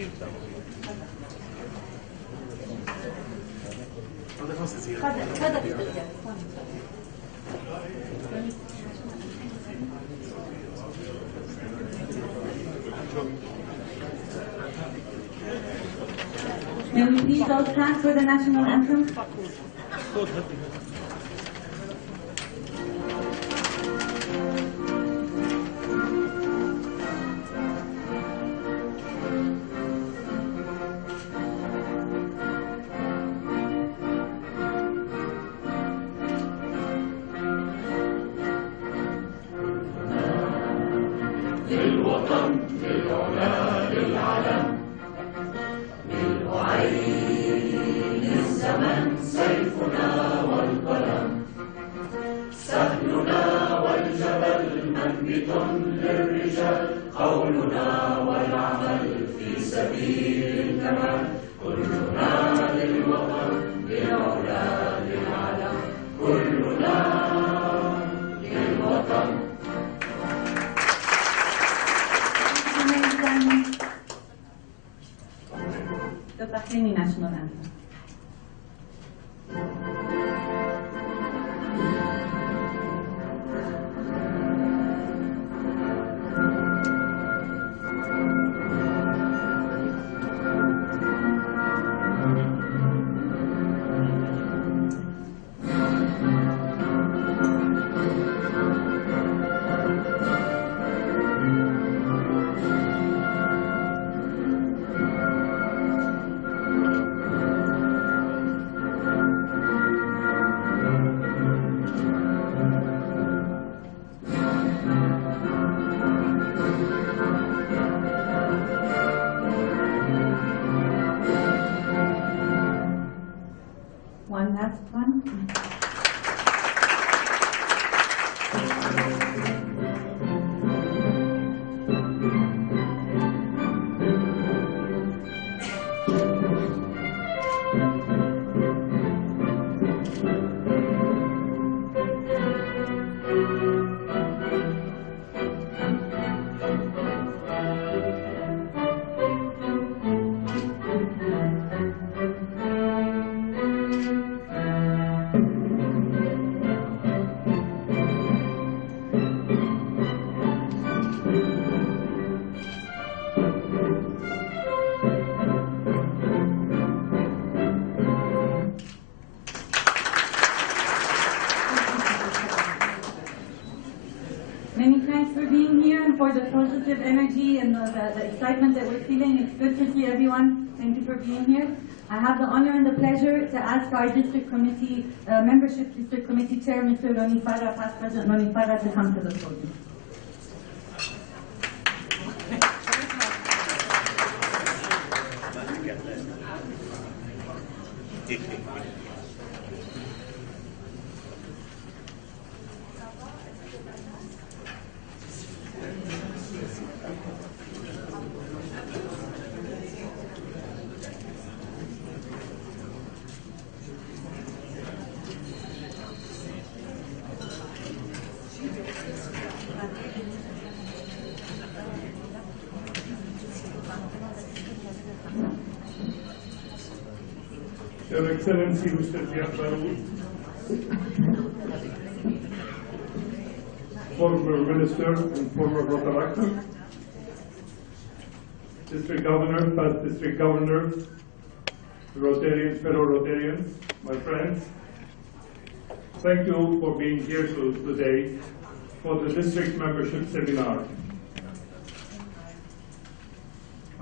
May we please all stand for the national anthem? The Bahraini national anthem. One last one. Many thanks for being here and for the positive energy and the excitement that we're feeling. It's good to see everyone. Thank you for being here. I have the honor and the pleasure to ask our district committee, membership district committee chair, Mr. Roni Farah, past president Roni Farah, to come to the podium. Your Excellency, Mr. Diakhou, former Minister and former Rotary, District Governor, past District Governors, Rotarians, fellow Rotarians, my friends, thank you for being here today for the District Membership Seminar.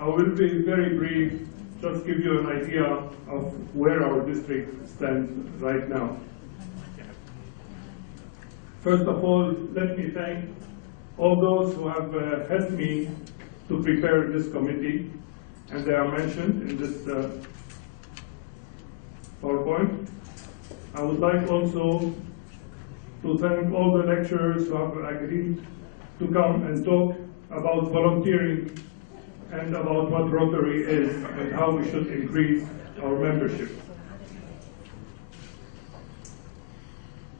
I will be very brief, just give you an idea of where our district stands right now. First of all, let me thank all those who have helped me to prepare this committee, and they are mentioned in this PowerPoint. I would like also to thank all the lecturers who have agreed to come and talk about volunteering and about what Rotary is and how we should increase our membership.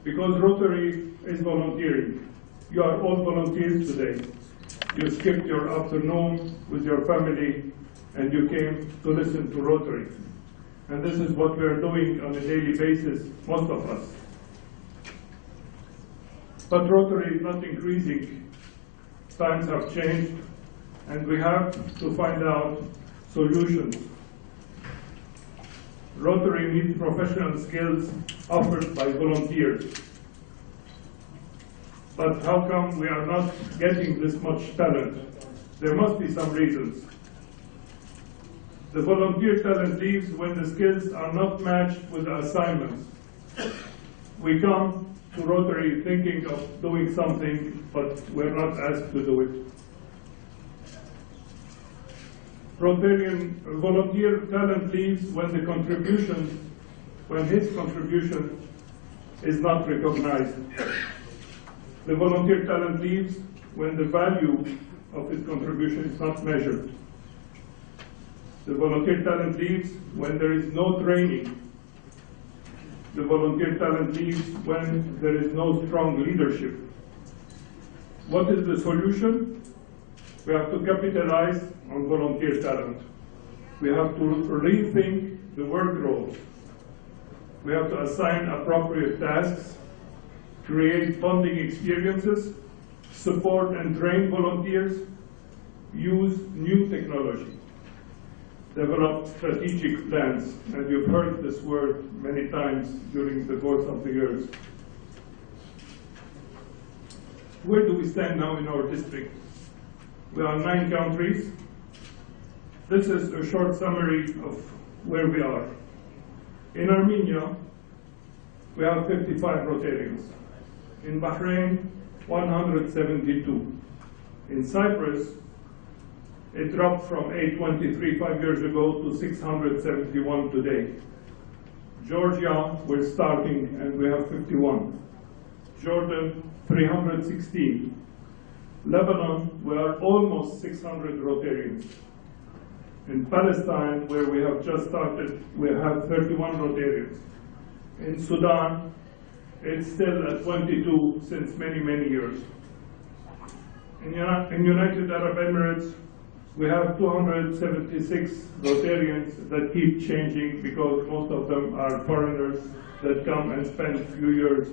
Because Rotary is volunteering. You are all volunteers today. You skipped your afternoon with your family and you came to listen to Rotary. And this is what we are doing on a daily basis, most of us. But Rotary is not increasing. Times have changed, and we have to find out solutions. Rotary needs professional skills offered by volunteers. But how come we are not getting this much talent? There must be some reasons. The volunteer talent leaves when the skills are not matched with the assignments. We come to Rotary thinking of doing something, but we're not asked to do it. Rotarian volunteer talent leaves when his contribution is not recognized. The volunteer talent leaves when the value of his contribution is not measured. The volunteer talent leaves when there is no training. The volunteer talent leaves when there is no strong leadership. What is the solution? We have to capitalize on volunteer talent. We have to rethink the work roles. We have to assign appropriate tasks, create bonding experiences, support and train volunteers, use new technology, develop strategic plans, and you've heard this word many times during the course of the years. Where do we stand now in our district? We are 9 countries. This is a short summary of where we are. In Armenia, we have 55 Rotarians. In Bahrain, 172. In Cyprus, it dropped from 823 5 years ago to 671 today. Georgia, we're starting, and we have 51. Jordan, 316. Lebanon, we are almost 600 Rotarians. In Palestine, where we have just started, we have 31 Rotarians. In Sudan, it's still at 22 since many, many years. In United Arab Emirates, we have 276 Rotarians that keep changing because most of them are foreigners that come and spend a few years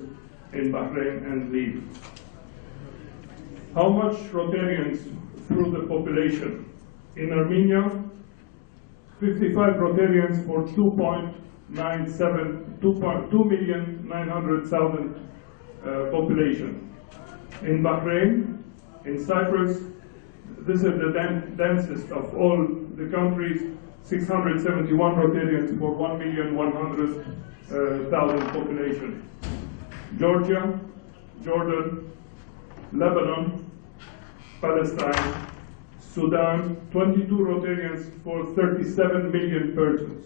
in Bahrain and leave. How much Rotarians through the population? In Armenia, 55 Rotarians for 2,900,000 population. In Bahrain, in Cyprus, this is the densest of all the countries, 671 Rotarians for 1,100,000 population. Georgia, Jordan, Lebanon, Palestine, Sudan, 22 Rotarians for 37 million persons.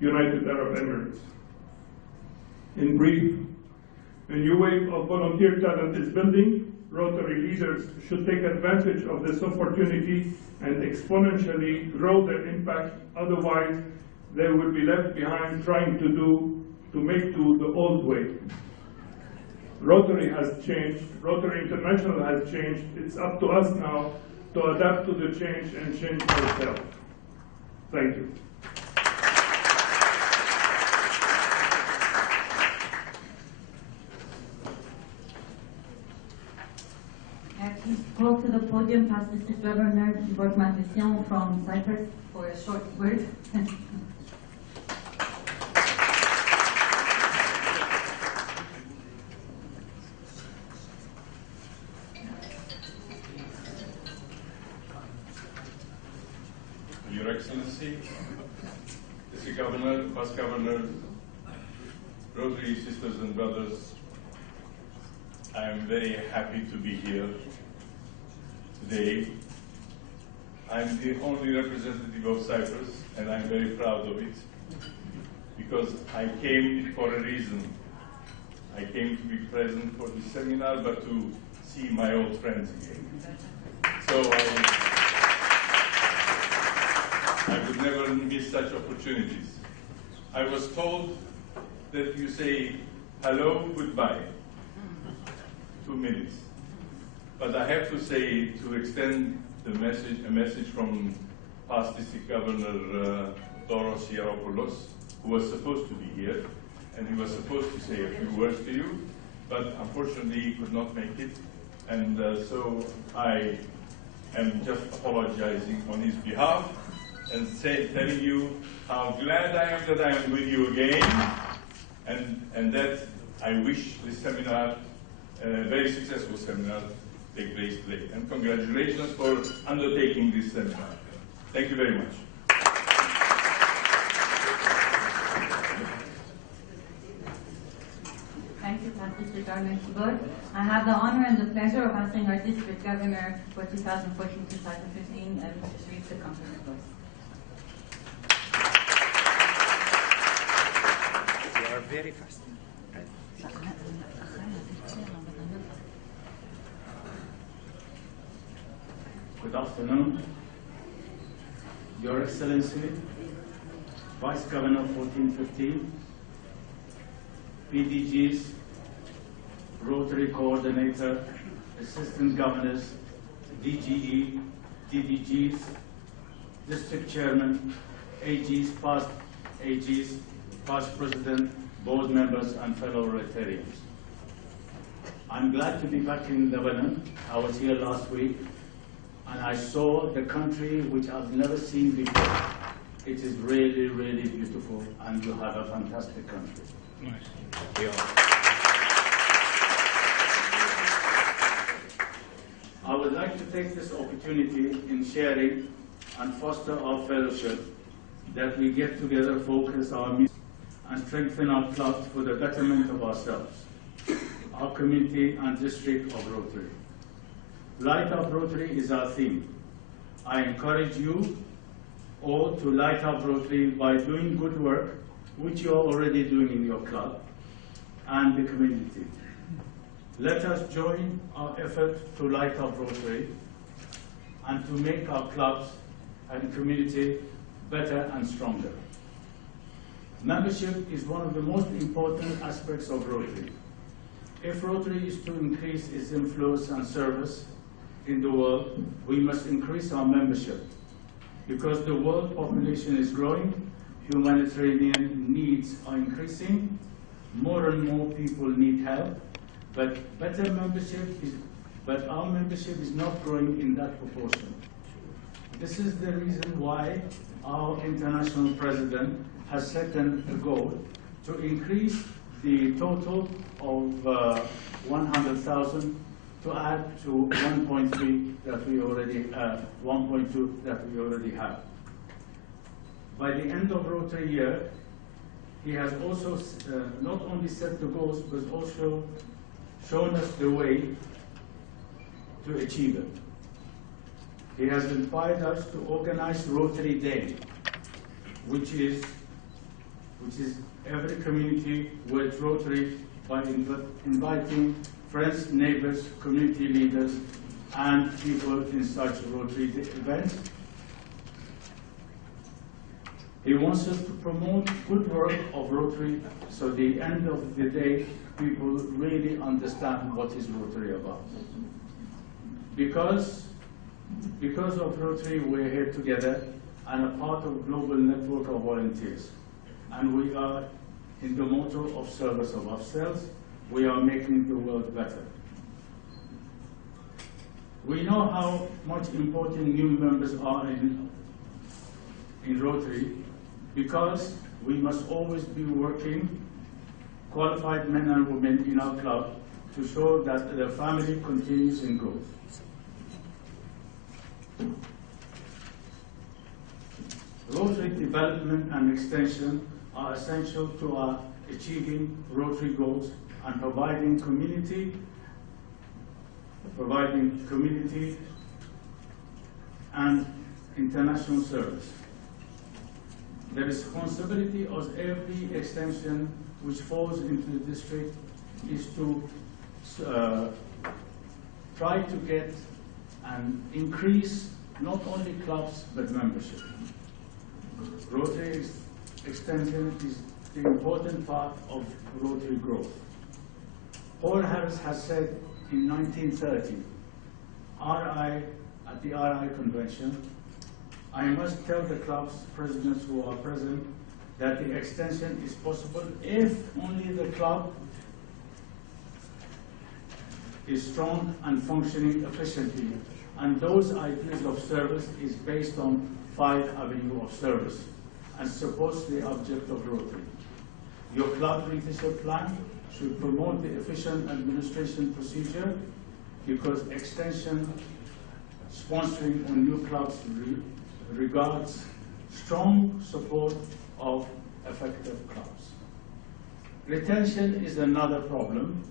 United Arab Emirates. In brief, a new wave of volunteer talent is building. Rotary leaders should take advantage of this opportunity and exponentially grow their impact. Otherwise, they will be left behind trying to make the old way. Rotary has changed. Rotary International has changed. It's up to us now to adapt to the change and change ourselves. Thank you. Please go to the podium, past District Governor Borg-Mathissian from Cyprus for a short word. Your Excellency, District Governor, Past Governor, Rotary sisters and brothers, I am very happy to be here today. I'm the only representative of Cyprus, and I'm very proud of it, because I came for a reason. I came to be present for the seminar, but to see my old friends again. So I would never miss such opportunities. I was told that you say hello, goodbye. 2 minutes. But I have to say, to extend the message, a message from past District Governor Doros Yaropoulos, who was supposed to be here, and he was supposed to say a few words to you, but unfortunately he could not make it, and so I am just apologizing on his behalf and telling you how glad I am that I am with you again, and that I wish this seminar, a very successful seminar, take place today. And congratulations for undertaking this seminar. Thank you very much. Thank you, District Governor Kibor. I have the honor and the pleasure of asking our District Governor for 2014-2015, Mr. Sharif, to come to the floor. You are very fast. Good afternoon, Your Excellency, Vice Governor 1415, PDGs, Rotary Coordinator, Assistant Governors, DGE, DDGs, District Chairman, AGs, past President, Board Members, and fellow Rotarians. I'm glad to be back in Lebanon. I was here last week, and I saw the country which I've never seen before. It is really, really beautiful, and you have a fantastic country. Nice. Thank you. I would like to take this opportunity in sharing and foster our fellowship, that we get together, focus our music, and strengthen our clubs for the betterment of ourselves, our community, and district of Rotary. Light Up Rotary is our theme. I encourage you all to light up Rotary by doing good work, which you are already doing in your club and the community. Let us join our effort to light up Rotary and to make our clubs and community better and stronger. Membership is one of the most important aspects of Rotary. If Rotary is to increase its influence and service in the world, we must increase our membership. Because the world population is growing, humanitarian needs are increasing, more and more people need help, but our membership is not growing in that proportion. This is the reason why our international president has set a goal to increase the total of 100,000 to add to 1.3 that we already 1.2 that we already have. By the end of Rotary year, he has also not only set the goals, but also shown us the way to achieve it. He has inspired us to organize Rotary Day, which is every community with Rotary, by inviting friends, neighbors, community leaders, and people in such Rotary events. He wants us to promote good work of Rotary, so at the end of the day, people really understand what is Rotary about. Because of Rotary, we're here together and a part of global network of volunteers. And we are in the motto of service of ourselves. We are making the world better. We know how much important new members are in Rotary, because we must always be working, qualified men and women in our club, to show that the family continues in growth. Rotary development and extension are essential to our achieving Rotary goals and providing community and international service. The responsibility of every extension which falls into the district is to try to get and increase not only clubs but membership. Rotary extension is the important part of Rotary growth. Paul Harris has said in 1930, at the RI convention, I must tell the club's presidents who are present that the extension is possible if only the club is strong and functioning efficiently. And those ideas of service is based on 5 avenues of service and supports the object of Rotary. Your club leadership plan should promote the efficient administration procedure because extension sponsoring on new clubs regards strong support of effective clubs. Retention is another problem,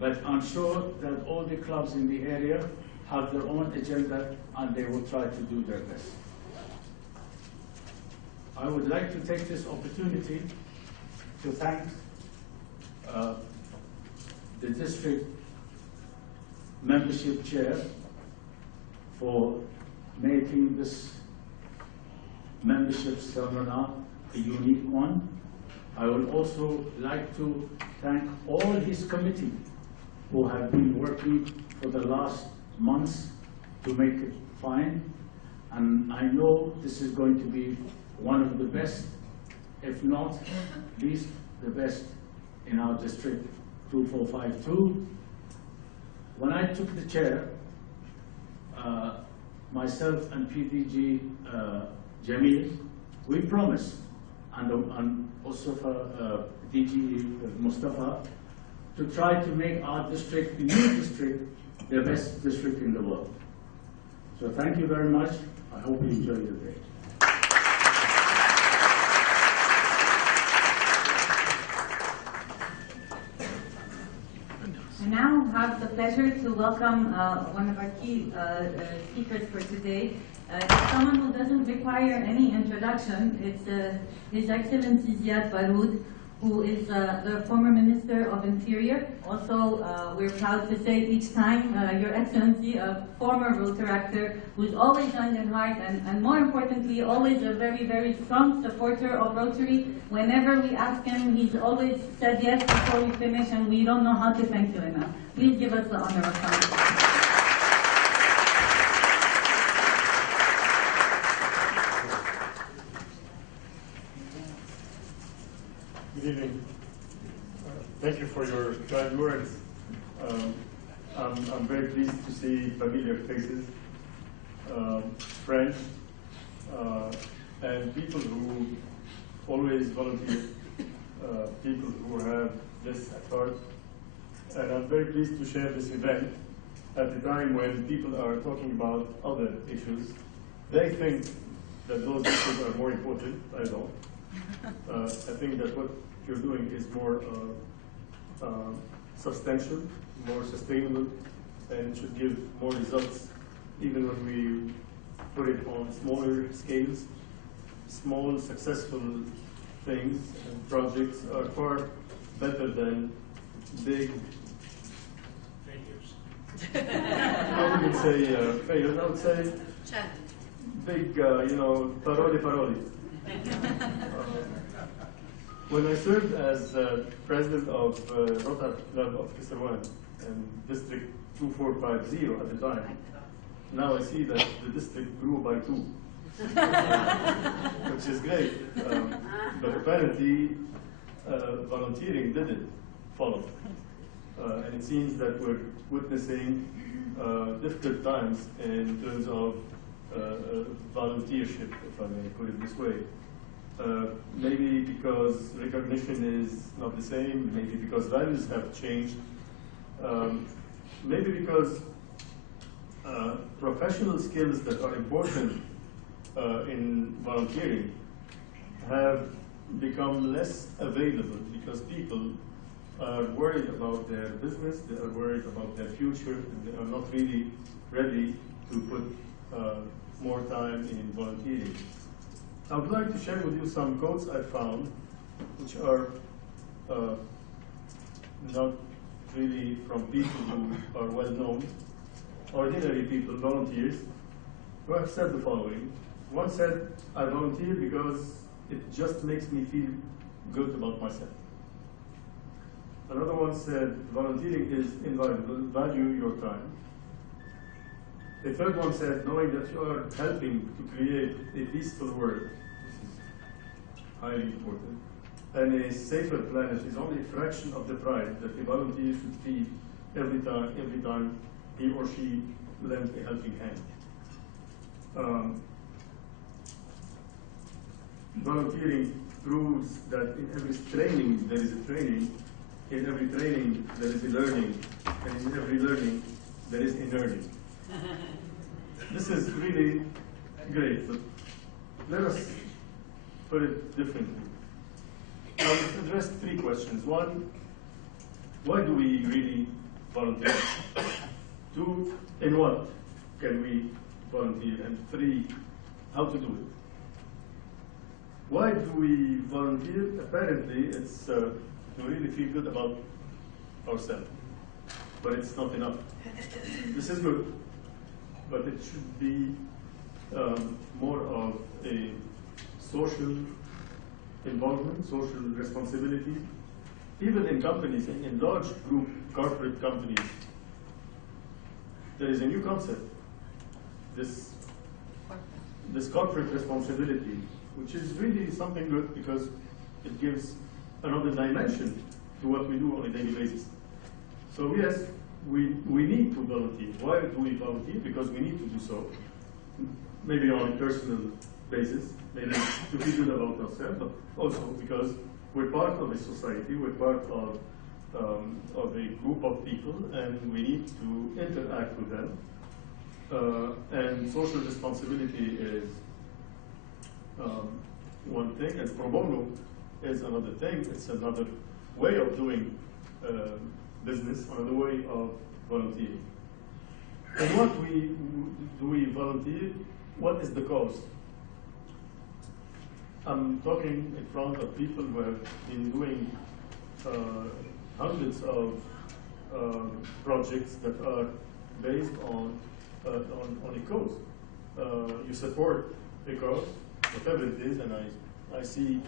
but I'm sure that all the clubs in the area have their own agenda and they will try to do their best. I would like to take this opportunity to thank the district membership chair for making this membership seminar a unique one. I would also like to thank all his committee who have been working for the last months to make it fine. And I know this is going to be one of the best, if not least the best in our district, 2452. When I took the chair, myself and PDG Jamil, we promised, and also for DG Mustafa, to try to make our district, the new district, the best district in the world. So thank you very much. I hope you enjoy your day. I now have the pleasure to welcome one of our key speakers for today. It's someone who doesn't require any introduction. It's His Excellency Ziad Baroud, who is the former Minister of Interior. Also, we're proud to say each time, Your Excellency, a former Rotaractor who's always under heart and more importantly, always a very, very strong supporter of Rotary. Whenever we ask him, he's always said yes before we finish, and we don't know how to thank you enough. Please give us the honor of coming. Good evening. Thank you for your kind words. I'm very pleased to see familiar faces, friends, and people who always volunteer, people who have this at heart. And I'm very pleased to share this event at the time when people are talking about other issues. They think that those issues are more important. I don't. I think that what you're doing is more substantial, more sustainable, and should give more results even when we put it on smaller scales. Small, successful things and projects are far better than big failures. I wouldn't say failures, I would say big, paroli. When I served as president of Rotary Club of Kisarwan in District 2450 at the time, now I see that the district grew by 2, which is great. But apparently, volunteering didn't follow. And it seems that we're witnessing difficult times in terms of volunteership, if I may put it this way. Maybe because recognition is not the same, maybe because values have changed, maybe because professional skills that are important in volunteering have become less available because people are worried about their business, they are worried about their future, and they are not really ready to put more time in volunteering. I would like to share with you some quotes I found, which are not really from people who are well known, ordinary people, volunteers, who have said the following. One said, I volunteer because it just makes me feel good about myself. Another one said, volunteering is invaluable, value your time. The third one said, knowing that you are helping to create a peaceful world, this is highly important, and a safer planet is only a fraction of the pride that a volunteer should feel every time he or she lends a helping hand. Volunteering proves that in every training there is a training, in every training there is a learning, and in every learning there is a learning. This is really great, but let us put it differently. I'll address three questions. One, why do we really volunteer? Two, in what can we volunteer? And three, how to do it. Why do we volunteer? Apparently, it's to really feel good about ourselves, but it's not enough. This is good, but it should be more of a social involvement, social responsibility. Even in companies, in large group corporate companies, there is a new concept, this corporate responsibility, which is really something good because it gives another dimension to what we do on a daily basis. So yes, we need to volunteer. Why do we volunteer? Because we need to do so, maybe on a personal basis, maybe to feel good about ourselves, but also because we're part of a society, we're part of a group of people, and we need to interact with them. And social responsibility is one thing, and pro bono is another thing. It's another way of doing business, another way of volunteering. And what do we volunteer? What is the cause? I'm talking in front of people who have been doing hundreds of projects that are based on a cause. You support a cause, whatever it is, and I see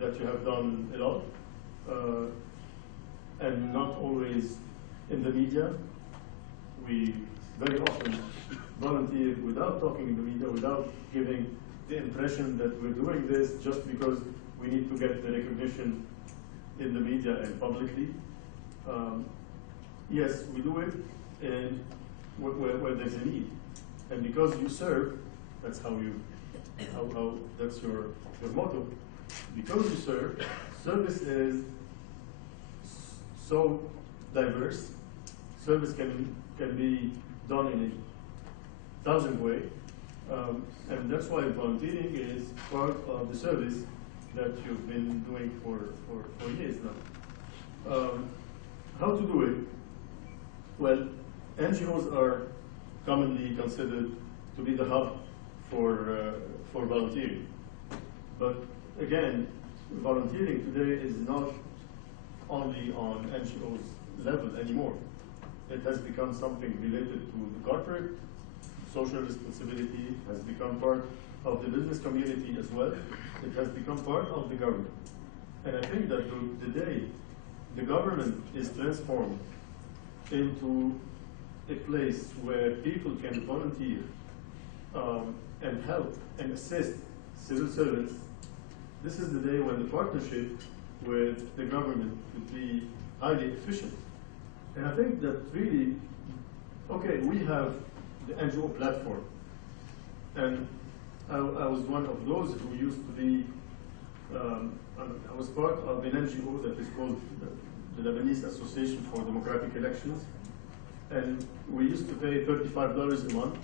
that you have done a lot, and not always in the media. We very often volunteer without talking in the media, without giving the impression that we're doing this just because we need to get the recognition in the media and publicly. Yes, we do it in where there's a need. And because you serve, that's how that's your motto. Because you serve, service is so diverse. Service can be done in 1,000 ways. And that's why volunteering is part of the service that you've been doing for years now. How to do it? Well, NGOs are commonly considered to be the hub for volunteering. But again, volunteering today is not only on NGOs level anymore. It has become something related to the corporate. Social responsibility has become part of the business community as well. It has become part of the government. And I think that the day the government is transformed into a place where people can volunteer and help and assist civil servants, this is the day when the partnership with the government would be highly efficient. And I think that really, okay, we have the NGO platform. And I was one of those who used to be, I was part of an NGO that is called the Lebanese Association for Democratic Elections. And we used to pay $35 a month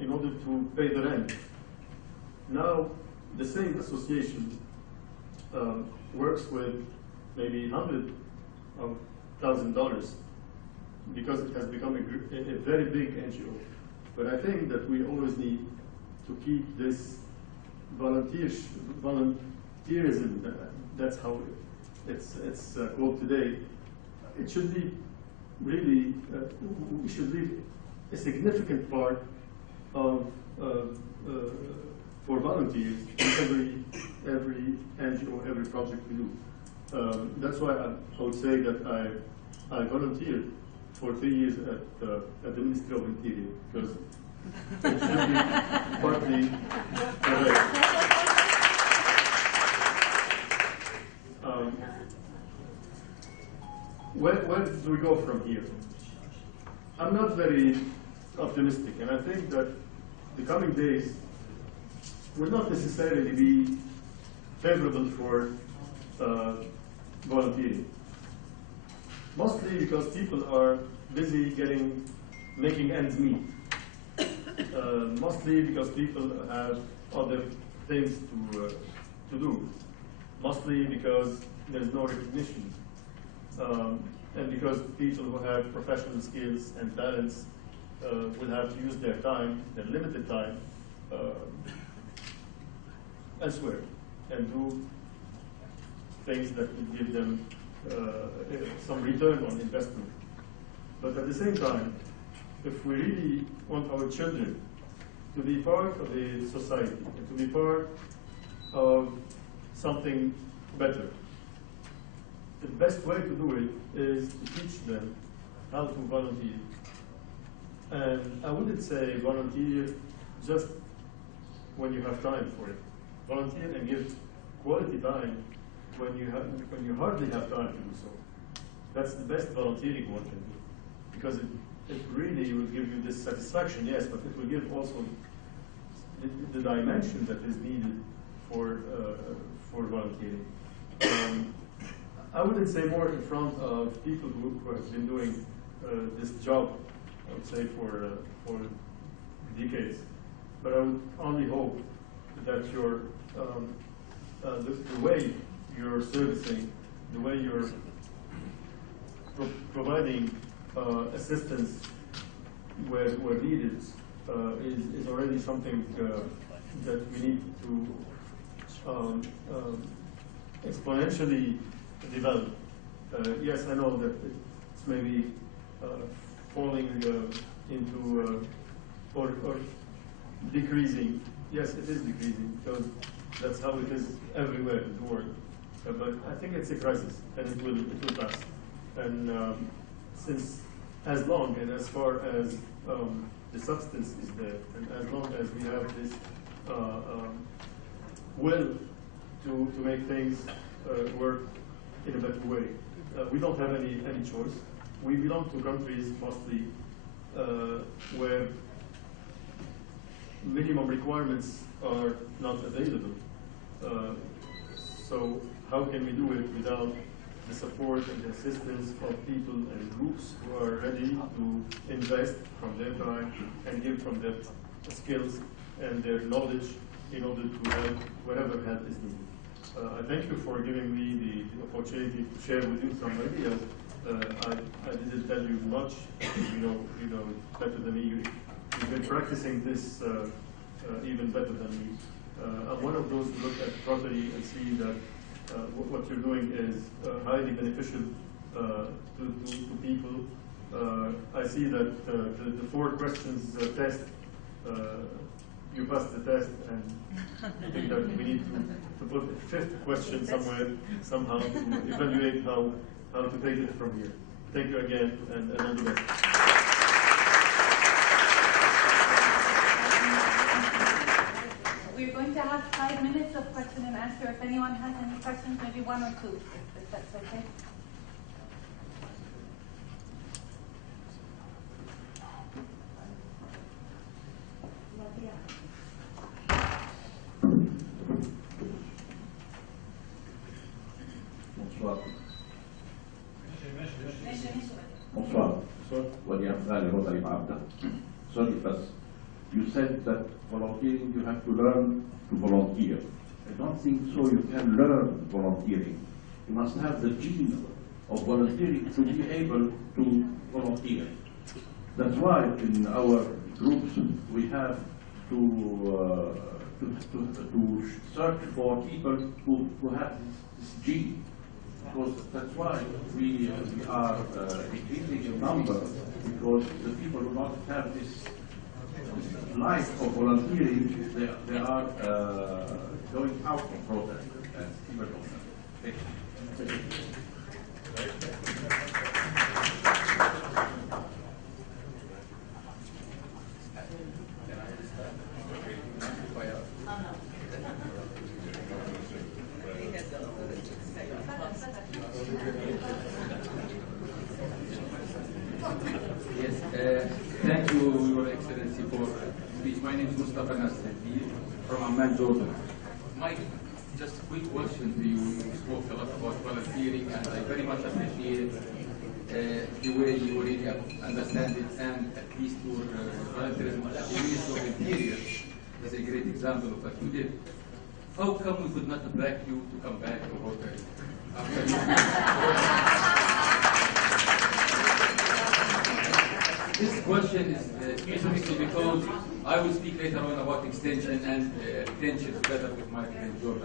in order to pay the rent. Now, the same association works with maybe $100,000 because it has become a very big NGO. But I think that we always need to keep this volunteerism, that's how it's called today. It should be really, we should leave a significant part of for volunteers in every NGO, every project we do. That's why I would say that I volunteered for 3 years at the Ministry of Interior, because It should be partly correct. Where do we go from here? I'm not very optimistic, and I think that the coming days will not necessarily be favorable for volunteering. Mostly because people are busy making ends meet. Mostly because people have other things to do. Mostly because there's no recognition. And because people who have professional skills and talents will have to use their time, their limited time, elsewhere and do things that will give them some return on investment. But at the same time, if we really want our children to be part of the society and to be part of something better, the best way to do it is to teach them how to volunteer. And I wouldn't say volunteer just when you have time for it. Volunteer and give quality time when you hardly have time to do so. That's the best volunteering one can do, because it really will give you this satisfaction, yes, but it will give also the dimension that is needed for volunteering. I wouldn't say more in front of people who have been doing this job, I would say for decades, but I would only hope that the way you're servicing, the way you're providing assistance where needed is already something that we need to exponentially develop. Yes, I know that it's maybe falling into or decreasing. Yes, it is decreasing because that's how it is everywhere in the world. But I think it's a crisis, and it will pass. And since as long and as far as the substance is there, and as long as we have this will to make things work in a better way, we don't have any choice. We belong to countries mostly where minimum requirements are not available. So how can we do it without the support and the assistance of people and groups who are ready to invest from their time and give from their skills and their knowledge in order to help wherever help is needed. I thank you for giving me the opportunity to share with you some ideas. I didn't tell you much. You know better than me. You've been practicing this even better than me. I'm one of those who look at Rotary and see that what you're doing is highly beneficial to people. I see that the 4 questions test, you passed the test, and I think that we need to put a 5th question somewhere, somehow, to evaluate how to take it from here. Thank you again, and all the best. We're going to have 5 minutes of question and answer. If anyone has any questions, maybe 1 or 2, if that's okay. Bonsoir. Wadi Afghani, Rotary Ma'abda. Sorry, but you said that volunteering, you have to learn to volunteer. I don't think so. You can learn volunteering. You must have the gene of volunteering to be able to volunteer. That's why in our groups we have to search for people who have this gene. Because that's why we are increasing in number, because the people who not have this life of volunteering, they are going out of protest and people don't have. Thank you. speech. My name is Mustafa Nasser from Amman, Jordan. Mike, just a quick question to you. You spoke a lot about volunteering, and I very much appreciate the way you really understand it, and at least your volunteerism activities of interior is a great example of what you did. How come we could not attract you to come back to Rotary? This question is specifically because I will speak later on about extension and retention together with Mike and George.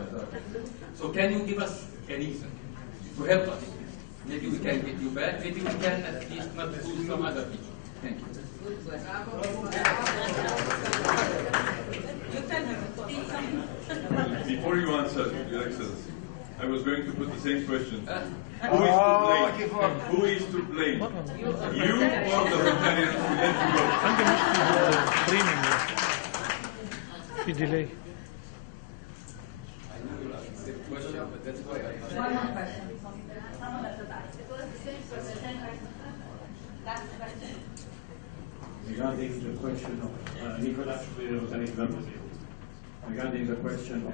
So can you give us a reason to help us? Maybe we can get you back. Maybe we can at least not lose some other people. Thank you. Before you answer, Your Excellency, I was going to put the same question. Who is to blame? Who is to blame? You or the Rotarians who let you go? في delay. I know you'll ask the same question, but that's why I One more question. Regarding the question of Nicolas, regarding the question of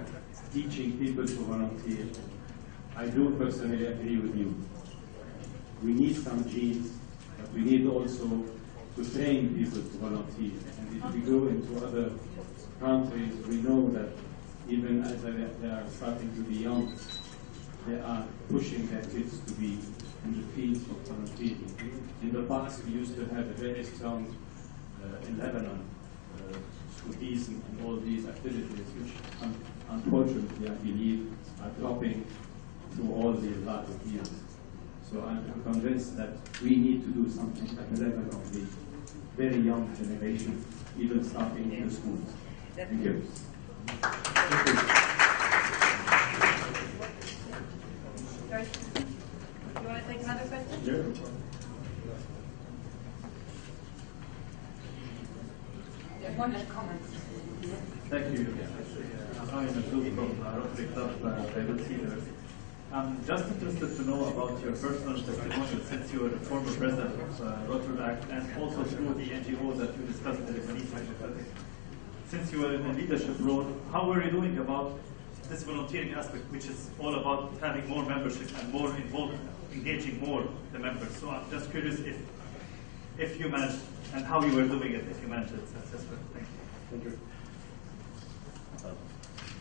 teaching people to volunteer, I do personally agree with you. We need some genes, but we need also to train people to volunteer. And if we go into other countries, we know that even as they are starting to be young, they are pushing their kids to be in the fields of volunteering. In the past, we used to have a very strong in Lebanon, Scoutism and all these activities, which unfortunately I believe are dropping through all the last years. So I'm convinced that we need to do something at the level of the very young generation, even starting in the schools. Thank you. Thank you. You want to take another question? Yeah. One comment. Thank you. I'm Abdul from Rotary Club Beirut Cedars. I'm just interested to know about your personal testimonial since you were the former president of Rotary and also through the NGO that you discussed in the Lebanese Democratic. Since you were in a leadership role, how were you doing about this volunteering aspect, which is all about having more membership and more involvement, engaging more the members? So I'm just curious if you managed and how you were doing it, if you managed it successfully. Thank you.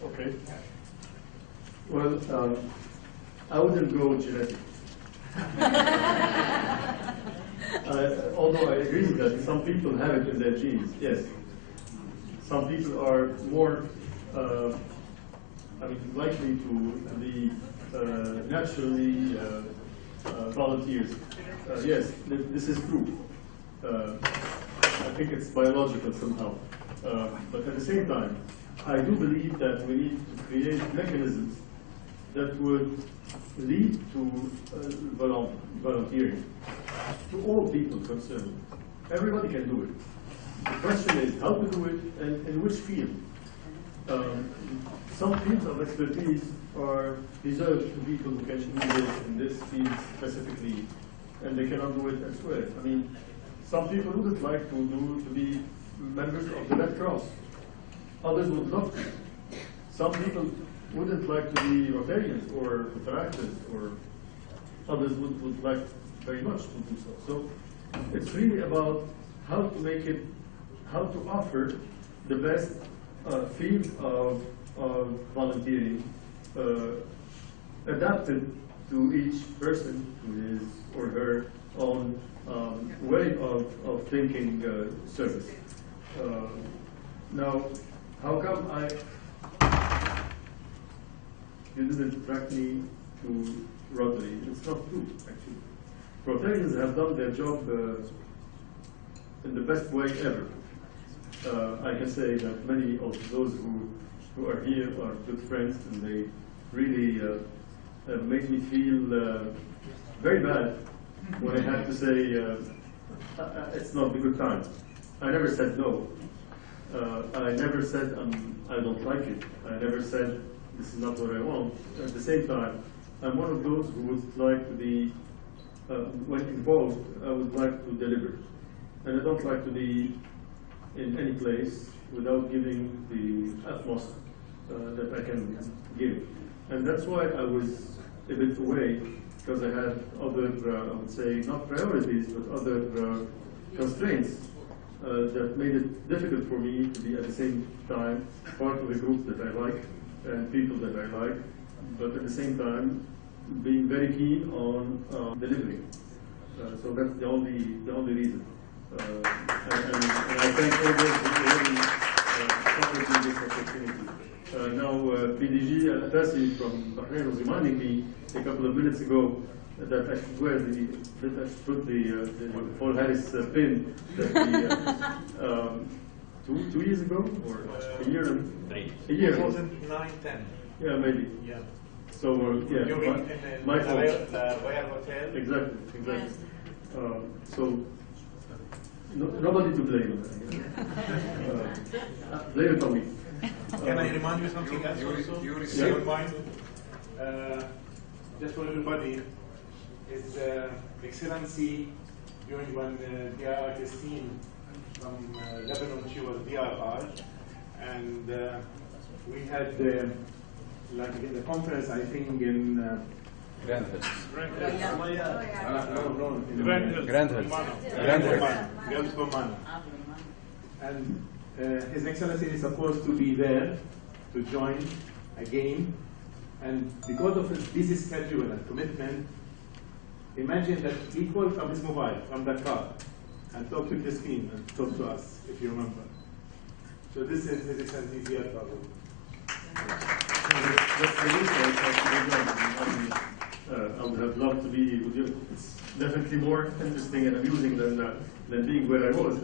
Okay. Well, I wouldn't go genetic. Although I agree that some people have it in their genes, yes. Some people are more likely to be naturally volunteers. Yes, this is true. I think it's biological somehow. But at the same time, I do believe that we need to create mechanisms that would lead to volunteering to all people concerned. Everybody can do it. The question is how to do it and in which field. Some fields of expertise are reserved to people who can do this in this field specifically, and they cannot do it elsewhere. I mean, some people wouldn't like to be members of the Red Cross. Others would love to. Some people wouldn't like to be Rotarians or Rotaractors, or others would like very much to do so. So it's really about how to make it, how to offer the best field of volunteering adapted to each person to his or her own way of thinking service. Now, how come you didn't attract me to Rotary? It's not true, actually. Rotarians have done their job in the best way ever. I can say that many of those who are here are good friends, and they really make me feel very bad when I have to say it's not a good time. I never said no. I never said I don't like it. I never said this is not what I want. At the same time, I'm one of those who would like to be, when involved, I would like to deliver. And I don't like to be in any place without giving the utmost that I can give. And that's why I was a bit away, because I had other, I would say, not priorities, but other constraints that made it difficult for me to be at the same time part of a group that I like and people that I like, but at the same time being very keen on delivering. So that's the only reason. And I thank all those who really offered me this opportunity. Now, PDG Al-Atasi from Bahrain was reminding me a couple of minutes ago that I should wear that I should put the Paul Harris pin that the, 2 years ago, or a year and a year. 2009, 10. Yeah, maybe. Yeah. So yeah, You mean in my the fault. Royal Hotel? Exactly. So nobody to blame. Blame it on me. Can I remind you something else also? you If you don't mind? Just for everybody, His Excellency, during when DRR Christine from Lebanon, she was DRR, and we had like in the conference, I think in Grand Hills. no, in Grand Hills. Grand Hills. And His Excellency is supposed to be there to join again, and because of his busy schedule and commitment, imagine that he called from his mobile, from the car, and talked to Christine and talked to us, if you remember. So this is His Excellency Ziad Babu. I would have loved to be with you. It's definitely more interesting and amusing than being where I was.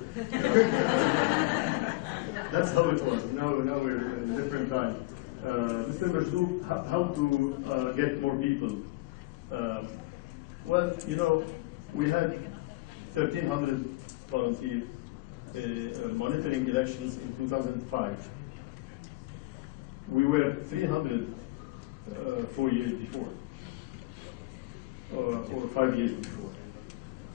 That's how it was. Now we're in a different time. Mr. Majdoub, how to get more people? Well, you know, we had 1,300 volunteers monitoring elections in 2005. We were 300 4 years before, or 5 years before.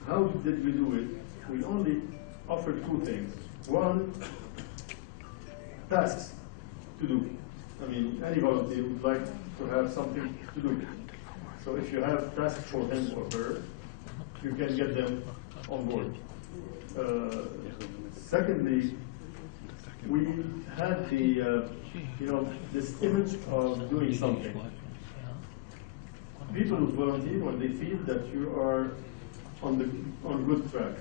How did we do it? We only offered two things. One, tasks to do. I mean, any volunteer would like to have something to do. So if you have tasks for him or her, you can get them on board. Secondly, we had the, this image of doing something. People would volunteer when they feel that you are on good track.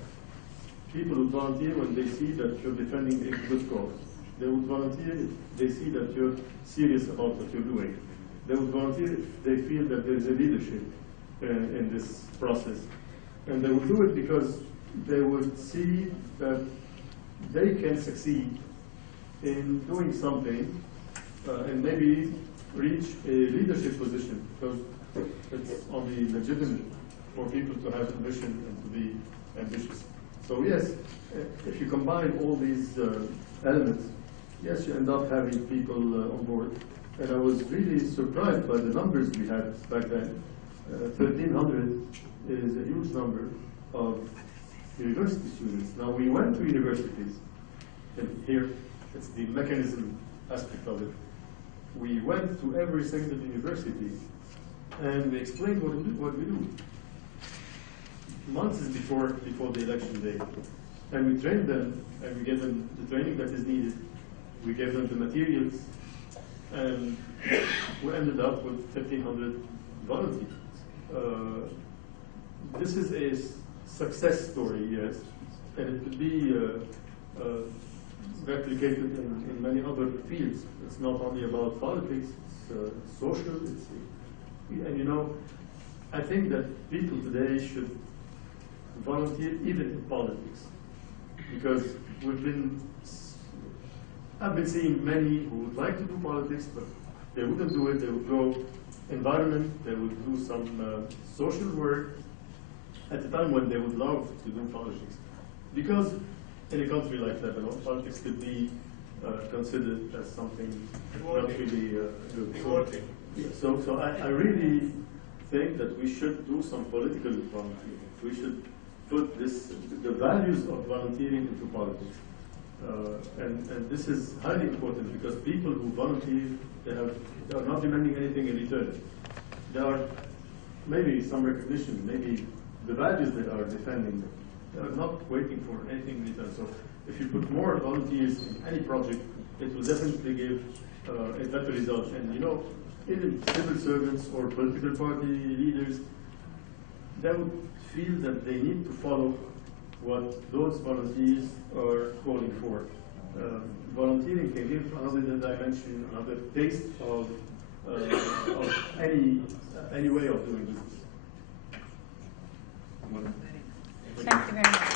People would volunteer when they see that you're defending a good cause. They would volunteer if they see that you're serious about what you're doing. They would volunteer if they feel that there is a leadership in this process. And they would do it because they would see that they can succeed in doing something and maybe reach a leadership position, because it's only legitimate for people to have ambition and to be ambitious. So yes, if you combine all these elements, yes, you end up having people on board. And I was really surprised by the numbers we had back then. 1,300 is a huge number of university students. Now, we went to universities, and here it's the mechanism aspect of it. We went to every single university, and we explained what we do. Months before the election day. And we trained them, and we gave them the training that is needed. We gave them the materials, and we ended up with 1,500 volunteers. This is a success story, yes, and it could be replicated in many other fields. It's not only about politics, it's social, and I think that people today should volunteer even in politics, because I've been seeing many who would like to do politics, but they wouldn't do it. They would go environment, they would do some social work at a time when they would love to do politics. Because in a country like Lebanon, politics could be considered as something not really good. So I really think that we should do some political volunteering. We should put the values of volunteering into politics. And this is highly important because people who volunteer, they are not demanding anything in return. There are maybe some recognition, maybe the values they are defending. They are not waiting for anything in return. So if you put more volunteers in any project, it will definitely give a better result. And you know, even civil servants or political party leaders, they would feel that they need to follow what those volunteers are calling for. Volunteering can give another dimension, another taste of any way of doing business. Thank you very much.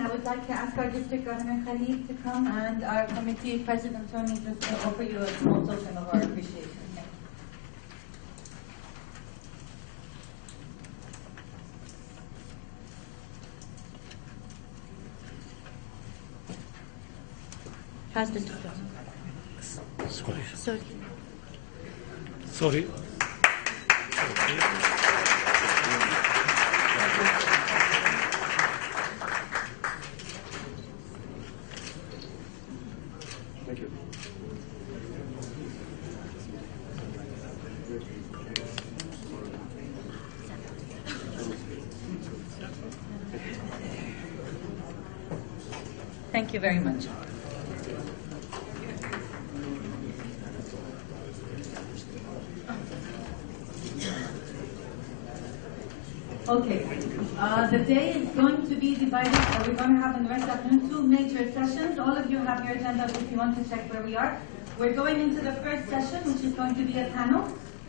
I would like to ask our District Governor Khalid to come and our Committee President Tony just to offer you a small token of our appreciation. Pass this to Sorry. Sorry. Thank you. Thank you very much. Okay, the day is going to be divided, we're going to have in the rest of the afternoon 2 major sessions. All of you have your agenda if you want to check where we are. We're going into the first session, which is going to be a panel.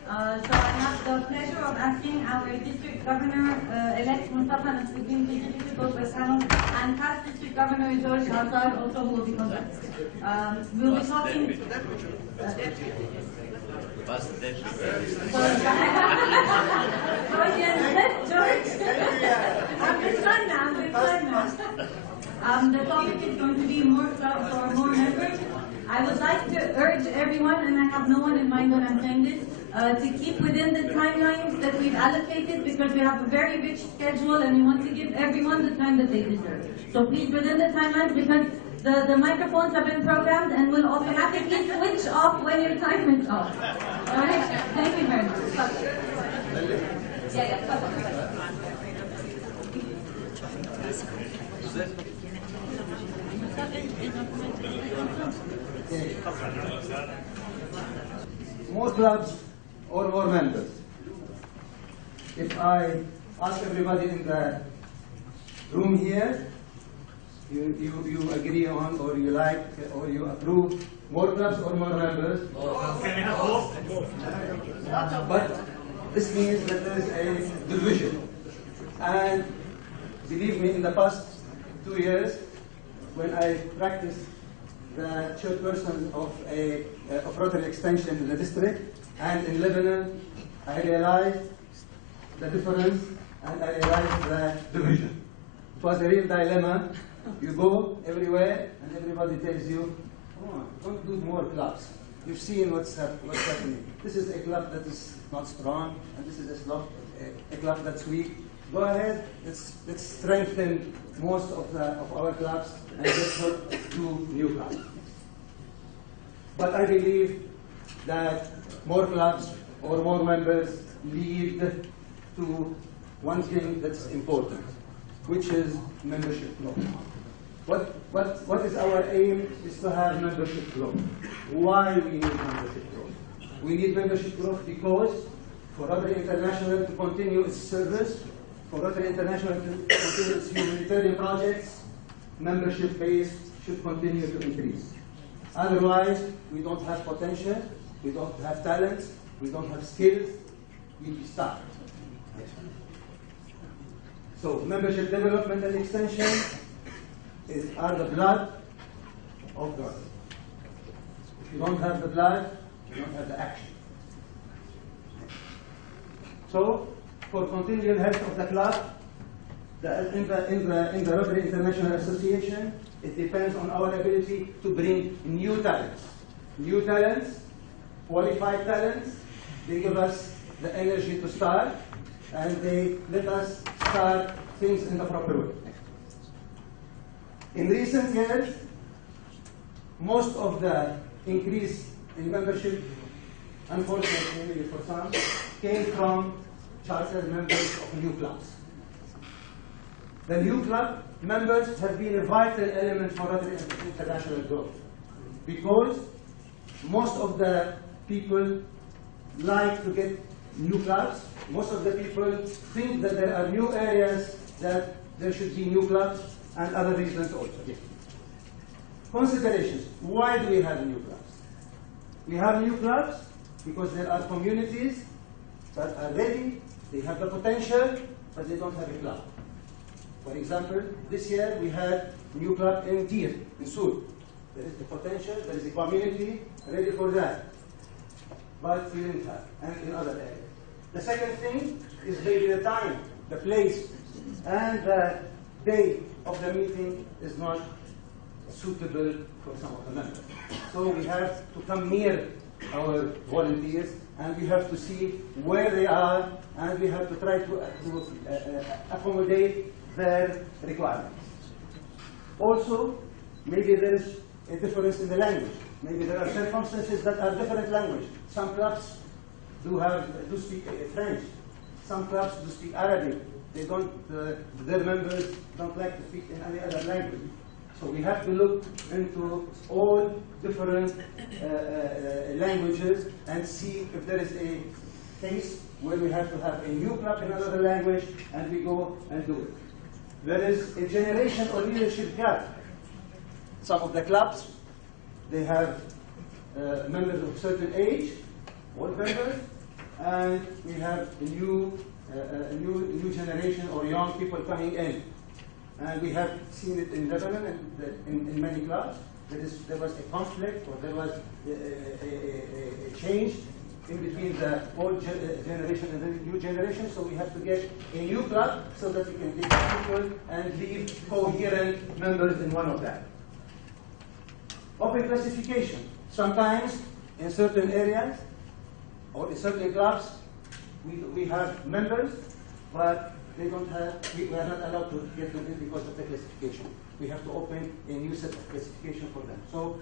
So I have the pleasure of asking our District Governor-elect Mustafa Nasruddin to go to the panel, and past District Governor George Hazar also who will be conducting. We'll be talking... The topic is going to be more clubs or more members. I would like to urge everyone, and I have no one in mind when I'm saying this, to keep within the timelines that we've allocated because we have a very rich schedule and we want to give everyone the time that they deserve. So please within the timelines because the microphones have been programmed and will automatically switch off when your time is off. All right? Thank you very much. More clubs or more members? If I ask everybody in the room here, you agree on, or you like, or you approve more clubs or more members? But this means that there is a division. And believe me, in the past 2 years, when I practiced the chairperson of Rotary extension in the district, and in Lebanon, I realized the difference and I realized the division. It was a real dilemma. You go everywhere and everybody tells you, oh, don't do more clubs. You've seen what's happening. This is a club that is not strong, and this is a club that's weak. Go ahead, let's strengthen most of our clubs and let's do new clubs. But I believe that more clubs or more members lead to one thing that's important, which is membership growth. What is our aim is to have membership growth. Why we need membership growth? We need membership growth because for Rotary International to continue its service, for Rotary International to continue its humanitarian projects, membership base should continue to increase. Otherwise, we don't have potential, we don't have talents, we don't have skills, we'll be stuck. So membership development and extension are the blood of God. If you don't have the blood, you don't have the action. So, for continual health of the club, in the Rotary International Association, it depends on our ability to bring new talents. New talents, qualified talents, they give us the energy to start, and they let us start things in the proper way. In recent years, most of the increase in membership, unfortunately for some, came from charter members of new clubs. The new club members have been a vital element for Rotary international growth, because most of the people like to get new clubs. Most of the people think that there are new areas that there should be new clubs, and other reasons also. Considerations. Why do we have new clubs? We have new clubs because there are communities that are ready, they have the potential, but they don't have a club. For example, this year we had a new club in Dir, in Sur. There is the potential, there is a community ready for that, but we didn't have, and in other areas. The second thing is maybe the time, the place, and the day of the meeting is not suitable for some of the members. So we have to come near our volunteers, and we have to see where they are, and we have to try to accommodate their requirements. Also, maybe there is a difference in the language. Maybe there are circumstances that are different language. Some clubs do speak French. Some clubs do speak Arabic. They don't, their members don't like to speak in any other language. So we have to look into all different languages and see if there is a case where we have to have a new club in another language, and we go and do it. There is a generation or leadership gap. Some of the clubs, they have members of certain age, old members, and we have a new generation or young people coming in. And we have seen it in Lebanon and in many clubs. There was a conflict, or there was a change in between the old generation and the new generation, so we have to get a new club so that we can take people and leave coherent members in one of them. Open classification. Sometimes in certain areas or in certain clubs, we have members, but they don't have, we are not allowed to get them in because of the classification. We have to open a new set of classification for them. So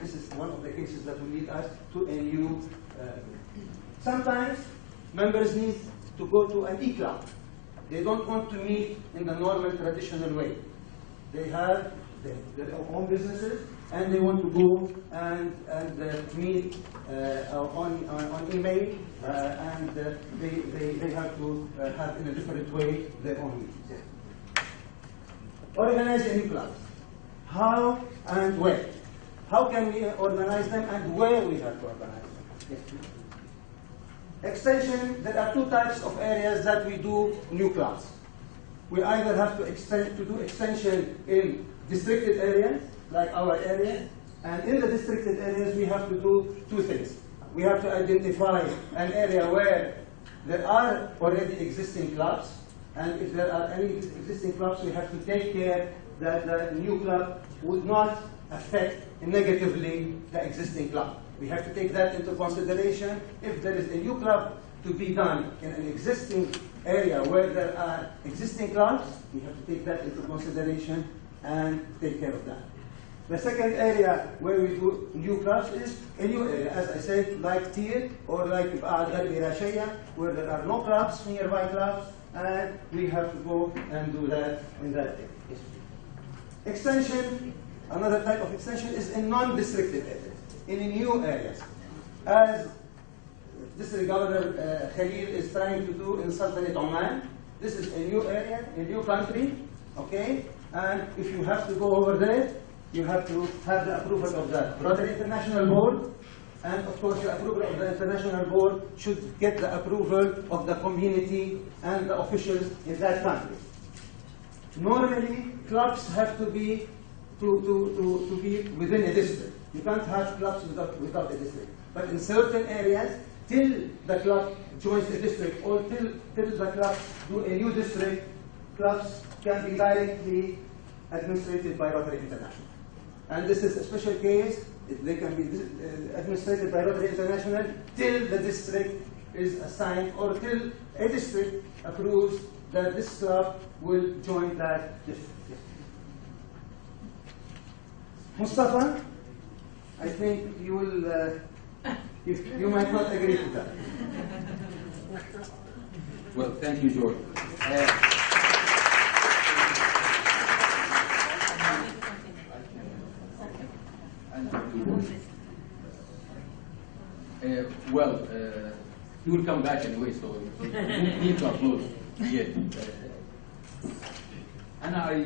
this is one of the cases that will lead us to a new. Sometimes members need to go to an e-club. They don't want to meet in the normal traditional way. They have their own businesses, and they want to go and meet on email, and they have to have in a different way their own meetings. Organize a new club. How and where? How can we organize them, and where we have to organize them? Yes. Extension, there are two types of areas that we do new clubs. We either have to do extension in districted areas, like our area, and in the districted areas we have to do two things. We have to identify an area where there are already existing clubs, and if there are any existing clubs, we have to take care that the new club would not affect negatively the existing club. We have to take that into consideration. If there is a new club to be done in an existing area where there are existing clubs, we have to take that into consideration and take care of that. The second area where we do new clubs is a new area, as I said, like Tir or like Rashaya, where there are no clubs, nearby clubs, and we have to go and do that in that area. Extension, another type of extension is in non-districted areas, in new areas, as District Governor Khalil is trying to do in Sultanate Oman. This is a new area, a new country, okay? And if you have to go over there, you have to have the approval of the Rotary International Board, and of course the approval of the International Board should get the approval of the community and the officials in that country. Normally, clubs have to be within a district. You can't have clubs without a district. But in certain areas, till the club joins a district or till the club do a new district, clubs can be directly administrated by Rotary International. And this is a special case. They can be administrated by Rotary International till the district is assigned or till a district approves that this club will join that. Mustafa, I think you will, you might not agree to that. Well, thank you, George. He will come back anyway, so you don't need to upload yet. And I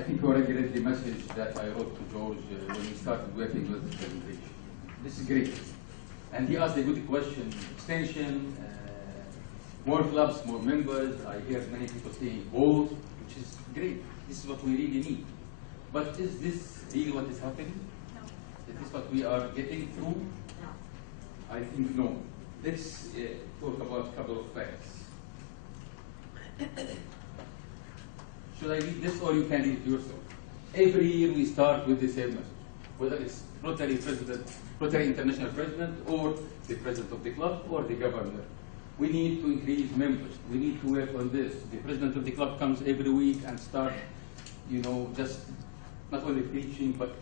think you already read the message that I wrote to George when we started working with the presentation. This is great. And he asked a good question. Extension, more clubs, more members. I hear many people saying both, which is great. This is what we really need. But is this really what is happening? No. Is this what we are getting through? No. I think no. Let's talk about a couple of facts. Should I read this or you can read it yourself? Every year we start with the same message, whether it's Rotary President, Rotary International President, or the President of the club, or the Governor. We need to increase members. We need to work on this. The President of the club comes every week and starts, just not only preaching, but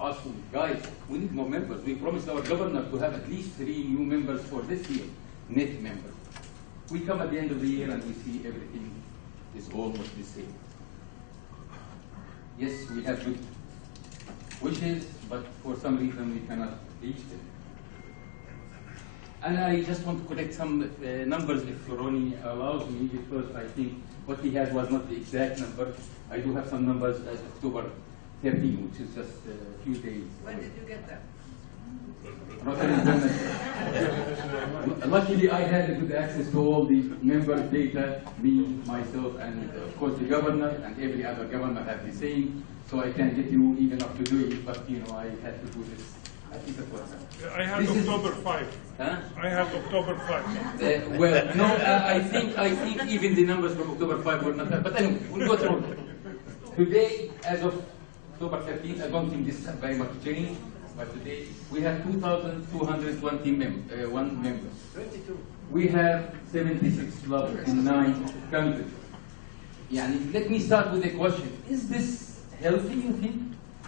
asking, guys, we need more members. We promised our Governor to have at least 3 new members for this year, net members. We come at the end of the year and we see everything is almost the same. Yes, we have good wishes, but for some reason we cannot reach them. And I just want to collect some numbers, if Ronnie allows me, because I think what he had was not the exact number. I do have some numbers as October 13, which is just a few days. When did you get that? Luckily, I had a good access to all the member data, me, myself, and of course the Governor, and every other governor had the same, so I can get you even up to date, but I had to do this. I think that was I had this October 5. Huh? I had October 5. Well, no, I think even the numbers from October 5 were not that, but anyway, we'll go through it. Today, as of October 13th, I don't think this has very much changed, but today we have 2,220 members. 22. We have 76 clubs in 9 countries. Let me start with a question. Is this healthy, you think?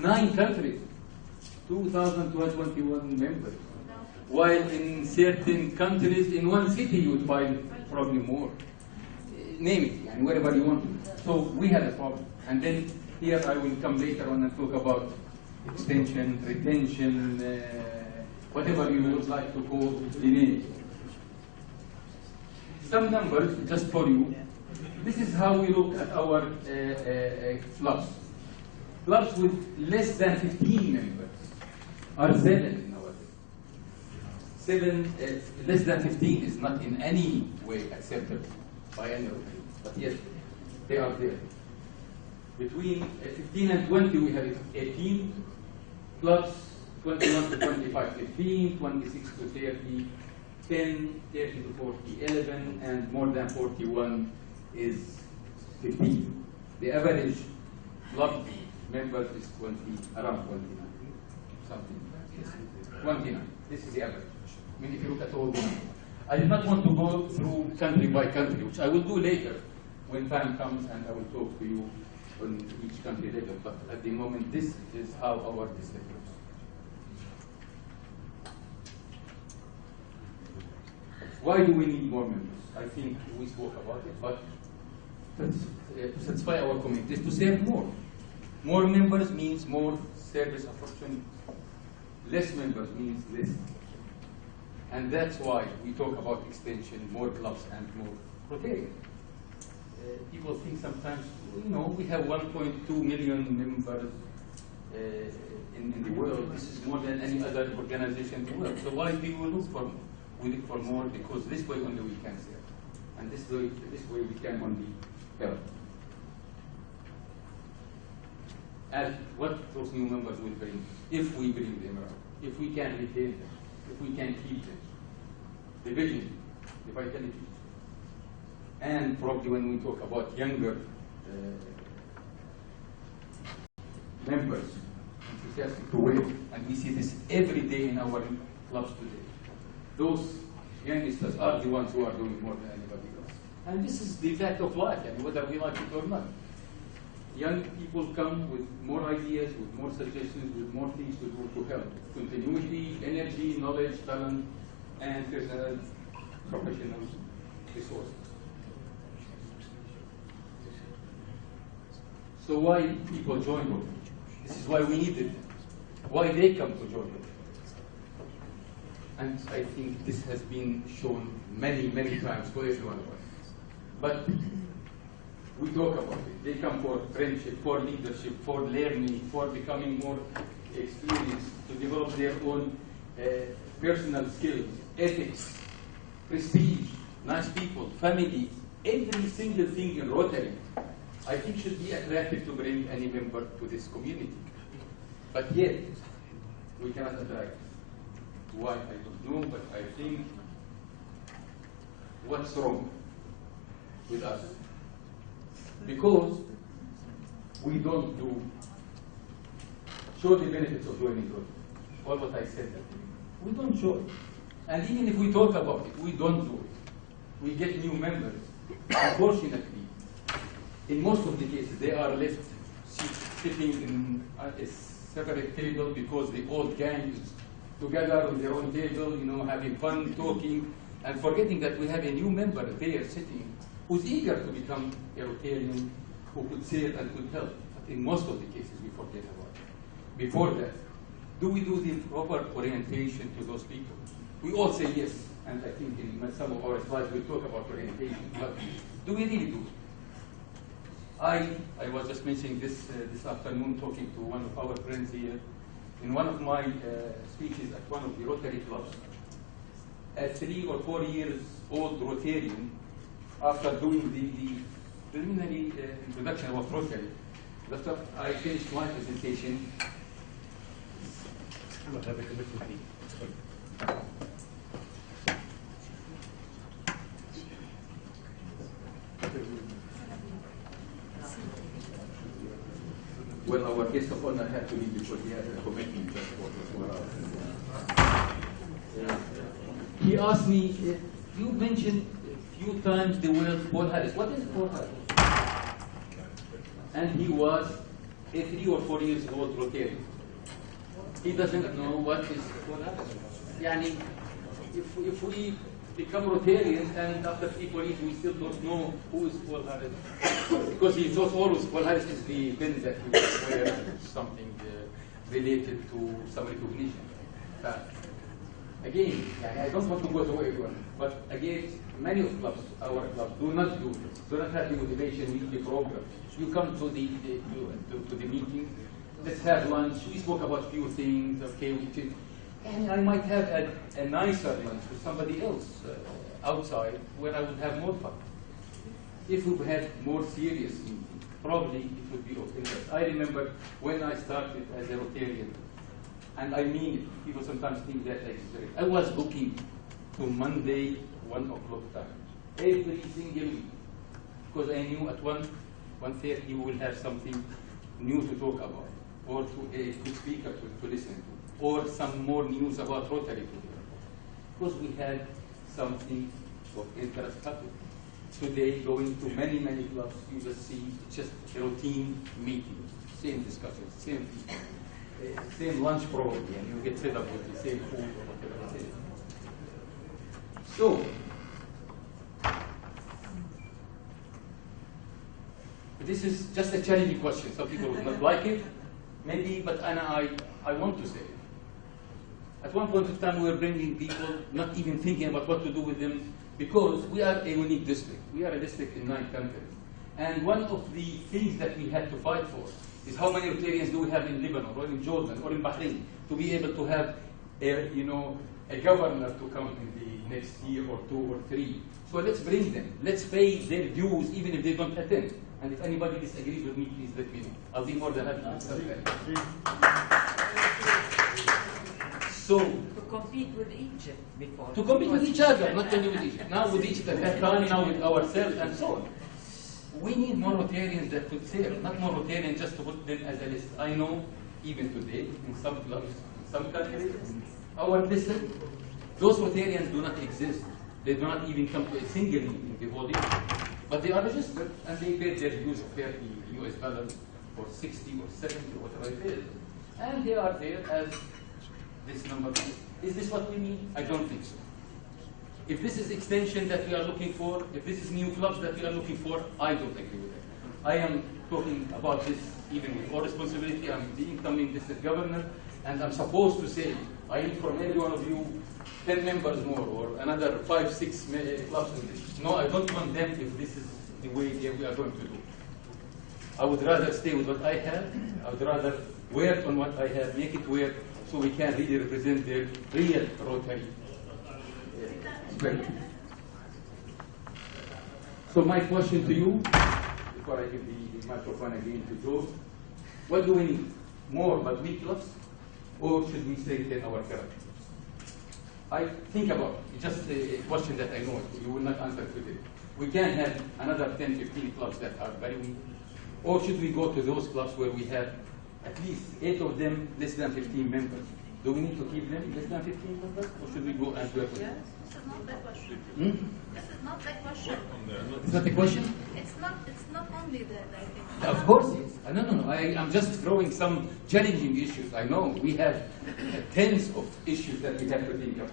9 countries, 2,221 members. While in certain countries, in one city, you would find probably more. Name it, wherever you want to. So we have a problem. And then here I will come later on and talk about extension, retention, whatever you would like to call the name. Some numbers, just for you. This is how we look at our clubs. Clubs with less than 15 members are 7 in our day. 7, less than 15 is not in any way accepted by any of them, but yet they are there. Between 15 and 20, we have 18 clubs, 21 to 25, 15, 26 to 30, 10, 30 to 40, 11, and more than 41 is 15. The average club members is around 29, something. 29. This is the average. If you look at all the numbers. I did not want to go through country by country, which I will do later when time comes, and I will talk to you on each country later. But at the moment, this is how our district looks. Why do we need more members? I think we spoke about it, but to satisfy our communities, to serve more. More members means more service opportunities. Less members means less. And that's why we talk about extension, more clubs, and more Rotary. People think sometimes, we have 1.2 million members in the world. This is more than any other organization in the world. So why do we look for more? We look for more because this way only we can serve. And this way we can only help. And what those new members will bring, if we bring them around, if we can retain them, if we can keep them. The vision, the vitality. And probably when we talk about younger members, enthusiastic to win, and we see this every day in our clubs today. Those youngsters are the ones who are doing more than anybody else. And this is the fact of life, I mean, whether we like it or not. Young people come with more ideas, with more suggestions, with more things to do to help. Continuity, energy, knowledge, talent, and personal, professional resources. So why people join Rotary? This is why we need it. Why they come to join Rotary. And I think this has been shown many, many times to every one of us. But we talk about it. They come for friendship, for leadership, for learning, for becoming more experienced, to develop their own personal skills, ethics, prestige, nice people, family, every single thing in Rotary, I think should be attractive to bring any member to this community. But yet, we cannot attract. Why, I don't know, but I think what's wrong with us? Because we don't show the benefits of joining Rotary. All what I said, we don't show it. And even if we talk about it, we don't do it. We get new members. Unfortunately, in most of the cases, they are left sitting at a separate table because the old gang is together on their own table, having fun, talking, and forgetting that we have a new member there sitting who's eager to become a Rotarian, who could serve and could help. But in most of the cases, we forget about it. Before that, do we do the proper orientation to those people? We all say yes, and I think in some of our slides we'll talk about orientation, but do we really do it? I was just mentioning this afternoon, talking to one of our friends here, in one of my speeches at one of the Rotary clubs. A 3 or 4 years old Rotarian, after doing the preliminary introduction about Rotary, after I finished my presentation, well, our guest of honor had to leave because he had a commitment just for 4 hours. He asked me, you mentioned a few times the word Paul Harris. What is Paul Harris? And he was a 3 or 4 years old Rotarian. He doesn't know what is Paul Harris. Yani, if we become Rotarians and after 3 or 4 years we still don't know who is Paul Harris, because he thought always Paul Harris is the pin that he was wearing, something related to some recognition. Again, I don't want to go to everyone, but again, many of our clubs do not do this, do not have the motivation, weekly program. You come to the meeting, let's have lunch, we spoke about a few things, okay, and I might have a nicer lunch with somebody else outside where I would have more fun. If we had more serious meetings, probably it would be okay. I remember when I started as a Rotarian, and I mean it, people sometimes think that I exaggerate. I was looking to Monday, 1 o'clock time, every single week, because I knew at 1:30 we will have something new to talk about, or to a good speaker to listen to, or some more news about Rotary to hear, because we had something of interest happening. Today, going to many, many clubs, you just see just a routine meeting, same discussions, same thing. Same lunch probably, and you get fed up with the same food or whatever it is. So, this is just a challenging question. Some people would not like it, maybe, but I want to say it. At one point of time, we were bringing people, not even thinking about what to do with them, because we are a unique district. We are a district in 9 countries. And one of the things that we had to fight for is how many Rotarians do we have in Lebanon, or in Jordan, or in Bahrain, to be able to have a governor to come in the next year or 2 or 3. So let's bring them. Let's pay their dues even if they don't attend. And if anybody disagrees with me, please let me know. I'll be more than happy to answer that. So, to compete with Egypt before. To compete with each other, not only with Egypt. Now with Egypt at that time, now with ourselves and so on. We need more Rotarians that could serve, not more Rotarians just to put them as a list. I know, even today, in some clubs, in some countries, our district, those Rotarians do not exist. They do not even come to a single meeting the whole year. But they are registered and they pay their dues of $30 or 60 or 70 or whatever it is. And they are there as this number. Is this what we need? I don't think so. If this is extension that we are looking for, if this is new clubs that we are looking for, I don't agree with it. I am talking about this even with all responsibility. I'm the incoming district governor, and I'm supposed to say, I need from every one of you 10 members more, or another 5, 6 clubs in this. No, I don't want them if this is the way we are going to do. I would rather stay with what I have. I would rather work on what I have, make it work, so we can really represent the real Rotary. So my question to you, before I give the microphone again to Joe, what do we need? More but weak clubs, or should we strengthen our current? I think about it. Just a question that I know you will not answer today. We can have another 10, 15 clubs that are very weak, or should we go to those clubs where we have at least 8 of them less than 15 members? Do we need to keep them less than 15 members, or should we go and work with them? This is not the question. This is not the question. It's not the question? It's not only the Of course, yes. No. I'm just throwing some challenging issues. I know we have tens of issues that we have to think about.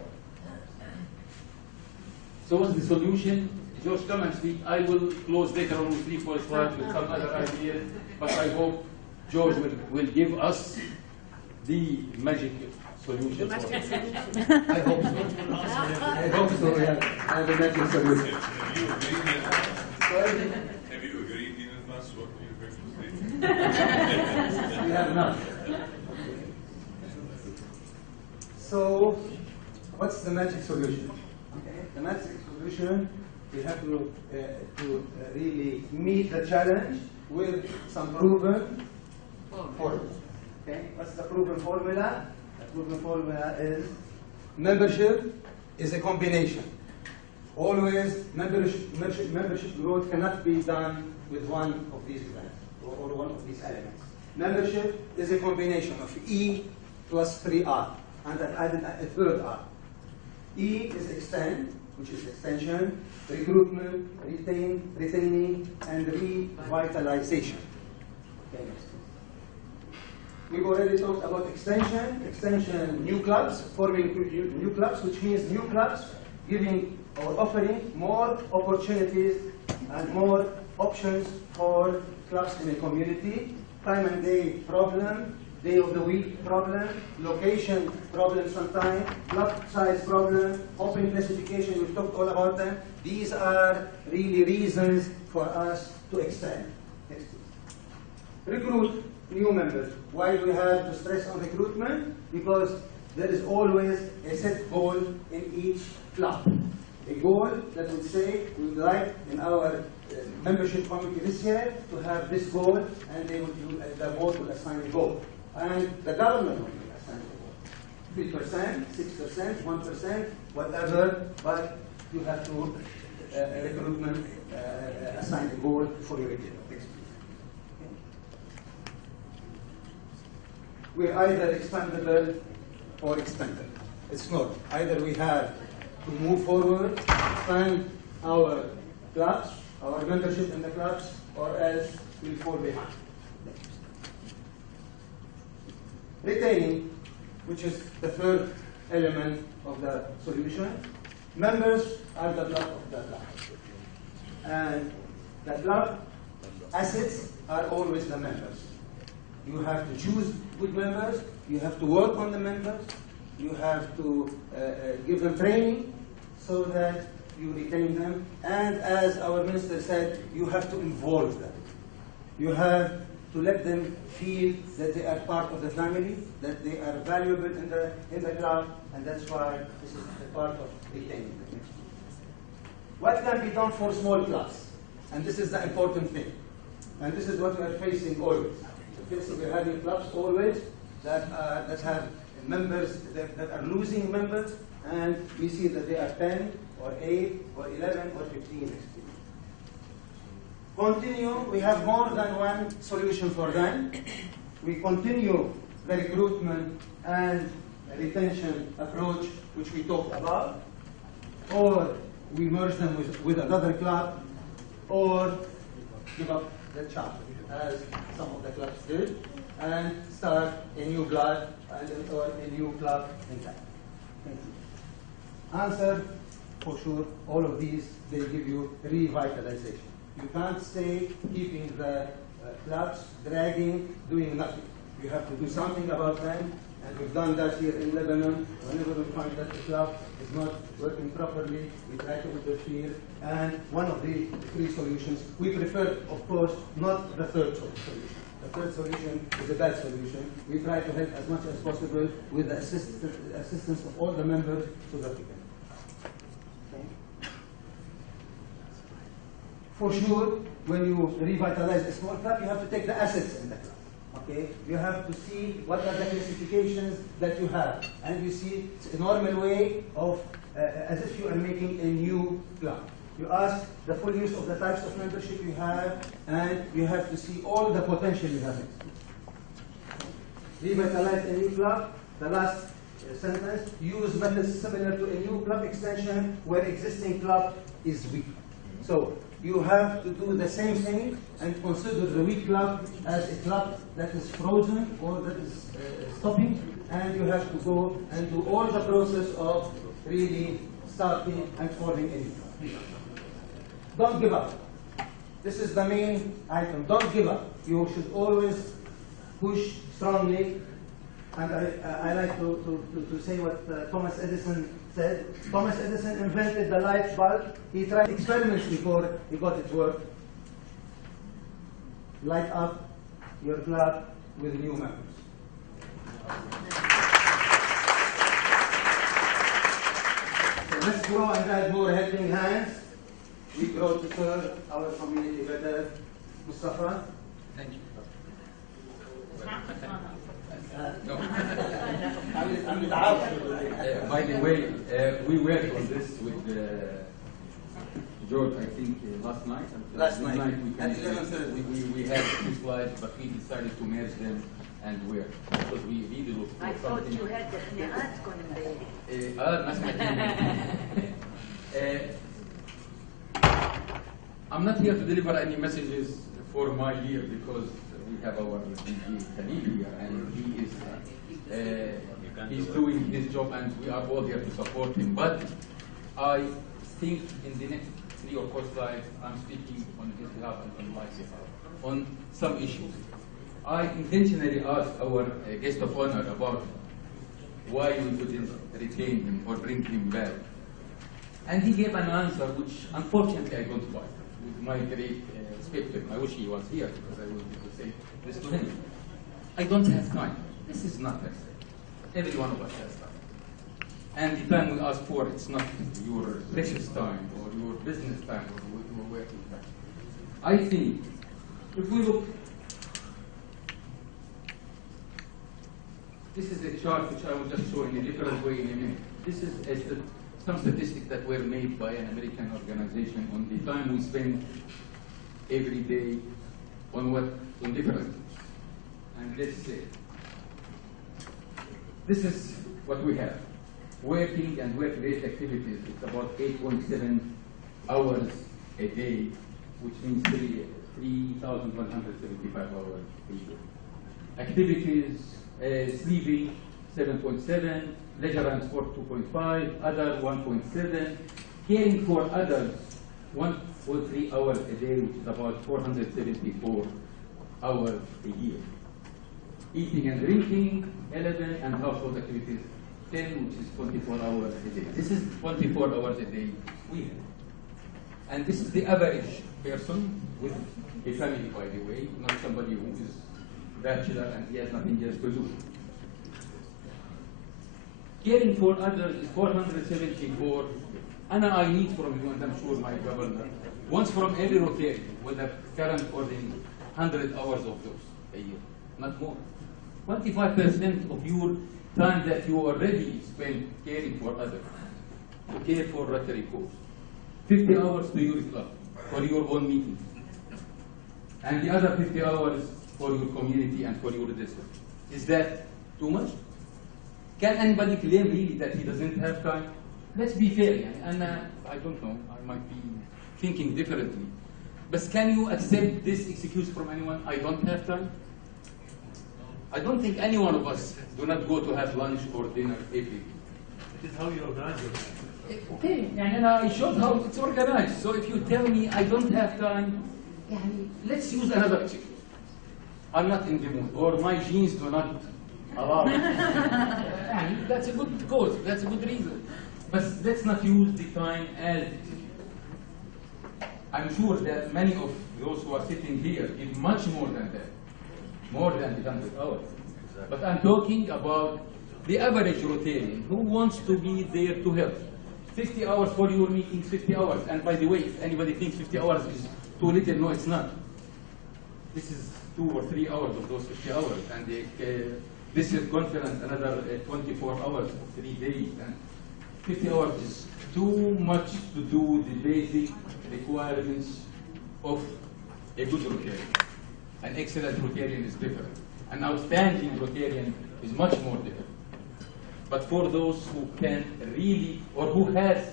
So what's the solution? George, come and speak. I will close later on with 3-4 slides with some other ideas, but I hope George will give us the magic solution. I hope so. I hope so, yeah. I have a magic solution. Have you agreed in advance what you're going to say? We have not. So, what's the magic solution? Okay. The magic solution, we have to really meet the challenge with some proven formula. Okay. What's the proven formula? The proven formula is membership is a combination. Always, membership growth cannot be done with one of these events or one of these elements. Membership is a combination of E plus 3R, and I've added a third R. E is extend, which is extension, recruitment, retaining, and revitalization. Okay, next. We've already talked about extension, new clubs, forming new clubs, which means new clubs giving or offering more opportunities and more options for clubs in a community. Time and day problem, day of the week problem, location problem sometimes, club size problem, open classification, we've talked all about them. These are really reasons for us to extend. Next. Recruit new members. Why do we have to stress on recruitment? Because there is always a set goal in each club. A goal that would say we would like in our membership committee this year to have this goal, and they would do, the board will assign a goal. And the government will assign a goal. 3%, 6%, 1%, whatever, but you have to recruitment assign a goal for your region. We're either expandable or expendable. It's not. Either we have to move forward, expand our clubs, our membership in the clubs, or else we'll fall behind. Retaining, which is the third element of the solution. Members are the blood of the club. And the club assets are always the members. You have to choose good members, you have to work on the members, you have to give them training so that you retain them, and as our minister said, you have to involve them. You have to let them feel that they are part of the family, that they are valuable in the club, and that's why this is a part of retaining them. What can be done for small clubs? And this is the important thing. And this is what we are facing always. We're having clubs always that have members that are losing members, and we see that they are 10 or 8 or 11 or 15 next year. Continue, we have more than one solution for them. We continue the recruitment and retention approach which we talked about, or we merge them with another club, or give up the charter, as some of the clubs did, and start a new blood or a new club in that. Thank you. Answer, for sure, all of these, they give you revitalization. You can't stay keeping the clubs dragging, doing nothing. You have to do something about them, and we've done that here in Lebanon. Whenever we find that the club is not working properly, we try to interfere. And one of the three solutions, we prefer, of course, not the third solution. The third solution is a bad solution. We try to help as much as possible with the assistance of all the members so that we can. For sure, when you revitalize a small club, you have to take the assets in the club. Okay? You have to see what are the classifications that you have. And you see it's a normal way of, as if you are making a new club. You ask the full use of the types of membership you have, and you have to see all the potential you have. Revitalize a new club. The last sentence, use methods similar to a new club extension where existing club is weak. So you have to do the same thing and consider the weak club as a club that is frozen or that is stopping, and you have to go and do all the process of really starting and forming a new club. Don't give up. This is the main item. Don't give up. You should always push strongly. And I like to say what Thomas Edison said. Thomas Edison invented the light bulb. He tried experiments before he got it to work. Light up your club with new members. So let's grow and add more helping hands. We grow to serve our community better. Mustafa? Thank you. By the way, we worked on this with George, I think, last night. Last night. At 11:30. We had two slides, but we decided to merge them and work because we really looked for I thought something. you had the Atcon there. I'm not here to deliver any messages for my year because we have our DG Khalil here, and he is he's doing his job, and we are all here to support him. But I think in the next 3 or 4 slides, I'm speaking on his behalf and on my behalf on some issues. I intentionally asked our guest of honor about why we couldn't retain him or bring him back. And he gave an answer which, unfortunately, I don't buy. With my great respect to him, I wish he was here because I would be able to say this to him. I don't have time. This is not necessary. Every one of us has time. And the time we ask for, it's not your precious time or your business time or your working time. I think if we look, this is a chart which I will just show in a different way in a minute. This is some statistics that were made by an American organization on the time we spend every day on different things. And let's say, this is what we have. Working and work-related activities, it's about 8.7 hours a day, which means 3,175 hours a year. Activities, sleeping, 7.7, leisure and sport, 2.5, other, 1.7, caring for others, 1.3 hours a day, which is about 474 hours a year. Eating and drinking, 11, and household activities, 10, which is 24 hours a day. This is 24 hours a day we have. And this is the average person with a family, by the way, not somebody who is bachelor and he has nothing else to do. Caring for others is 474, and I need from you, and I'm sure my governor, once from every Rotary, whether current or in 100 hours of those a year, not more. 25% of your time that you already spend caring for others, to care for Rotary cause. 50 hours to your club, for your own meetings. And the other 50 hours for your community and for your district. Is that too much? Can anybody claim really that he doesn't have time? let's be fair, and I don't know, I might be thinking differently. But can you accept this excuse from anyone? I don't have time. I don't think any one of us do not go to have lunch or dinner every week. It is how you organize it. Okay, and I showed how it's organized. So if you tell me I don't have time, let's use another excuse. I'm not in the mood, or my genes do not allow it. And that's a good cause, that's a good reason. But let's not use the time as it is. I'm sure that many of those who are sitting here give much more than that, more than the 100 hours. But I'm talking about the average Rotarian who wants to be there to help. 50 hours for your meetings, 50 hours. And by the way, if anybody thinks 50 hours is too little, no, it's not. This is 2 or 3 hours of those 50 hours. And this is conference, another 24 hours, 3 days. And 50 hours is too much to do the basic requirements of a good Rotarian. An excellent Rotarian is different. An outstanding Rotarian is much more different. But for those who can really, or who has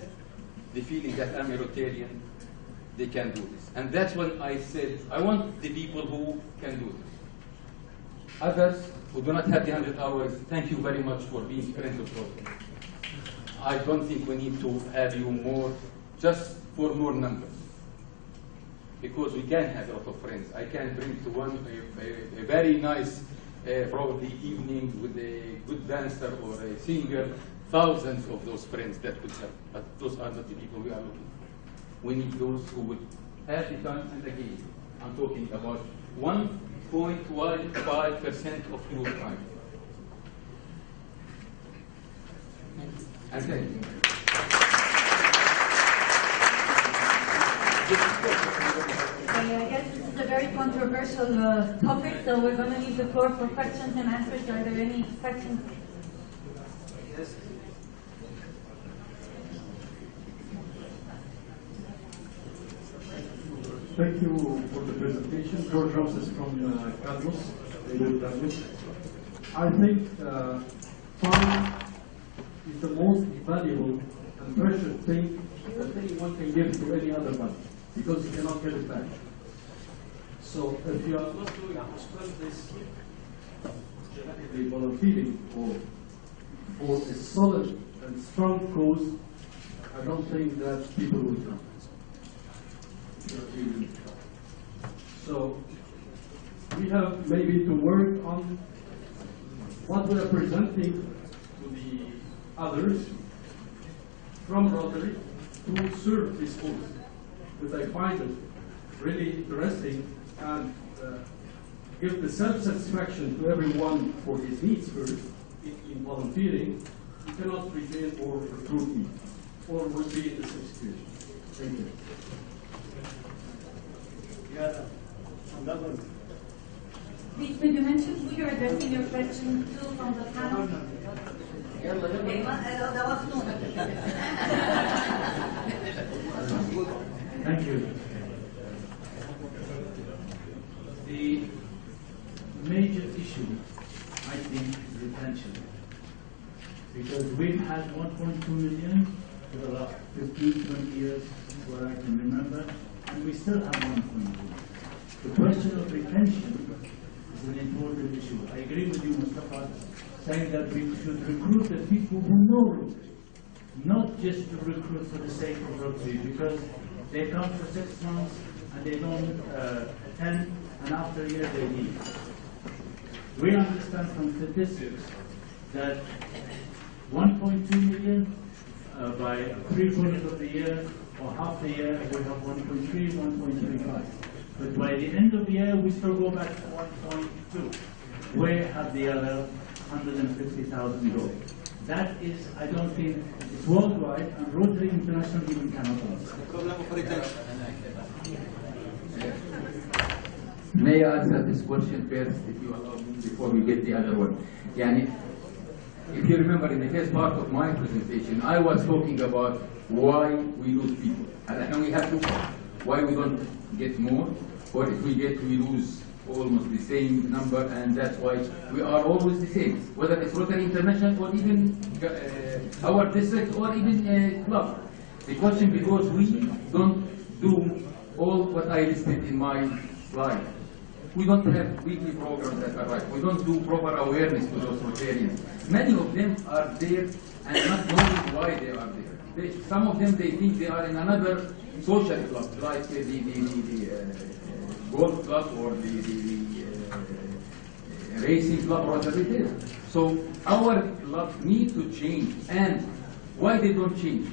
the feeling that I'm a Rotarian, they can do this. And that's when I said, I want the people who can do this. Others who do not have the 100 hours, thank you very much for being friends of Rotary. I don't think we need to have you more, just for more numbers. Because we can have a lot of friends. I can bring to one a very nice probably evening with a good dancer or a singer, thousands of those friends that could help. But those are not the people we are looking for. We need those who would have the time, and again, I'm talking about 1.15% of your time. And then, I guess this is a very controversial topic, so we're going to leave the floor for questions and answers. Are there any questions? Yes. Thank you for the presentation. George Ramses from Carlos. I think time is the most valuable and precious thing that anyone can give to any other man, because you cannot get it back. So if you are not doing to spend this volunteering for a solid and strong cause, I don't think that people will come. So we have maybe to work on what we are presenting to the others from Rotary to serve this cause, because I find it really interesting and give the self-satisfaction to everyone for his needs first. In volunteering, you cannot retain or recruit me, or would be in the same situation. Thank you. Yeah, another. Please, could you mention who you're addressing your question to from the panel? Thank you. The major issue, I think, is retention. Because we've had 1.2 million for the last 15, 20 years, what I can remember, and we still have 1.2 million. The question of retention is an important issue. I agree with you, Mustafa, saying that we should recruit the people who know Rotary, not just to recruit for the sake of Rotary, because they come for 6 months and they don't attend, and after a year they leave. We understand from statistics that 1.2 million by 3/4 of the year or half the year we have 1.3, 1.35. But by the end of the year we still go back to 1.2. Where have the other 150,000 go? That is, I don't think, it's worldwide, and Rotary International even cannot answer. Problem of retention. May I answer this question first, if you allow me, before we get the other one? Yani, if you remember in the first part of my presentation, I was talking about why we lose people. And we have to why we don't get more, or if we get, we lose almost the same number, and that's why we are always the same, whether it's Rotary International or even our district or even club. The question, because we don't do all what I listed in my slide. We don't have weekly programs that are right. We don't do proper awareness to those Rotarians. Many of them are there and not knowing why they are there. Some of them, they think they are in another social club, like the golf club or the racing club or whatever it is. So our club need to change. And why they don't change?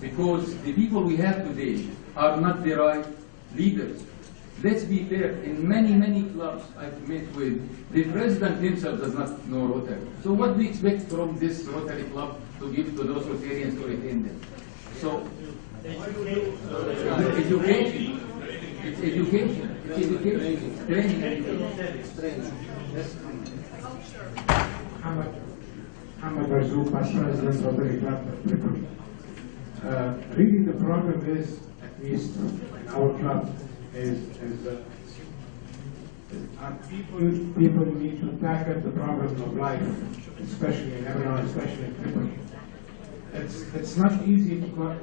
Because the people we have today are not the right leaders. Let's be fair, in many, many clubs I've met with, the president himself does not know Rotary. So what do we expect from this Rotary club to give to those Rotarians to retain them? So, education. It's education. It's education. Training and education. Hamad Barzou, past president of Rotary Club Tripoli. Really the problem is, at least in our club, is people need to tackle the problems of life, especially in Lebanon, especially in Tripoli. It's not easy to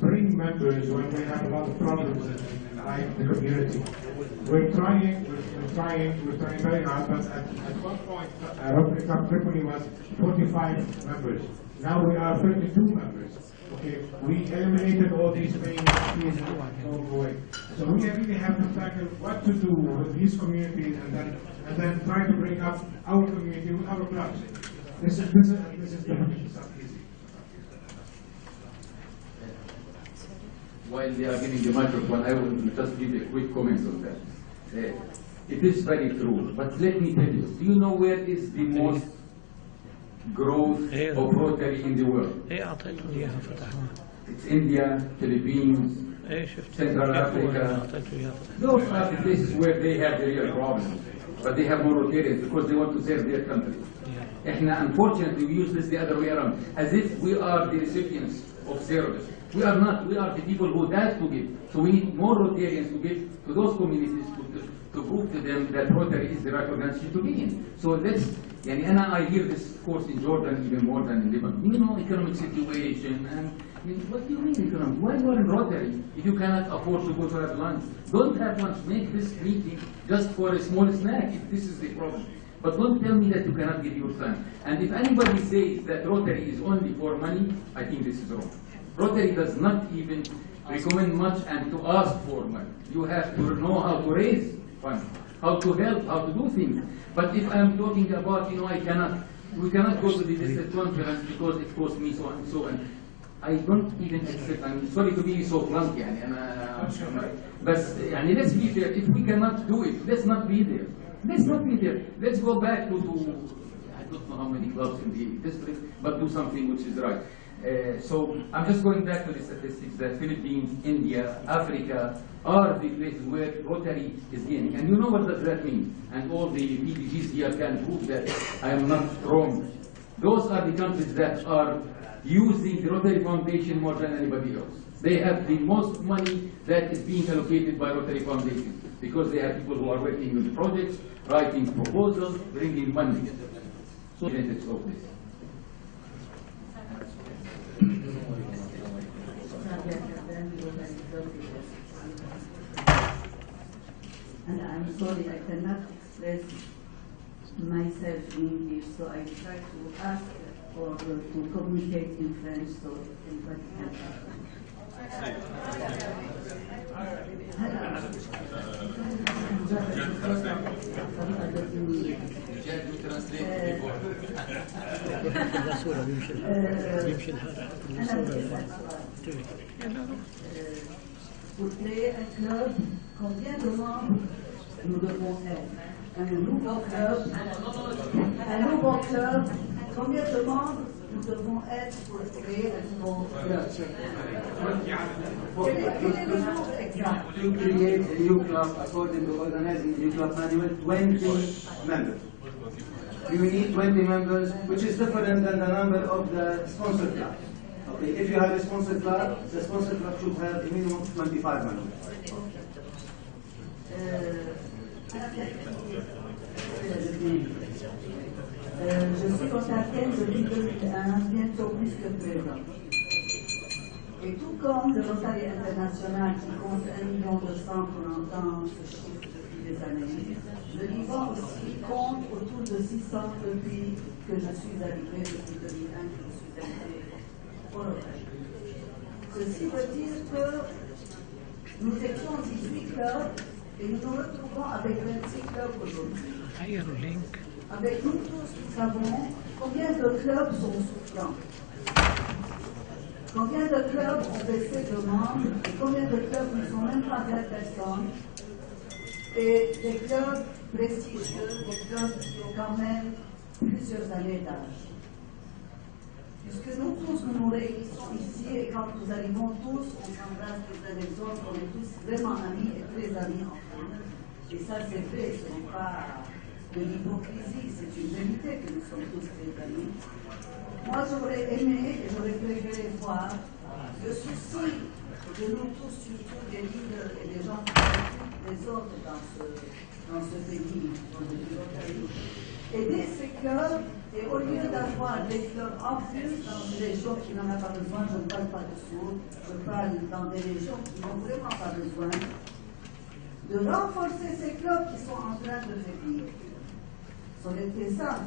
bring members when we have a lot of problems in life, in the community. We're trying very hard, but at one point, Rotary Club Tripoli was 45 members. Now we are 32 members. Okay, we eliminated all these main issues along the way. So we really have to tackle what to do with these communities, and then try to bring up our community with our clubs. This is difficult. It's not easy. While they are giving the microphone, I will just give a quick comment on that. It is very true, but let me tell you, do you know where is the most growth of Rotary in the world? It's India, Philippines, Central Africa. Those are the places where they have the real problems, but they have more Rotarians because they want to serve their country. Unfortunately, we use this the other way around, as if we are the recipients of service. We are not. We are the people who have to give. So we need more Rotarians to give to those communities to prove to them that Rotary is the right organization to be in. So let's, and I hear this, of course, in Jordan even more than in Lebanon. You know, economic situation, and what do you mean economic? Why you are in Rotary if you cannot afford to go to have lunch? Don't have lunch. Make this meeting just for a small snack if this is the problem. But don't tell me that you cannot give your time. And if anybody says that Rotary is only for money, I think this is wrong. Rotary does not even recommend much and to ask for money. You have to know how to raise funds, how to help, how to do things. But if I'm talking about, we cannot go to the district conference because it costs me so and so, and I don't even accept. I'm sorry to be so blunt, but let's be fair. If we cannot do it, let's not be there. Let's not be there. Let's go back to I don't know how many clubs in the district, but do something which is right. So I'm just going back to the statistics that Philippines, India, Africa are the places where Rotary is gaining. And you know what does that mean? And all the PDGs here can prove that I am not wrong. Those are the countries that are using the Rotary Foundation more than anybody else. They have the most money that is being allocated by Rotary Foundation because they have people who are working with projects, writing proposals, bringing money. So benefits of this. And I'm sorry, I cannot express myself in English, so I try to ask or to communicate in French so everybody can Pour créer un club, combien de membres nous devons être? Un nouveau club, combien de membres nous devons être pour créer un nouveau club? Quel est le nombre exact? To create a new club, according to organizing new club manual, 20 members. You need 20 members, which is different than the number of the sponsor club. Okay, if you have a sponsor club, the sponsor club should have a minimum of 25 members. Je suis rotarienne depuis 2001, bientôt plus que 13 ans. Et tout comme le Rotary international qui compte 1 million de sang, qu'on entend ce chiffre depuis des années, le Liban aussi compte autour de 600 depuis que je suis arrivée, depuis 2001 que je suis arrivée au Rotary. Ceci veut dire que nous étions 18 clubs et nous nous retrouvons avec 26 clubs aujourd'hui. Avec nous tous, nous savons combien de clubs sont souffrants. Combien de clubs ont baissé de membres et combien de clubs ne sont même pas 20 personnes. Et des clubs prestigieux, des clubs qui ont quand même plusieurs années d'âge. Puisque nous tous, nous nous réunissons ici et quand nous arrivons tous, on s'embrasse les uns les autres, on est tous vraiment amis et très amis ensemble. Et ça, c'est vrai, ce n'est pas de l'hypocrisie, c'est une vérité que nous sommes tous très amis. Moi, j'aurais aimé et j'aurais préféré voir le souci de nous tous, surtout des leaders et des gens qui occupent les autres dans ce pays, dans le Rotary, aider ces clubs et au lieu d'avoir des clubs en plus dans des régions qui n'en ont pas besoin, je ne parle pas de Sourd, je parle dans des régions qui n'ont vraiment pas besoin, de renforcer ces clubs qui sont en train de faiblir. Ça aurait été ça.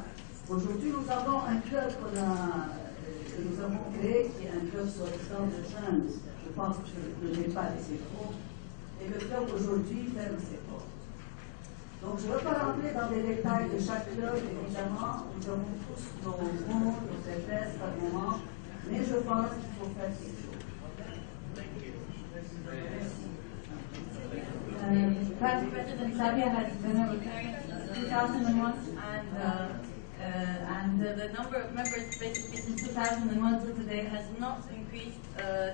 Aujourd'hui, nous avons un club que nous avons créé, qui est un club sortant de jeunes. Je pense que le départ est trop. Et le club aujourd'hui ferme ses portes. Donc, je ne veux pas rentrer dans les détails de chaque club, évidemment. Nous avons tous nos mots, nos faiblesses par moment. Mais je pense qu'il faut faire quelque chose. Past President Sabia has been a Rotarian since 2001, and the number of members basically since 2001 to today has not increased,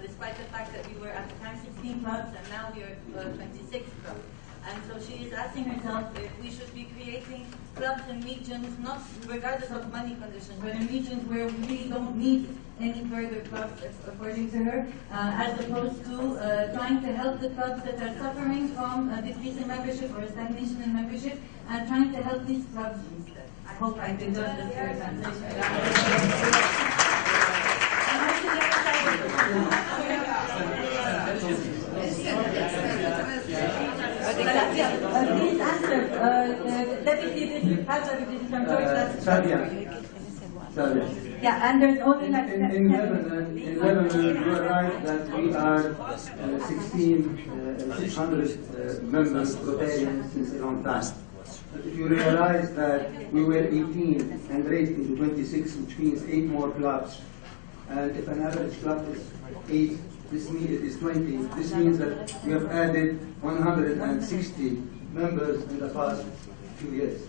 despite the fact that we were at the time 16 clubs and now we are 26 clubs. And so she is asking herself if we should be creating clubs in regions, not regardless of money conditions, but in regions where we really don't need any further clubs, according to her, as opposed to trying to help the clubs that are suffering from a decrease in membership or a stagnation in membership, and trying to help these clubs instead. I hope I did justice to her translation. Please answer, Deputy District from George. Sadia. Yeah, and there's only like in Lebanon, you are right that we are 600 members Rotarians since a long time. But if you realize that we were 18 and raised into 26, which means 8 more clubs, and if an average club is 8, this means it is 20. This means that we have added 160 members in the past few years,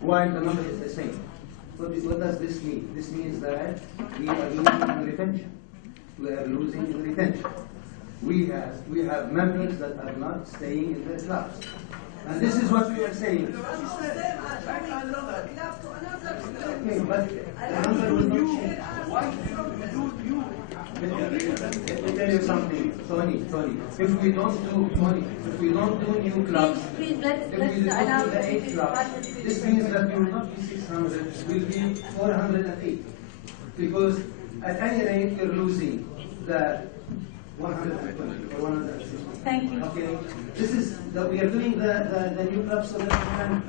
while the number is the same. What does this mean? This means that we are losing in retention. We are losing in retention. We have members that are not staying in their clubs. And this is what we are saying. Okay, but the number will not change. Let me tell you something, Tony. If we don't do new clubs, if we don't do the 8 clubs, this means that we will not be 600, we will be 408. Because at any rate, you're losing the 120 or 160. Thank you. Okay, this is that we are doing the new clubs so that we can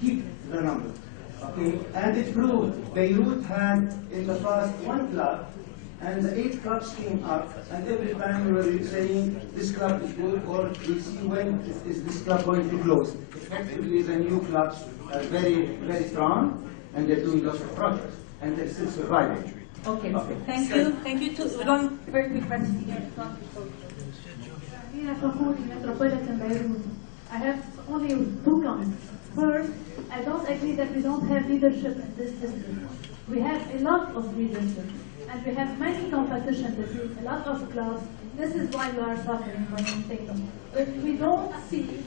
keep the number. Okay, and it proved Beirut had in the past 1 club. And the 8 clubs came up, and every time we were saying, this club is good, or we see when is this club going to close. Effectively, the new clubs are very, very strong, and they're doing lots of projects, and they're still surviving. Okay. Thank you. Thank you. One very quick question. Metropolitan Beirut. I have only 2 comments. First, I don't agree that we don't have leadership in this district. We have a lot of leadership. And we have many competition between a lot of clubs. This is why we are suffering from inflation. But we don't see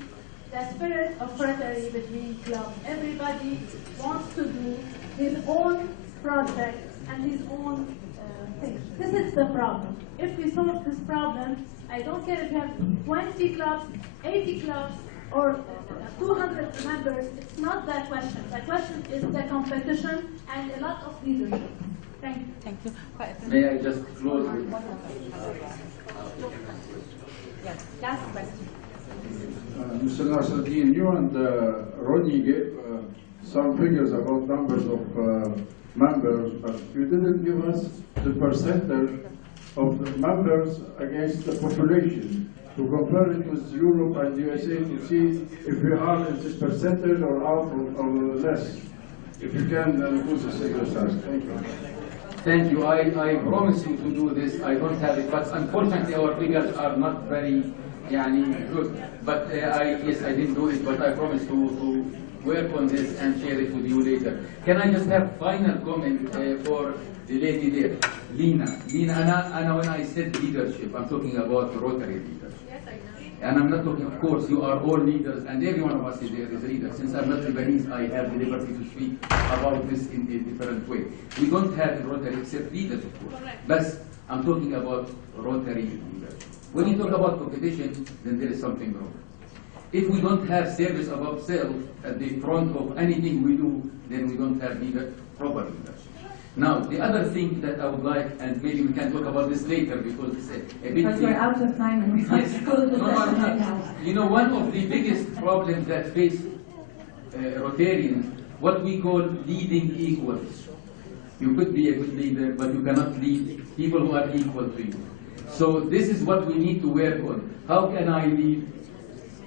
the spirit of fraternity between clubs. Everybody wants to do his own project and his own thing. This is the problem. If we solve this problem, I don't care if you have 20 clubs, 80 clubs, or 200 members, it's not that question. The question is the competition and a lot of leadership. Thank you. Thank you. May I just close with Yes, last question. Mr. Nasruddin, you and Rodney gave some figures about numbers of members, but you didn't give us the percentage of the members against the population to compare it with Europe and USA to see if we are in this percentage or out or less. If you can put this exercise. Thank you. Thank you. I promise you to do this. I don't have it, but unfortunately our figures are not very good. But yes, I didn't do it, but I promise to work on this and share it with you later. Can I just have final comment for the lady there, Lina? Lina, when I said leadership, I'm talking about Rotary leadership. And I'm not talking, of course, you are all leaders, and every one of us is there is a leader. Since I'm not Lebanese, I have the liberty to speak about this in a different way. We don't have Rotary except leaders, of course. But I'm talking about Rotary leaders. When you talk about competition, then there is something wrong. If we don't have service above self at the front of anything we do, then we don't have proper leadership. Now, the other thing that I would like, and maybe we can talk about this later because it's a big thing. Because we're out of time and we have to close the session right now. You know, one of the biggest problems that face Rotarians, what we call leading equals. You could be a good leader, but you cannot lead people who are equal to you. So this is what we need to work on. How can I lead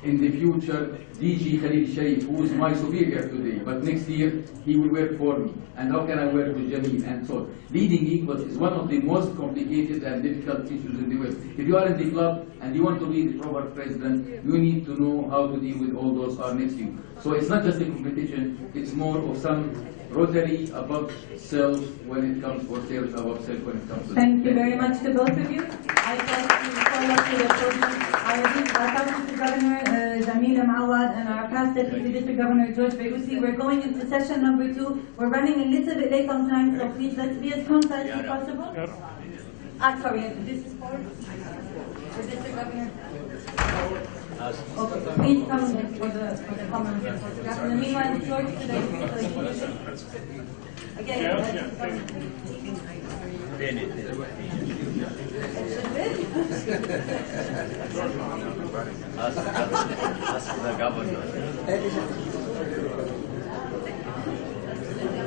in the future DG Khalil Shaykh, who is my superior today, but next year he will work for me. And how can I work with Jamil and so on? Leading equals is one of the most complicated and difficult issues in the world. If you are in the club and you want to be the proper president, you need to know how to deal with all those who are next to you. So it's not just a competition, it's more of some Rotary above self when it comes for service above self when it comes to... Thank you very much to both of you. I'd like to call up to the podium our past Governor Jamil Mawad and our past Deputy District Governor George Bayousi. We're going into session number 2. We're running a little bit late on time, so please let's be as concise as possible. Sorry, this is for the District Governor. Okay, please come for the comment photograph. In the meanwhile, George, could I again,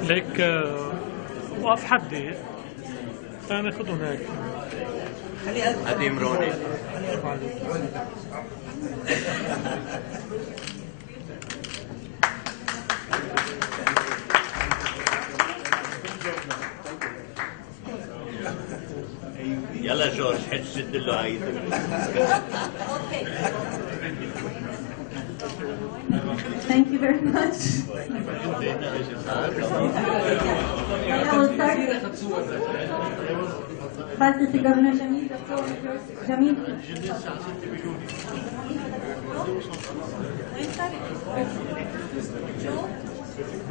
لك وقف حدي ناخذ هناك هذه مروني يلا جورج حد شد له هاي Thank you very much. Past District Governor Jamil, the floor is yours. Jamil.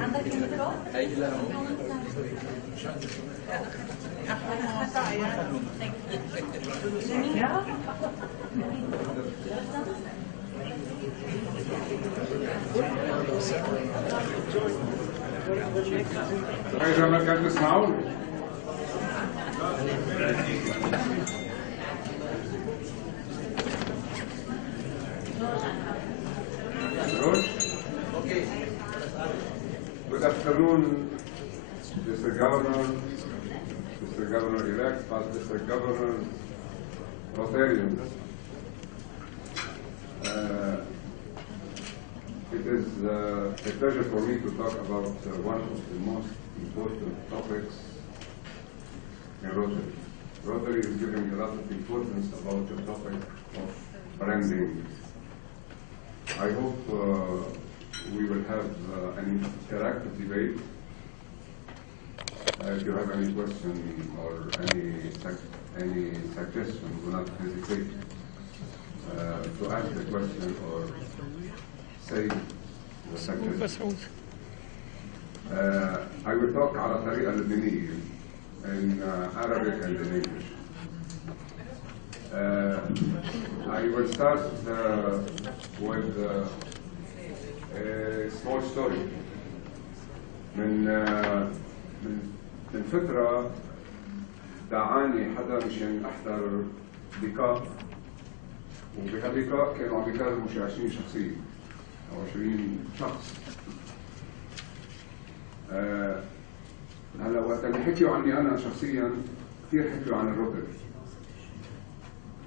عندك الميكرو؟ عايز كان تسمعوني Good afternoon, Mr. Governor-elect, past Mr. Governor, Rotarians. It is a pleasure for me to talk about one of the most important topics in Rotary. Rotary is giving a lot of importance about the topic of branding. I hope we will have an interactive debate. If you have any question or any suggestion, do not hesitate to ask the question or say the suggestion. I will talk على طريقة لبنانية in Arabic and in English. I will start with small story. من فترة دعاني حدا مشان أحضر لقاء، وبهاللقاء كانوا عم بيكرموا شي 20 شخصية أو 20 شخص. هلا وقت اللي حكيوا عني أنا شخصيا كثير حكيوا عن الروتري.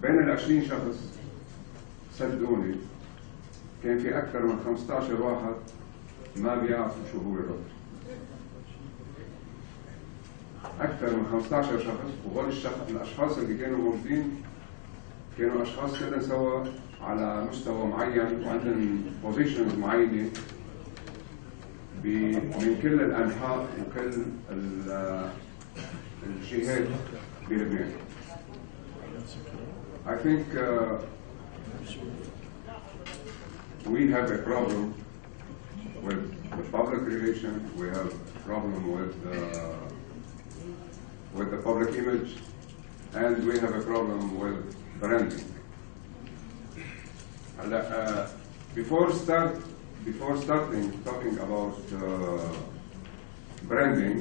بين ال 20 شخص صدقوني كان في أكثر من 15 واحد ما بيعرفوا شو هو الروتري. أكثر من 15 شخص، وهول الأشخاص اللي كانوا موجودين كانوا أشخاص كلنا سوا على مستوى معين وعندهم بوزيشنز معينة من كل الأنحاء وكل الجهات بلبنان. I think we have a problem with public relations, we have a problem with the public image, and we have a problem with branding. Before starting talking about branding,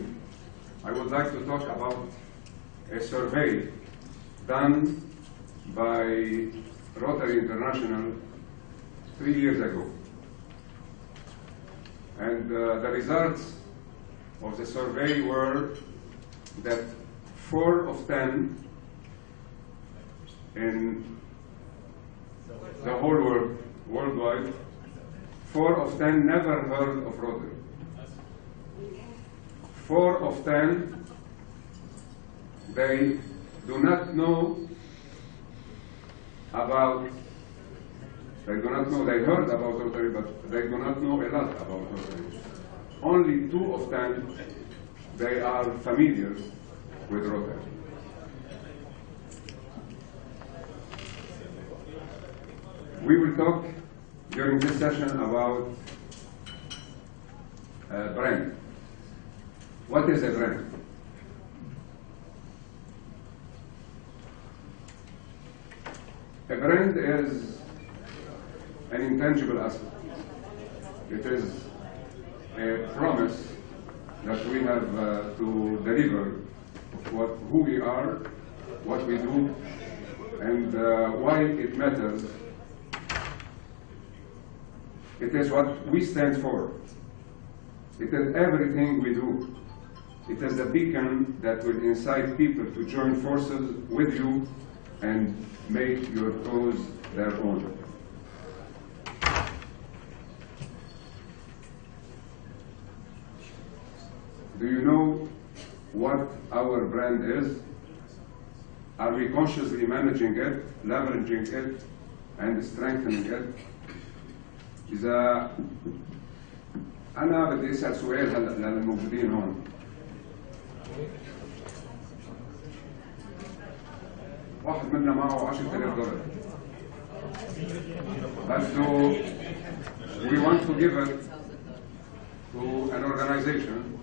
I would like to talk about a survey done by Rotary International 3 years ago. And the results of the survey were that 4 of 10 in the whole world, worldwide, 4 of 10 never heard of Rotary. 4 of 10, they do not know about, they heard about Rotary, but they do not know a lot about Rotary. Only 2 of 10, they are familiar with Rotary. We will talk during this session about brand. What is a brand? A brand is an intangible aspect. It is a promise that we have to deliver who we are, what we do, and why it matters. It is what we stand for. It is everything we do. It is a beacon that will incite people to join forces with you and make your cause their own. Do you know what our brand is? Are we consciously managing it, leveraging it, and strengthening it? إذا أنا بدي أسأل سؤال هلا للموجودين هون. واحد منا معه $10,000. But we want to give it to an organization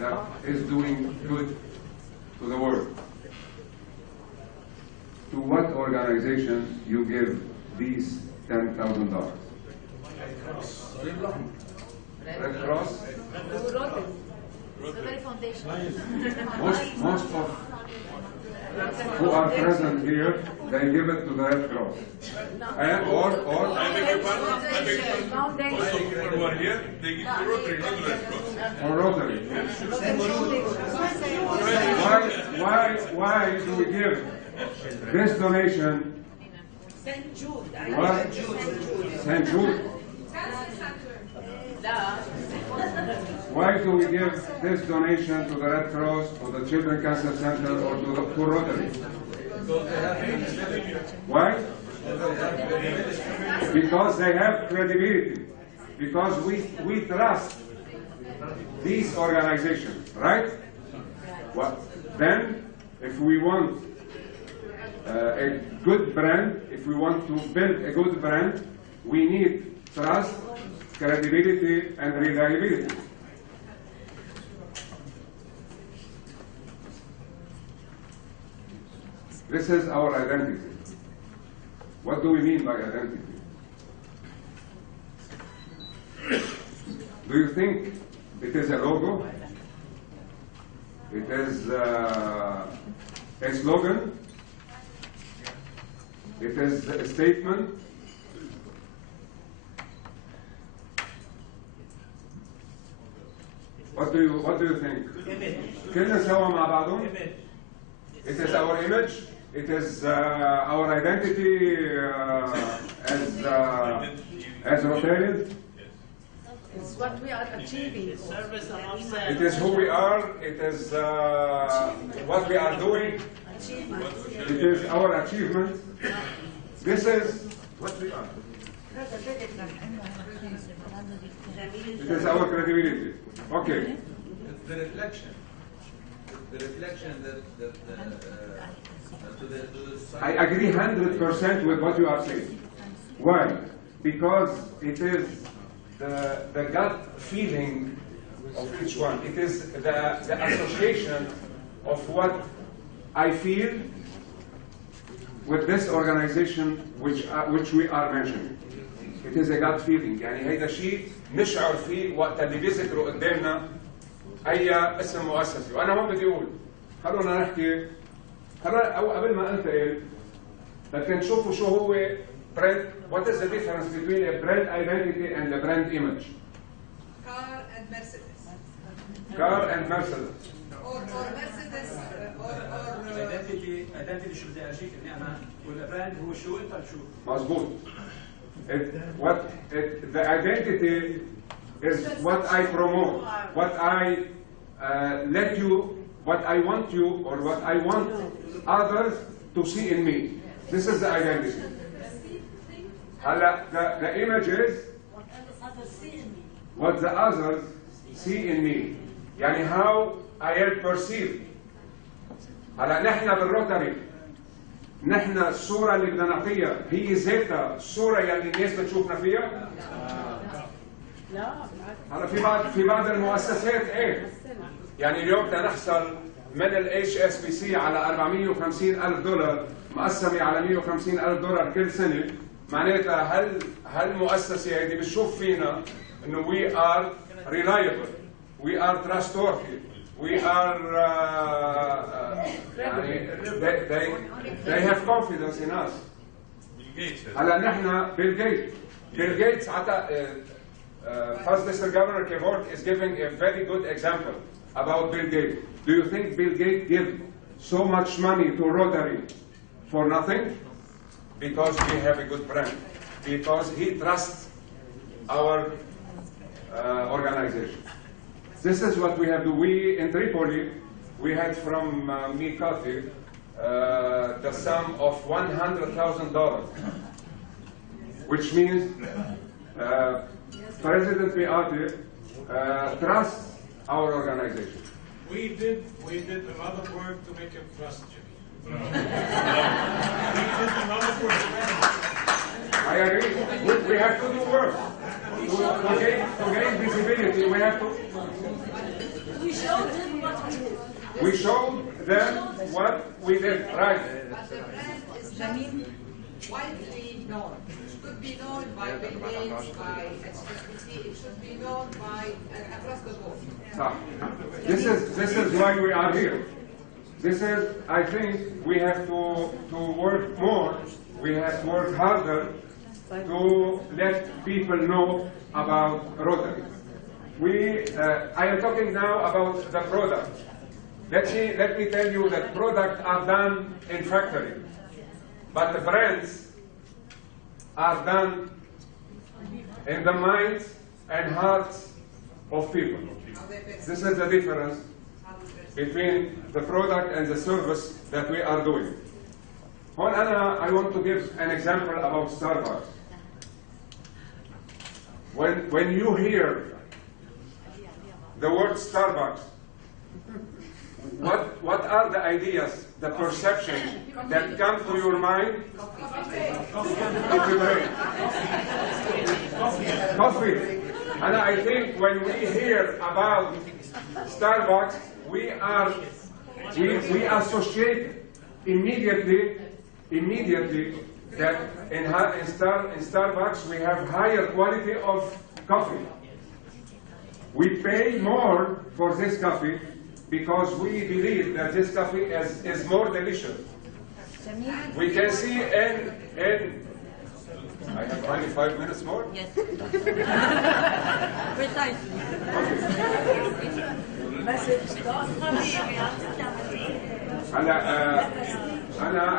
that is doing good to the world. To what organization you give these $10,000? Red Cross? Rotary Foundation. Most of who are present here, they give it to the Red Cross. And or who are here, they give to Rotary, not the Red Cross. or Rotary. Why do we give this donation? St. Jude. What? St. Jude. Why do we give this donation to the Red Cross, to the Children's Cancer Center, or to Rotary? Why? Because they have credibility. Because we trust these organizations, right? Well, then, if we want a good brand, if we want to build a good brand, we need trust, credibility, and reliability. This is our identity. What do we mean by identity? Do you think it is a logo? It is a slogan? It is a statement? What do you think? كلنا سوا مع بعضهم. It is our image. It is our identity as Rotarians. It's what we are achieving. It is who we are. It is what we are doing. It is our achievement. This is what we are. It is our credibility. Okay. The reflection that to the I agree 100% with what you are saying. Why? Because it is the gut feeling of each one. It is the association of what I feel with this organization which we are mentioning. It is a gut feeling. يعني هيدا شيء نشعر فيه وقت اللي بيذكروا قدامنا أي اسم مؤسسي. وأنا هون بدي أقول خلونا نحكي أو قبل ما أنت قلت لكن شوفوا شو هو brand. What is the difference between a brand identity and a brand image? Car and Mercedes. Car and Mercedes. Or Mercedes or identity شو بدي أجيك إني أنا والبراند هو شو أنت شو. مظبوط. The identity is what I promote, what I let you, what I want you, or what I want others to see in me. This is the identity. The image is what the others see in me. يعني how I am perceived. هلا نحن بالروتري نحن الصورة اللي بدنا نعطيها هي ذاتها الصورة يلي الناس بتشوفنا فيها؟ لا. هلا في بعض المؤسسات ايه؟ يعني اليوم بدنا نحصل من ال HSBC على $450,000 مقسمة على $150,000 كل سنة، معناتها هل المؤسسة هيدي بتشوف فينا انه we are reliable, we are trustworthy, we are they have confidence in us. هلا نحن بيل جيتس first Mr. Governor Kevork is giving a very good example about Bill Gates. Do you think Bill Gates give so much money to Rotary for nothing? Because we have a good brand. Because he trusts our organization. This is what we have to do. We, in Tripoli, we had from Mikati the sum of $100,000, which means President Mikati trusts our organization. We did a lot of work to make him trust you. We did a lot of work. I agree. We have to do work. To gain visibility, we have to. We showed them what we did. We showed them what we did, right? But the brand is not widely known. It should be known by Bill Gates, by HSBC. It should be known by across the board. This is why we are here. This is, I think, we have to work more. We have to work harder to let people know about Rotary. I am talking now about the product. Let me tell you that products are done in factory, but the brands are done in the minds and hearts of people. This is the difference between the product and the service that we are doing. I want to give an example about Starbucks. When you hear the word Starbucks, what are the ideas, the perception that come to your mind? Coffee. And I think when we hear about Starbucks, we associate immediately that in Starbucks we have higher quality of coffee. We pay more for this coffee because we believe that this coffee is more delicious. We can see in I have only 5 minutes more? Yes. Precisely.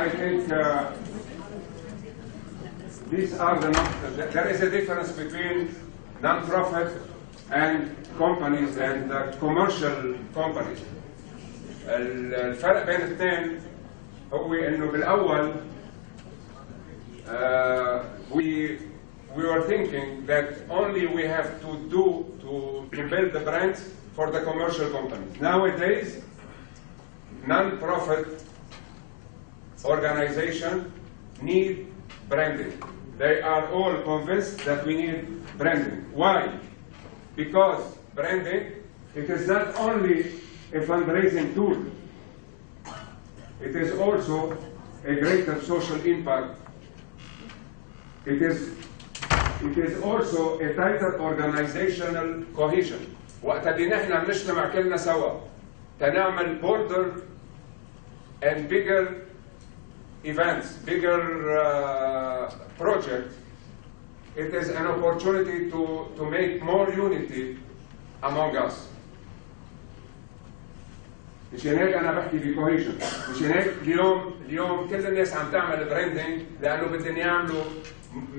I think these are there is a difference between non-profit and companies and commercial companies. الفرق بين الاثنين هو انه بالاول we were thinking that only we have to build the brands for the commercial companies. Nowadays, non-profit organizations need branding. They are all convinced that we need branding. Why? Because branding, it is not only a fundraising tool, it is also a greater social impact. It is also a tighter organizational cohesion. وقت اللي نحن بنجتمع كلنا سوا تنعمل bolder and bigger events, bigger projects, it is an opportunity to make more unity among us. مشان هيك انا بحكي بكوهيجن، مشان هيك اليوم كل الناس عم تعمل براندنج لانه بدهم يعملوا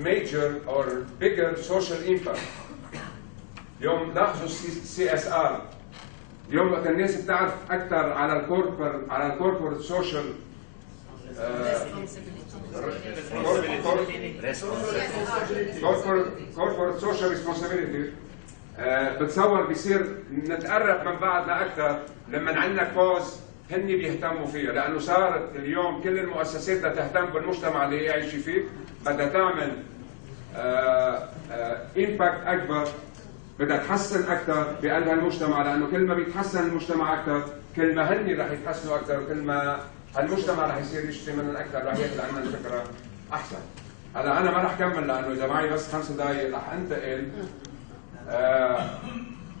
major or bigger social impact. اليوم لاحظوا CSR. اليوم وقت الناس بتعرف اكثر على الكوربوريت سوشيال corporate social responsibility بتصور بيصير نتقرب من بعضنا اكثر لما عندنا كوز هن بيهتموا فيها، لانه صارت اليوم كل المؤسسات تهتم بالمجتمع اللي هي عايشه فيه، بدها تعمل امباكت اكبر، بدها تحسن اكثر بقلب المجتمع، لانه كل ما بيتحسن المجتمع اكثر كل ما هن رح يتحسنوا اكثر، وكل ما المجتمع رح يصير يشتري منهم اكثر، رح ياخذ عنا الفكره احسن. هلا انا ما رح كمل لانه اذا معي بس 5 دقائق رح انتقل.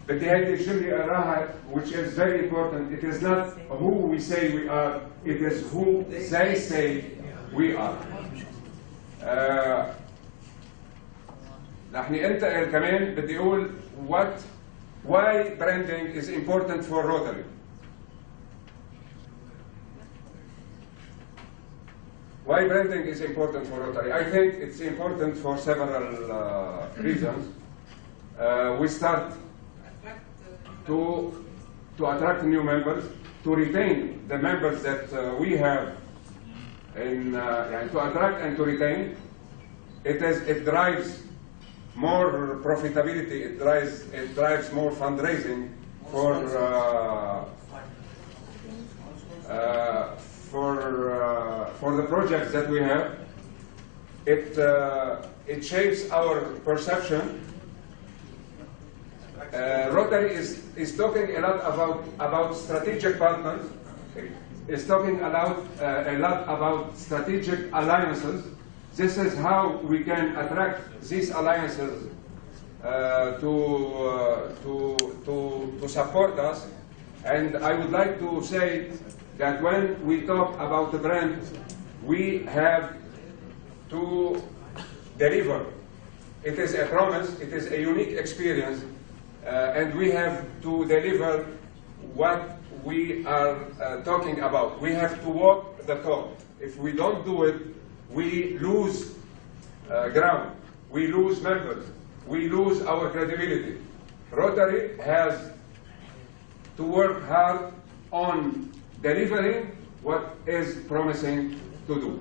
بدي هيدي الجمله اقراها which is very important. It is not who we say we are, it is who they say we are. رح انتقل كمان بدي اقول why branding is important for Rotary. Why branding is important for Rotary? I think it's important for several reasons. We start to attract new members, to retain the members that we have, to attract and to retain. It drives more profitability. It drives more fundraising for the projects that we have. It shapes our perception. Rotary is talking a lot about strategic partners. Is talking a lot about strategic alliances. This is how we can attract these alliances to support us. And I would like to say that when we talk about the brand, we have to deliver. It is a promise, it is a unique experience, and we have to deliver what we are talking about. We have to walk the talk. If we don't do it, we lose ground, we lose members, we lose our credibility. Rotary has to work hard on delivering what is promising to do.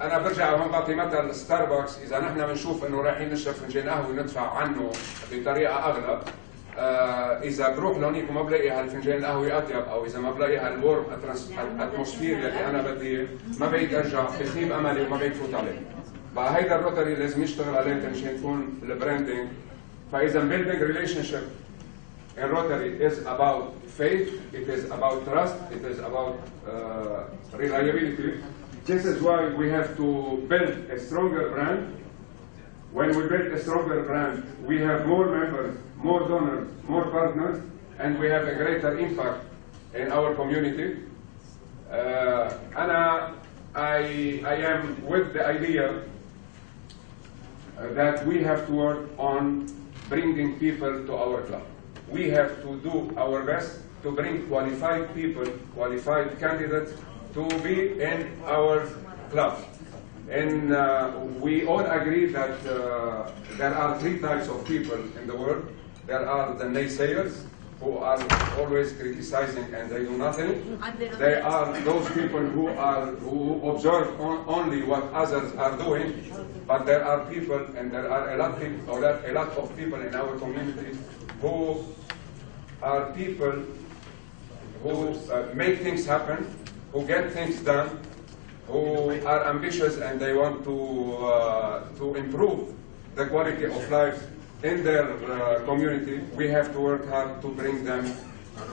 أنا برجع هون بعطي مثل ستاربكس، إذا نحن بنشوف إنه رايحين نشرب فنجان قهوة وندفع عنه بطريقة أغلى، إذا بروح لهونيك وما بلاقي هالفنجان القهوة أطيب، أو إذا ما بلاقي هالورم أتموسفير اللي أنا بدي ما بعيد أرجع بخيب أملي وما بعيد فوت عليه. بقى هيدا الروتري لازم يشتغل عليه مشان يكون البراندنج. فإذا building relationship in Rotary is about faith, it is about trust, it is about reliability. This is why we have to build a stronger brand. When we build a stronger brand, we have more members, more donors, more partners, and we have a greater impact in our community. And I am with the idea that we have to work on bringing people to our club. We have to do our best to bring qualified people, qualified candidates to be in our club. And we all agree that there are three types of people in the world. There are the naysayers, who are always criticizing and they do nothing. There are those people who observe only what others are doing. But there are people, and there are a lot of people in our community who are people who make things happen, who get things done, who are ambitious and they want to improve the quality of life in their community. We have to work hard to bring them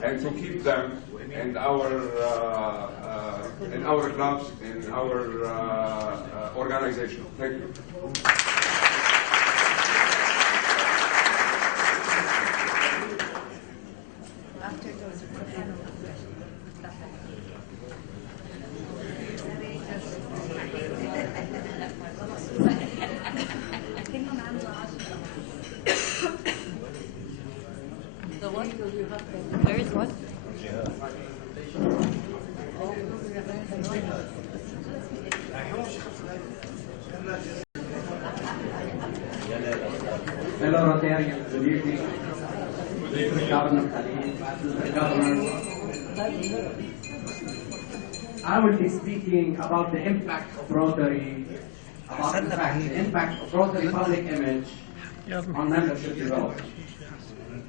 and to keep them in our clubs, in our organization. Thank you. There is one. Fellow Rotarians, good evening. Mr. Governor Khalid, Mr. Governor. I will be speaking about the impact of Rotary, the impact of Rotary public image on membership development.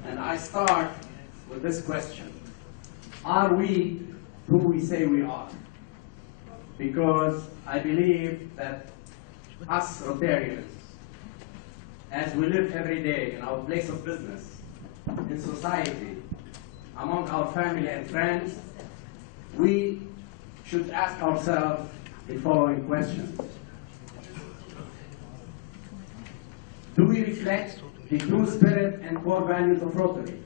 And I start with this question. Are we who we say we are? Because I believe that us Rotarians, as we live every day in our place of business, in society, among our family and friends, we should ask ourselves the following questions. Do we reflect the true spirit and core values of Rotary?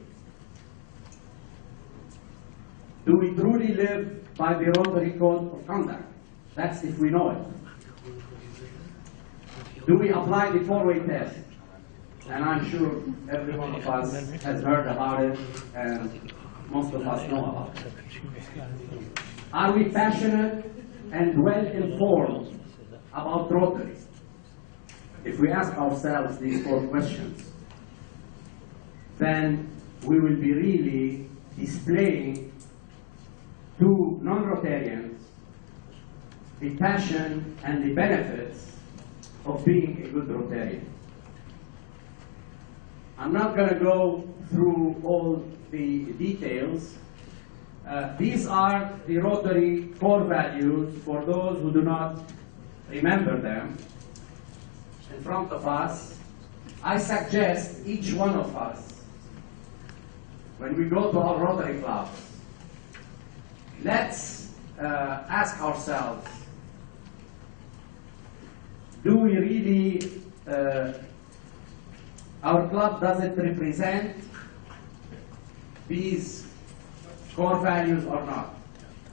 Do we truly live by the Rotary Code of Conduct? That's if we know it. Do we apply the four-way test? And I'm sure every one of us has heard about it, and most of us know about it. Are we passionate and well-informed about Rotary? If we ask ourselves these four questions, then we will be really displaying to non-Rotarians the passion and the benefits of being a good Rotarian. I'm not going to go through all the details. These are the Rotary core values for those who do not remember them. In front of us, I suggest each one of us, when we go to our Rotary clubs, let's ask ourselves, do we really, our club, does it represent these core values or not?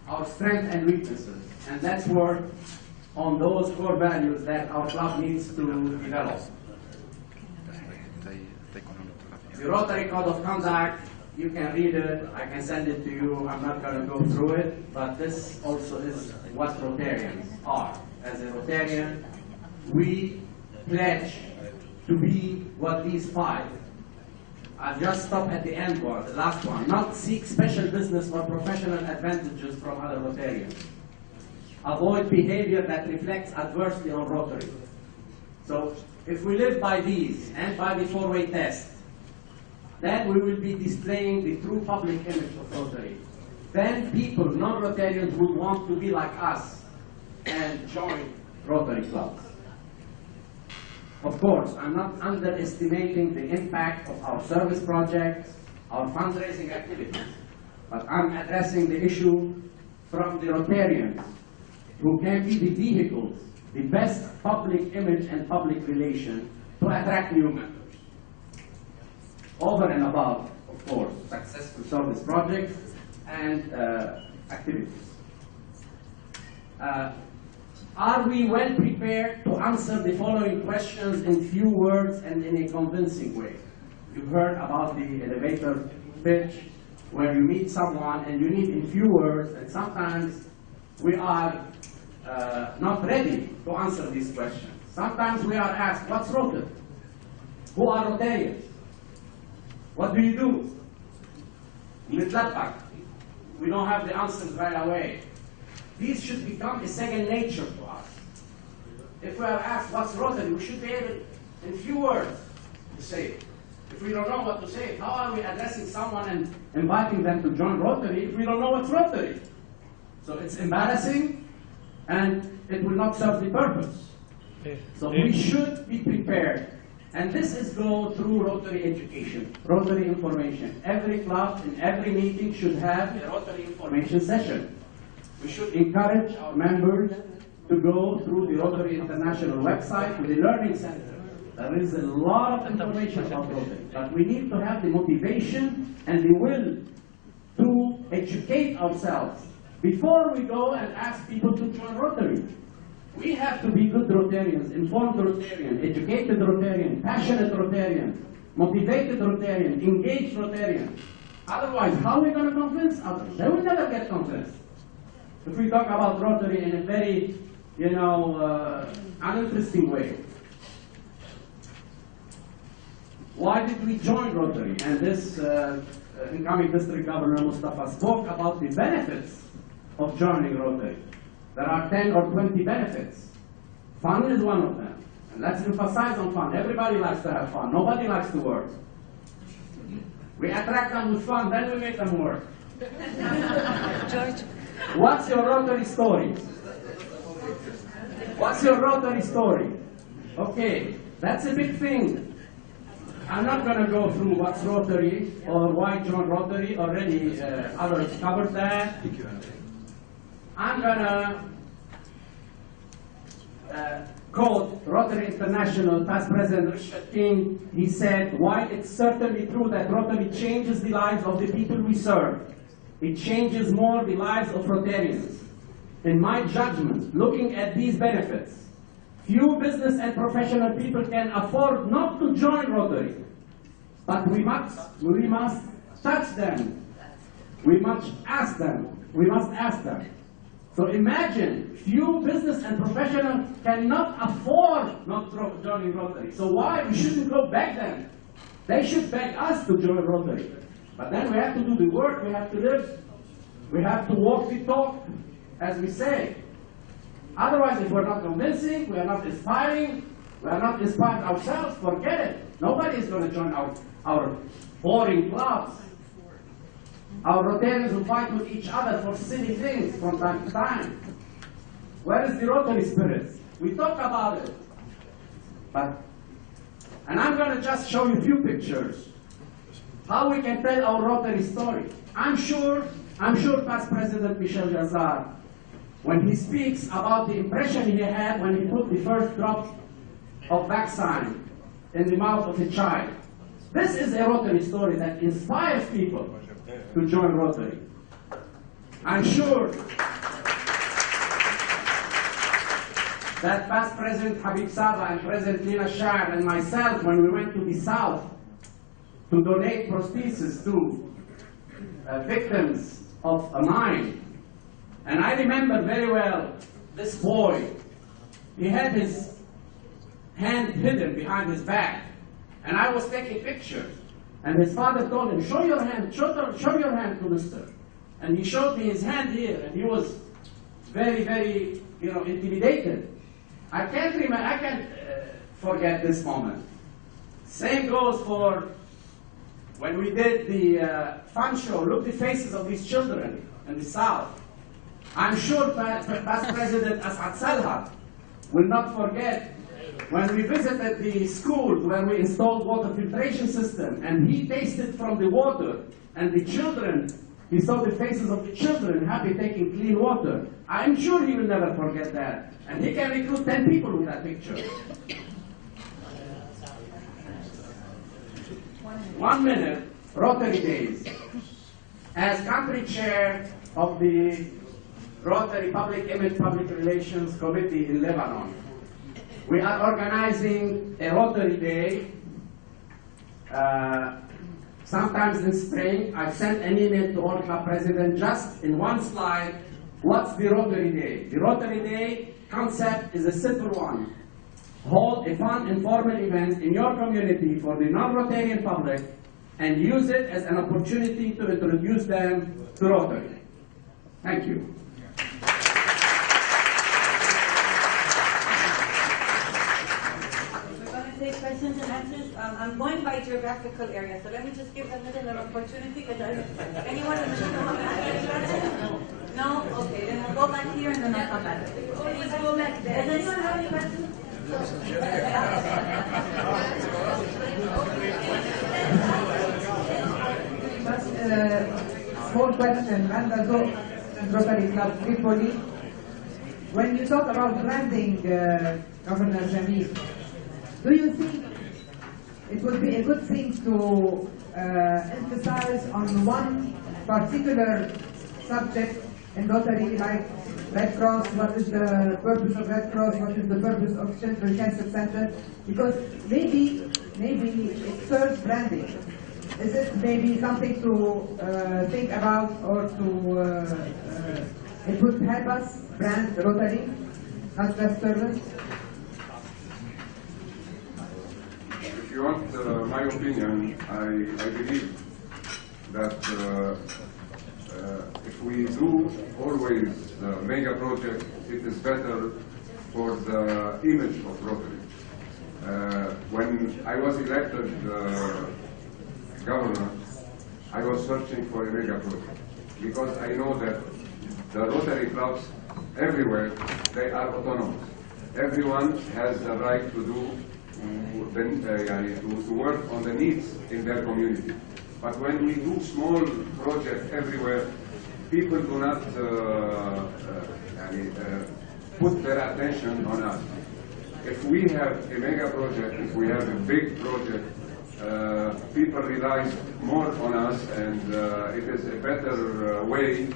Our strengths and weaknesses. And let's work on those core values that our club needs to develop. The Rotary Code of Conduct, you can read it, I can send it to you, I'm not going to go through it, but this also is what Rotarians are. As a Rotarian, we pledge to be what these five. I'll just stop at the end one, the last one. Not seek special business or professional advantages from other Rotarians. Avoid behavior that reflects adversely on Rotary. So if we live by these and by the four-way test, then we will be displaying the true public image of Rotary. Then people, non-Rotarians, would want to be like us and join Rotary clubs. Of course, I'm not underestimating the impact of our service projects, our fundraising activities, but I'm addressing the issue from the Rotarians, who can be the vehicles, the best public image and public relation to attract new members. Over and above, of course, successful service projects and activities. Are we well prepared to answer the following questions in few words and in a convincing way? You've heard about the elevator pitch, where you meet someone and you need in few words, and sometimes we are not ready to answer these questions. Sometimes we are asked, what's Rotary? Who are Rotarians? What do you do? We don't have the answers right away. These should become a second nature to us. If we are asked what's Rotary, we should be able, in few words, to say it. If we don't know what to say, how are we addressing someone and inviting them to join Rotary if we don't know what's Rotary? So it's embarrassing, and it will not serve the purpose. So we should be prepared. And this is go through Rotary education, Rotary information. Every club in every meeting should have a Rotary information session. We should encourage our members to go through the Rotary International website to the Learning Center. There is a lot of information about Rotary, but we need to have the motivation and the will to educate ourselves before we go and ask people to join Rotary. We have to be good Rotarians, informed Rotarian, educated Rotarian, passionate Rotarian, motivated Rotarian, engaged Rotarian. Otherwise, how are we going to convince others? They will never get convinced. If we talk about Rotary in a very, uninteresting way. Why did we join Rotary? And this incoming District Governor Mustafa spoke about the benefits of joining Rotary. There are 10 or 20 benefits. Fun is one of them. And let's emphasize on fun. Everybody likes to have fun. Nobody likes to work. We attract them with fun, then we make them work. George. What's your Rotary story? What's your Rotary story? Okay, that's a big thing. I'm not going to go through what's Rotary or why join Rotary. Already others covered that. I'm going to quote Rotary International past president Richard King. He said, while it's certainly true that Rotary changes the lives of the people we serve, it changes more the lives of Rotarians. In my judgment, looking at these benefits, few business and professional people can afford not to join Rotary, but we must touch them. We must ask them. So imagine, few business and professional cannot afford not joining Rotary. So why? We shouldn't go beg them. They should beg us to join Rotary. But then we have to do the work, we have to live. We have to walk the talk, as we say. Otherwise, if we're not convincing, we are not inspiring, we are not inspired ourselves, forget it. Nobody is going to join our boring clubs. Our Rotarians who fight with each other for silly things from time to time. Where is the Rotary spirit? We talk about it. And I'm going to just show you a few pictures. How we can tell our Rotary story. I'm sure past President Michel Jazar, when he speaks about the impression he had when he put the first drop of vaccine in the mouth of a child. This is a Rotary story that inspires people to join Rotary. I'm sure that past President Habib Saba and President Lina Shah and myself, when we went to the South to donate prostheses to victims of a mine, and I remember very well this boy, he had his hand hidden behind his back, and I was taking pictures. And his father told him, show your hand, show your hand to mister. And he showed me his hand here, and he was very, very, intimidated. I can't forget this moment. Same goes for when we did the fun show. Look the faces of these children in the South. I'm sure past President Asad Salha will not forget when we visited the schools where we installed water filtration system, and he tasted from the water, and the children, he saw the faces of the children happy taking clean water. I'm sure he will never forget that. And he can recruit 10 people with that picture. 1 minute, Rotary Days. As country chair of the Rotary Public Image Public Relations Committee in Lebanon, we are organizing a Rotary Day. Sometimes in spring, I've sent an email to all club presidents just in one slide. What's the Rotary Day? The Rotary Day concept is a simple one. Hold a fun, informal event in your community for the non-Rotarian public and use it as an opportunity to introduce them to Rotary. Thank you. We're going to take questions and answers. I'm going by geographical area, so let me just give a little an opportunity. Because anyone in the room want to ask any questions? No? Okay, then we'll go back here and then I'll come back. Please go back there. Does anyone have any questions? Just a small question, Randa Rotary Club Tripoli. When you talk about branding, Governor Jamil, do you think it would be a good thing to emphasize on one particular subject in Rotary, like Red Cross? What is the purpose of Red Cross? What is the purpose of Children's Cancer Center? Because maybe it serves branding. Is it maybe something to think about, or to it would help us brand Rotary, not just service? If you want my opinion, I believe that if we do always mega project, it is better for the image of Rotary. When I was elected governor, I was searching for a mega project because I know that the Rotary clubs everywhere, they are autonomous. Everyone has the right to do to work on the needs in their community. But when we do small projects everywhere, people do not put their attention on us. If we have a mega project, if we have a big project, people rely more on us, and it is a better way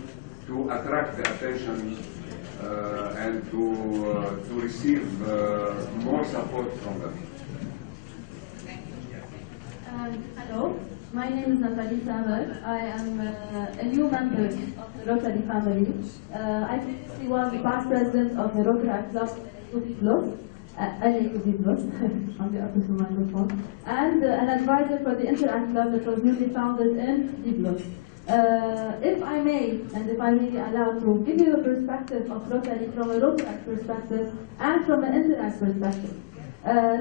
to attract the attention and to receive more support from them. Hello, my name is Nathalie Samer. I am a new member of the Rotary family. I previously was the past president of the Rotary Club Plus, on the opposite microphone, and an advisor for the Interact Club that was newly founded in Byblos. If I may, and if I'm really allowed to, give you a perspective of Rotary from a Rotary perspective and from an Interact perspective.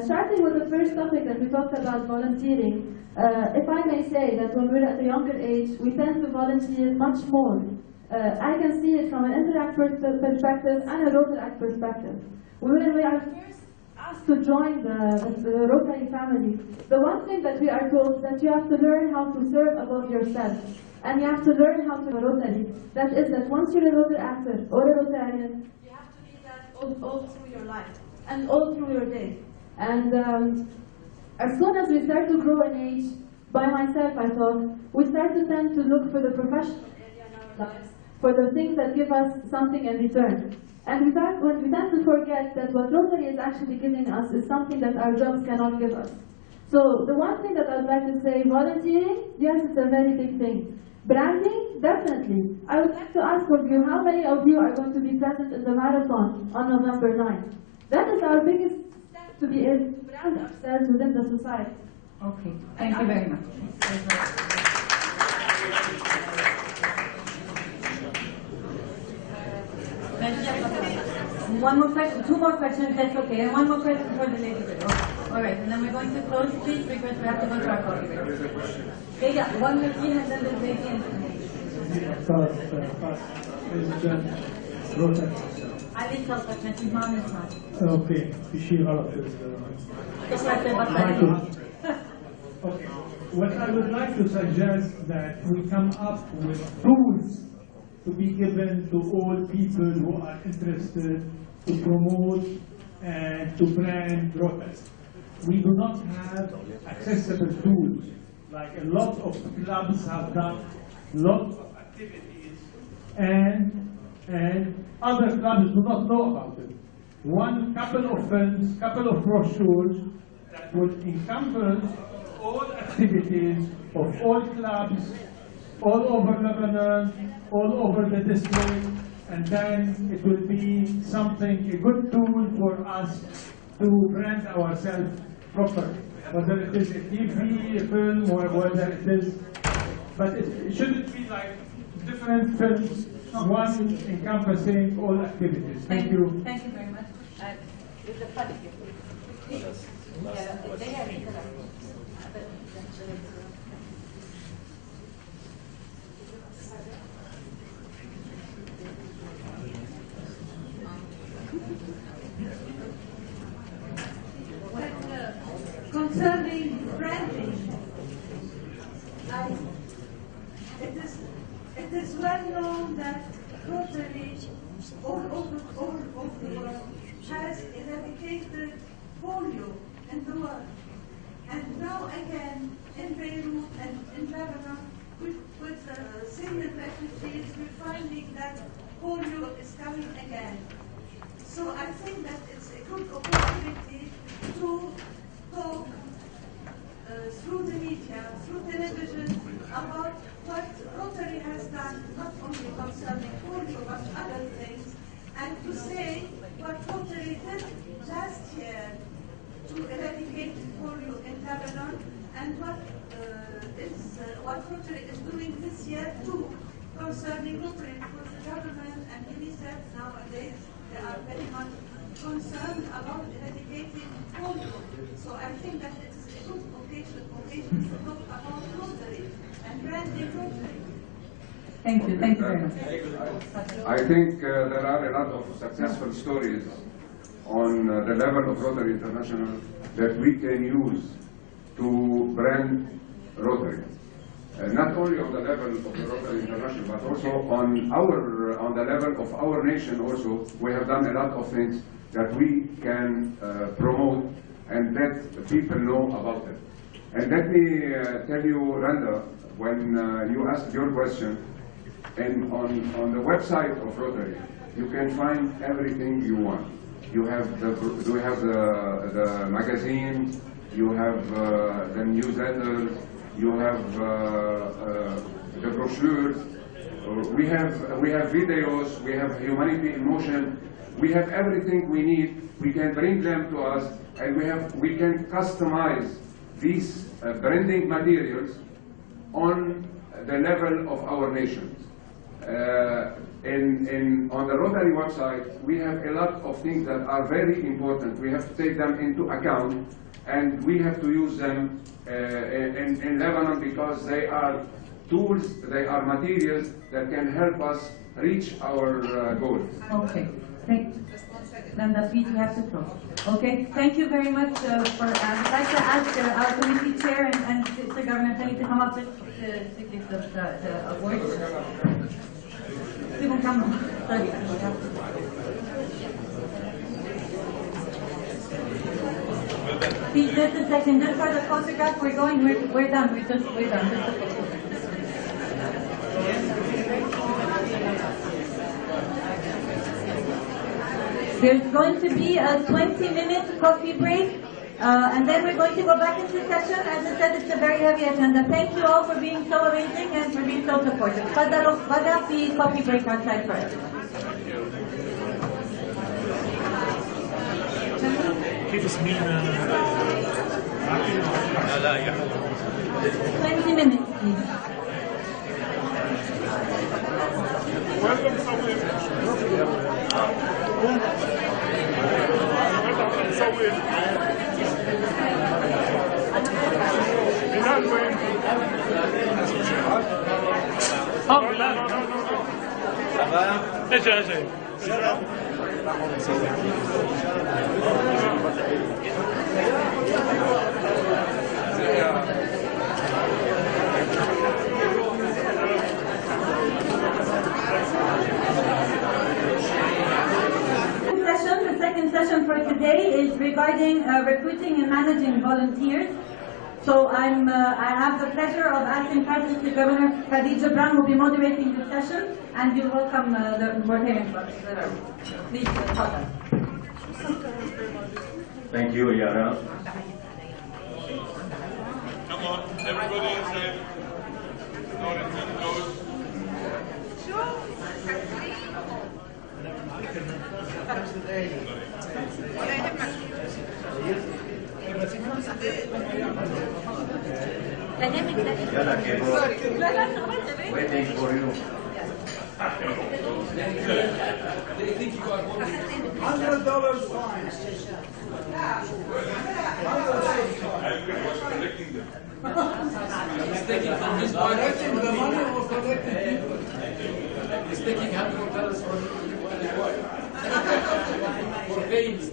Starting with the first topic that we talked about, volunteering, if I may say that when we're at a younger age, we tend to volunteer much more. I can see it from an Interact perspective and a Rotary perspective. When we are first asked to join the Rotary family, the one thing that we are told that you have to learn how to serve above yourself. And you have to learn how to be a Rotary. That is that once you're a Rotary actor or a Rotarian, you have to be that all through your life and all through your day. And as soon as we start to grow in age, by myself I thought, we start to tend to look for the professional area in our lives, for the things that give us something in return. And we tend to forget that what Rotary is actually giving us is something that our jobs cannot give us. So the one thing that I'd like to say, volunteering, yes, it's a very big thing. Branding, definitely. I would like to ask of you, how many of you are going to be present in the marathon on November 9th? That is our biggest step to be able to brand ourselves within the society. Okay, thank you very much. One more question, two more questions, that's okay, and one more question for the lady. All right, and then we're going to close, please, because we have to go to our coffee break. Okay, yeah, one more team and then the lady and President Rotary. Ali Salkat, Nasib Mom is not. Okay, في غلط. Okay, what I would like to suggest that we come up with tools to be given to all people who are interested to promote and to brand Rotary. We do not have accessible tools. like a lot of clubs have done, lots of activities, and other clubs do not know about it. One couple of films, couple of brochures that would encompass all activities of all clubs, all over Lebanon, all over the district, and then it will be something, a good tool for us to brand ourselves properly. Whether it is a TV, a film, or whether it is, but it shouldn't be like different films, one encompassing all activities. Thank you. Thank you very much. With the party, please. Yeah, they have it. Concerning branding, it is well known that Rotary all over the world has eradicated polio in the world. And now again, in Beirut and in Lebanon, with Syrian refugees, we're finding that polio is coming again. So I think that it's a good opportunity to talk through the media, through television, about what Rotary has done, not only concerning polio, but other things, and to say what Rotary did last year to eradicate polio in Lebanon, and what Rotary is doing this year too, concerning Rotary, because the government and UNICEF nowadays, they are very much concerned about eradicating polio. So I think that it is a good occasion to talk about Rotary and branding Rotary. Thank you very much. I think there are a lot of successful stories on the level of Rotary International that we can use to brand Rotary. Not only on the level of the Rotary International, but also on the level of our nation also, we have done a lot of things that we can promote and let people know about it. And let me tell you, Randa, when you asked your question, and on the website of Rotary, you can find everything you want. You have the magazine, you have the newsletters, you have the brochures. We have videos. We have humanity in motion. We have everything we need. We can bring them to us, and we can customize these branding materials on the level of our nation. On the Rotary website, we have a lot of things that are very important. We have to take them into account, and we have to use them in Lebanon because they are tools, they are materials that can help us reach our goals. Okay. Then that's we have to close. Okay. Thank you very much I'd like to ask our committee chair and Mr. Governor Khalid to come up to give the awards. We will come. Sorry. Please, just a second. Just for the photograph, we're done. We're done. There's going to be a 20-minute coffee break, and then we're going to go back into session. As I said, it's a very heavy agenda. Thank you all for being so amazing and for being so supportive. Badaf the coffee break outside first. كيف اسمينا؟ 20 minutes, please. اجي The second session for today is regarding recruiting and managing volunteers. So I have the pleasure of asking President Governor Khadija Brown will be moderating the session, and you welcome the Rotarian clubs that are. Please, Tafadhal. Thank you, Yara. Come on, everybody inside. Door is closed. Yalla, keyboard. Waiting for you. $100 fine. He's taking from his pocket. The money was collected. He's taking $100 from his wife. For paying this.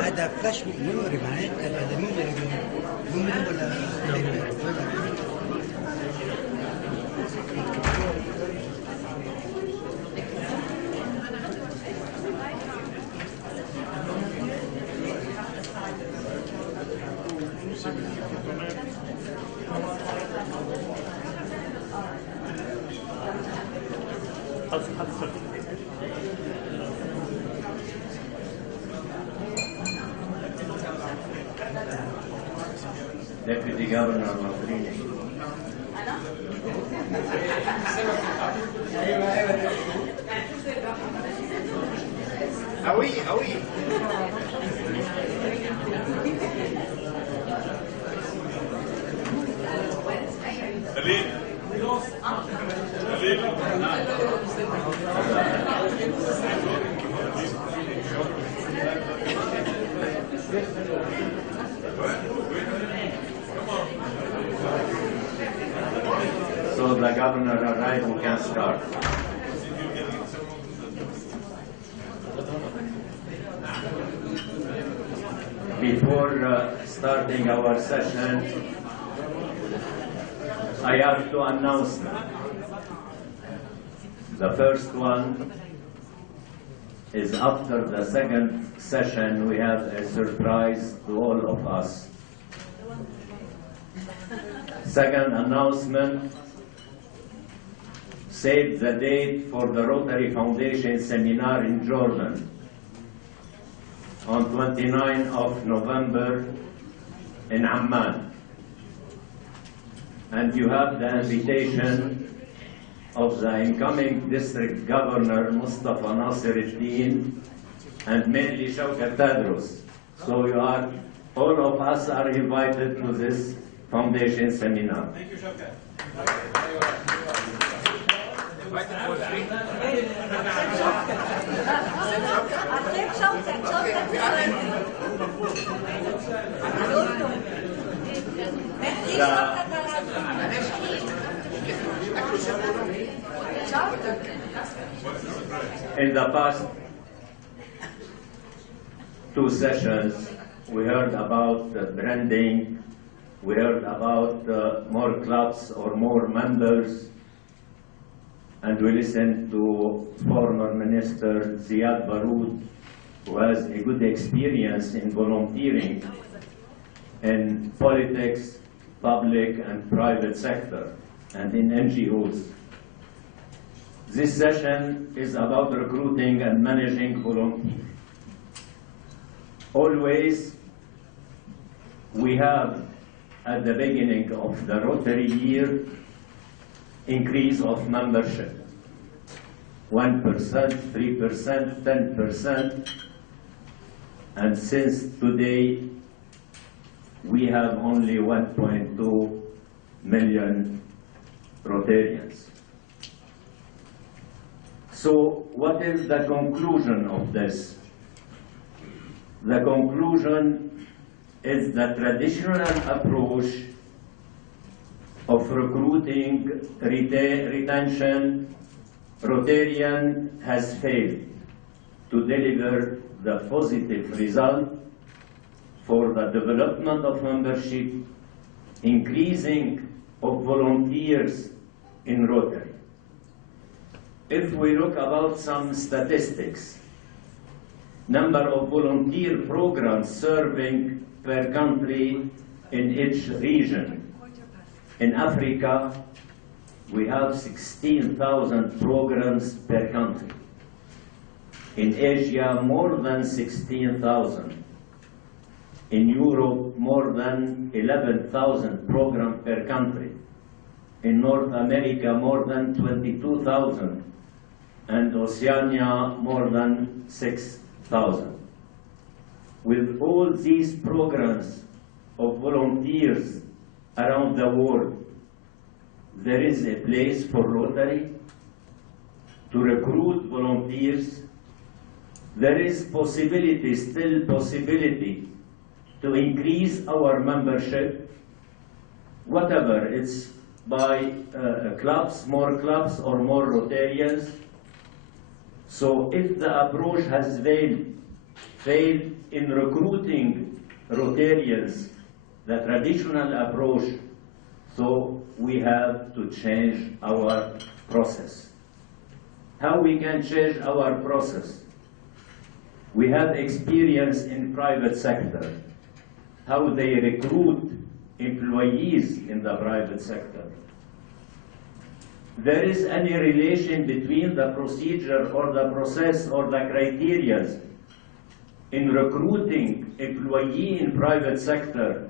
هذا فلاش ميموري معناتها هذا ميموري ولا Deputy Governor Rotary. قوي قوي Khalid. Khalid. So the governor arrived, we can start. Before starting our session, I have two announcements. The first one is after the second session, we have a surprise to all of us. Second announcement, save the date for the Rotary Foundation seminar in Jordan on 29 of November in Amman. And you have the invitation of the incoming district governor, Mustafa Nasir-Eddin, and mainly Shawkat Tadros. So you are, all of us are invited to this foundation seminar. Thank you, Shawkat. In the past two sessions, we heard about branding, we heard about more clubs or more members, and we listened to former Minister Ziad Baroud, who has a good experience in volunteering in politics, public and private sector, and in NGOs. This session is about recruiting and managing volunteers. Always, we have at the beginning of the Rotary year increase of membership. 1%, 3%, 10%, and since today we have only 1.2 million Rotarians. So what is the conclusion of this? The conclusion is the traditional approach of recruiting, retention, Rotarian has failed to deliver the positive result for the development of membership, increasing of volunteers in Rotary. If we look about some statistics, number of volunteer programs serving per country in each region. In Africa, we have 16,000 programs per country. In Asia, more than 16,000. In Europe, more than 11,000 programs per country. In North America, more than 22,000. And Oceania, more than 6,000. With all these programs of volunteers around the world, there is a place for Rotary to recruit volunteers. There is possibility, still possibility, to increase our membership, whatever, it's by clubs, more clubs or more Rotarians. So if the approach has failed in recruiting Rotarians, the traditional approach, so we have to change our process. How we can change our process? We have experience in private sector, how they recruit employees in the private sector. There is any relation between the procedure or the process or the criteria in recruiting employee in private sector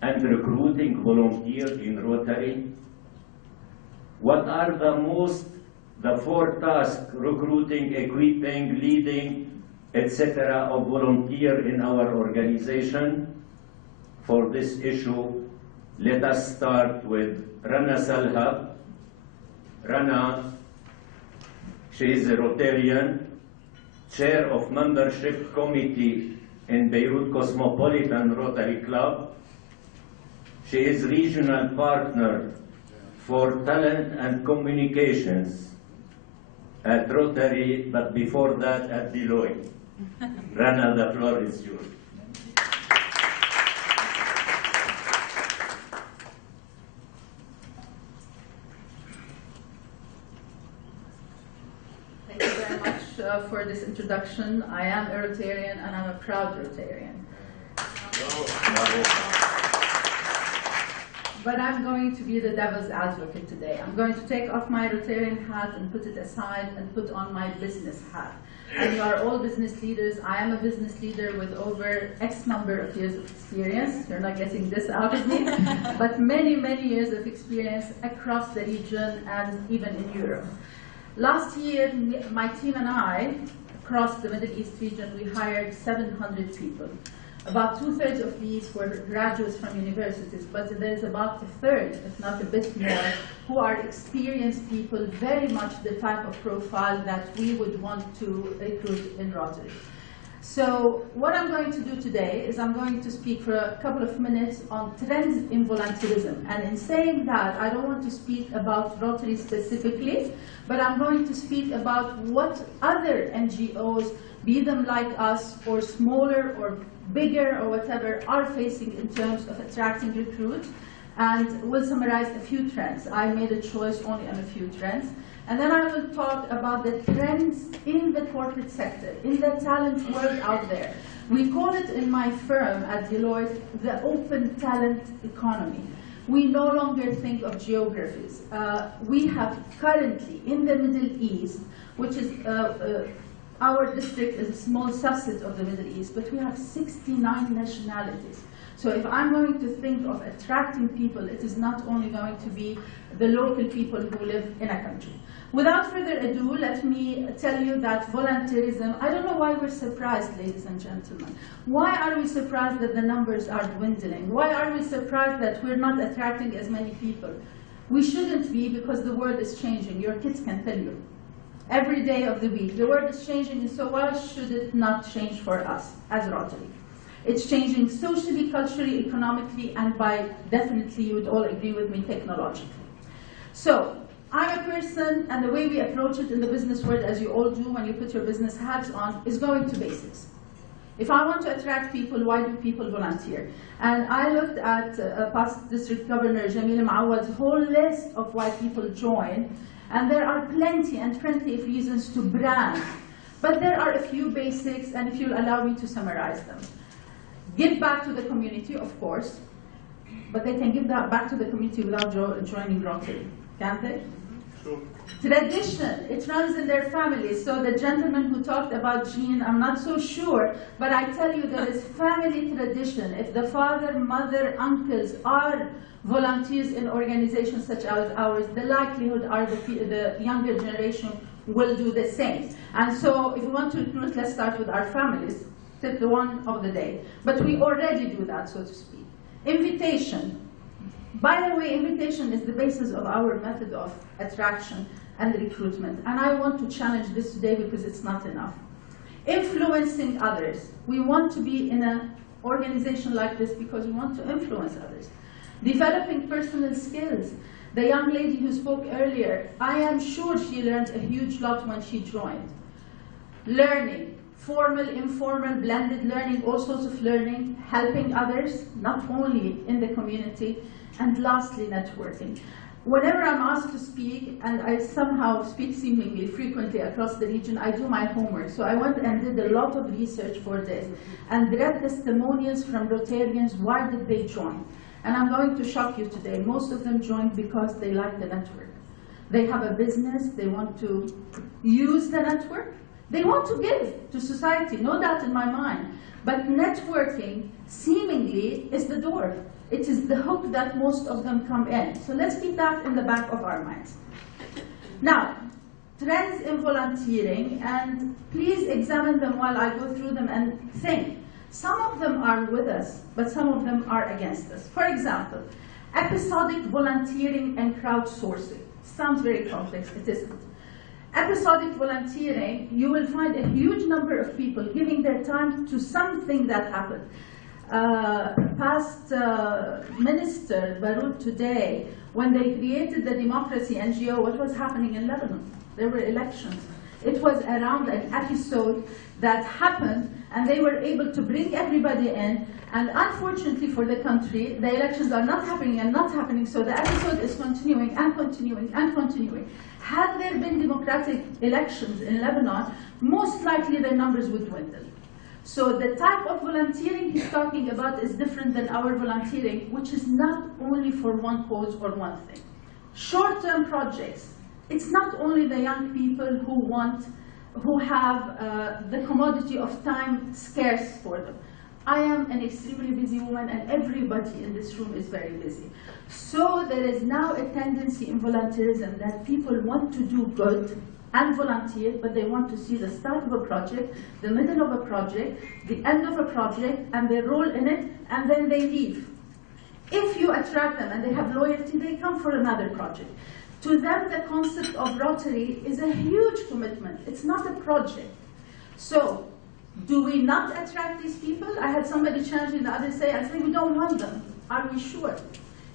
and recruiting volunteer in Rotary? What are the four tasks, recruiting, equipping, leading, etc. of volunteer in our organization? For this issue, let us start with Rana Salhab. Rana, she is a Rotarian, chair of membership committee in Beirut Cosmopolitan Rotary Club. She is regional partner for talent and communications at Rotary, but before that at Deloitte. Rana, the floor is yours. Thank you very much for this introduction. I am a Rotarian and I'm a proud Rotarian. But I'm going to be the devil's advocate today. I'm going to take off my Rotarian hat and put it aside and put on my business hat. And you are all business leaders. I am a business leader with over X number of years of experience. You're not getting this out of me, but many, many years of experience across the region and even in Europe. Last year, my team and I, across the Middle East region, we hired 700 people. About 2/3 of these were graduates from universities, but there's about 1/3, if not a bit more, who are experienced people, very much the type of profile that we would want to recruit in Rotary. So what I'm going to do today is I'm going to speak for a couple of minutes on trends in volunteerism. And in saying that, I don't want to speak about Rotary specifically, but I'm going to speak about what other NGOs, be them like us or smaller or bigger or whatever, are facing in terms of attracting recruits. And we'll summarize a few trends. I made a choice only on a few trends. And then I will talk about the trends in the corporate sector, in the talent world out there. We call it in my firm at Deloitte the open talent economy. We no longer think of geographies. We have currently in the Middle East, which is our district is a small subset of the Middle East, but we have 69 nationalities. So if I'm going to think of attracting people, it is not only going to be the local people who live in a country. Without further ado, let me tell you that volunteerism, I don't know why we're surprised, ladies and gentlemen. Why are we surprised that the numbers are dwindling? Why are we surprised that we're not attracting as many people? We shouldn't be, because the world is changing. Your kids can tell you. Every day of the week, the world is changing, and so why should it not change for us as Rotary? It's changing socially, culturally, economically, and by, definitely you would all agree with me, technologically. So, I'm a person, and the way we approach it in the business world, as you all do when you put your business hats on, is going to basics. If I want to attract people, why do people volunteer? And I looked at past District Governor Jamil Mawad's whole list of why people join, and there are plenty and plenty of reasons to brand. But there are a few basics, and if you'll allow me to summarize them. Give back to the community, of course, but they can give that back to the community without joining Rotary, can't they? Sure. Tradition, it runs in their families. So the gentleman who talked about Jean, I'm not so sure, but I tell you there is family tradition. If the father, mother, uncles are volunteers in organizations such as ours, the likelihood are the younger generation will do the same. And so if we want to recruit, let's start with our families. Tip the one of the day. But we already do that, so to speak. Invitation. By the way, invitation is the basis of our method of attraction and recruitment. And I want to challenge this today because it's not enough. Influencing others. We want to be in an organization like this because we want to influence others. Developing personal skills. The young lady who spoke earlier, I am sure she learned a huge lot when she joined. Learning. Formal, informal, blended learning, all sorts of learning, helping others, not only in the community, and lastly, networking. Whenever I'm asked to speak, and I somehow speak seemingly frequently across the region, I do my homework. So I went and did a lot of research for this, and read testimonials from Rotarians, why did they join? And I'm going to shock you today. Most of them joined because they like the network. They have a business, they want to use the network, they want to give to society, no doubt in my mind. But networking, seemingly, is the door. It is the hook that most of them come in. So let's keep that in the back of our minds. Now, trends in volunteering, and please examine them while I go through them and think. Some of them are with us, but some of them are against us. For example, episodic volunteering and crowdsourcing. Sounds very complex, it isn't. Episodic volunteering, you will find a huge number of people giving their time to something that happened. Past Minister Baroud today, when they created the Democracy NGO, what was happening in Lebanon? There were elections. It was around an episode that happened, and they were able to bring everybody in, and unfortunately for the country, the elections are not happening and not happening, so the episode is continuing and continuing and continuing. Had there been democratic elections in Lebanon, most likely the numbers would dwindle. So the type of volunteering he's talking about is different than our volunteering, which is not only for one cause or one thing. Short-term projects. It's not only the young people who have the commodity of time scarce for them. I am an extremely busy woman, and everybody in this room is very busy. So there is now a tendency in volunteerism that people want to do good and volunteer, but they want to see the start of a project, the middle of a project, the end of a project, and their role in it, and then they leave. If you attract them and they have loyalty, they come for another project. To them, the concept of Rotary is a huge commitment. It's not a project. So, do we not attract these people? I had somebody challenging the other day and say, we don't want them. Are we sure?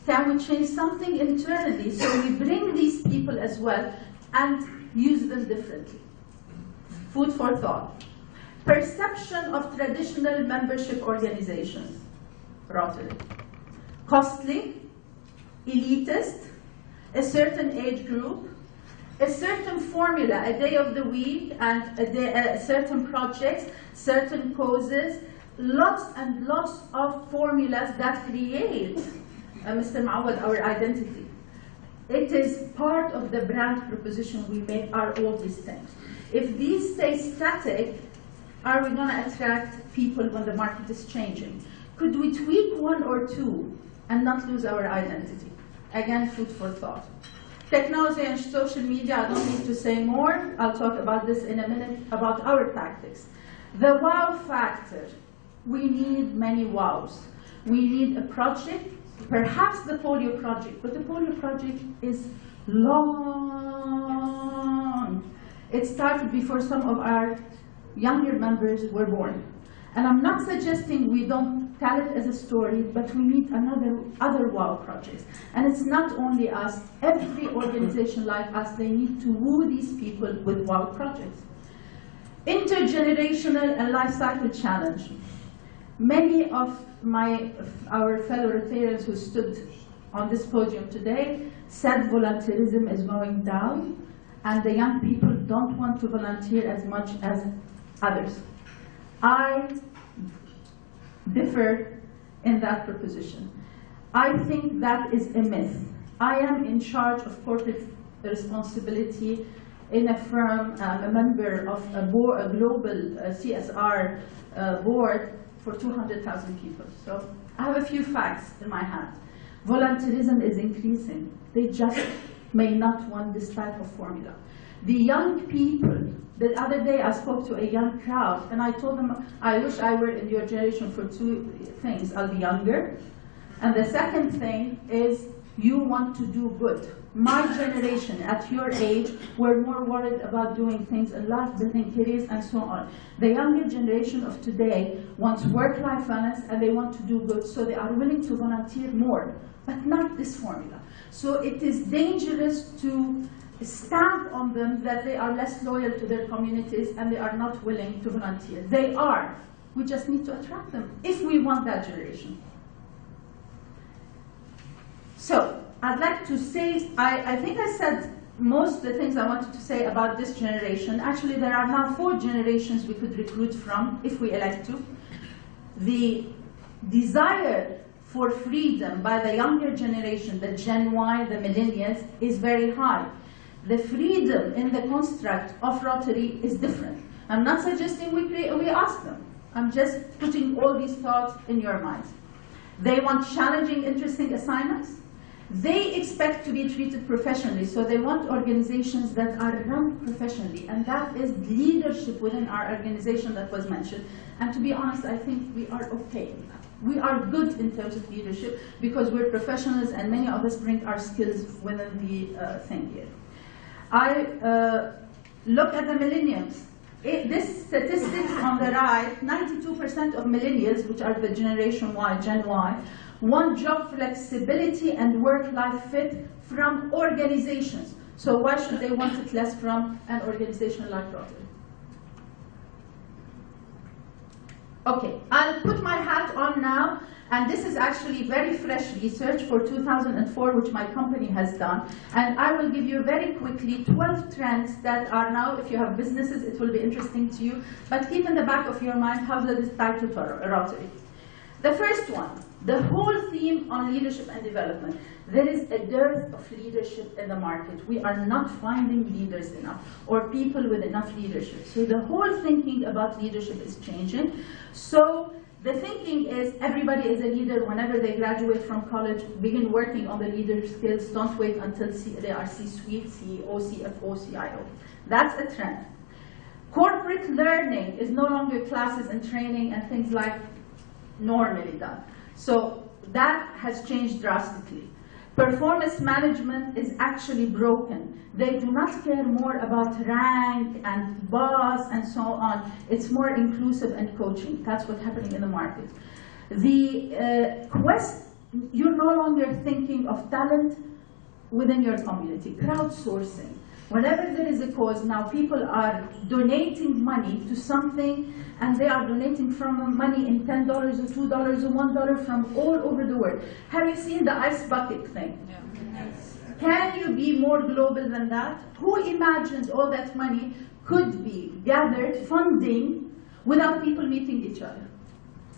Can we change something internally so we bring these people as well and use them differently? Food for thought. Perception of traditional membership organizations. Rotary. Costly, elitist, a certain age group, a certain formula, a day of the week, and certain projects, certain causes, lots and lots of formulas that create, Mr. Mawad, our identity. It is part of the brand proposition we make are all these things. If these stay static, are we going to attract people when the market is changing? Could we tweak one or two and not lose our identity? Again, food for thought. Technology and social media, I don't need to say more. I'll talk about this in a minute, about our tactics. The wow factor. We need many wows. We need a project, perhaps the polio project, but the polio project is long. It started before some of our younger members were born. And I'm not suggesting we don't tell it as a story, but we need other wow projects. And it's not only us, every organization like us, they need to woo these people with wow projects. Intergenerational and life cycle challenge. Many of our fellow Rotarians who stood on this podium today said volunteerism is going down, and the young people don't want to volunteer as much as others. I differ in that proposition. I think that is a myth. I am in charge of corporate responsibility in a firm, a member of a global CSR board for 200,000 people. So I have a few facts in my hand. Volunteerism is increasing. They just may not want this type of formula. The young people, the other day I spoke to a young crowd and I told them, I wish I were in your generation for two things. I'll be younger. And the second thing is you want to do good. My generation at your age were more worried about doing things in life, building careers and so on. The younger generation of today wants work-life balance and they want to do good, so they are willing to volunteer more, but not this formula. So it is dangerous to stamp on them that they are less loyal to their communities and they are not willing to volunteer. They are. We just need to attract them if we want that generation. So I'd like to say, I think I said most of the things I wanted to say about this generation. Actually, there are now 4 generations we could recruit from if we elect to. The desire for freedom by the younger generation, the Gen Y, the millennials, is very high. The freedom in the construct of Rotary is different. I'm not suggesting we ask them. I'm just putting all these thoughts in your minds. They want challenging, interesting assignments. They expect to be treated professionally, so they want organizations that are run professionally, and that is leadership within our organization that was mentioned. And to be honest, I think we are okay in that. We are good in terms of leadership because we're professionals and many of us bring our skills within the thing here. I look at the millennials. This statistics on the right, 92% of millennials, which are the Generation Y, Gen Y, want job flexibility and work-life fit from organizations. So why should they want it less from an organization like Rotary? Okay, I'll put my hat on now, and this is actually very fresh research for 2004, which my company has done. And I will give you very quickly 12 trends that are now, if you have businesses, it will be interesting to you. But keep in the back of your mind how that is tied to Rotary. The first one, the whole theme on leadership and development. There is a dearth of leadership in the market. We are not finding leaders enough or people with enough leadership. So the whole thinking about leadership is changing. So the thinking is everybody is a leader whenever they graduate from college, begin working on the leader skills, don't wait until they are C-suite, CEO, CFO, CIO. That's a trend. Corporate learning is no longer classes and training and things like normally done. So that has changed drastically. Performance management is actually broken. They do not care more about rank and boss and so on. It's more inclusive and coaching. That's what's happening in the market. The you're no longer thinking of talent within your community. Crowdsourcing. Whenever there is a cause, now people are donating money to something, and they are donating from money in $10 or $2 or $1 from all over the world. Have you seen the ice bucket thing? Yeah. Can you be more global than that? Who imagined all that money could be gathered, funding, without people meeting each other?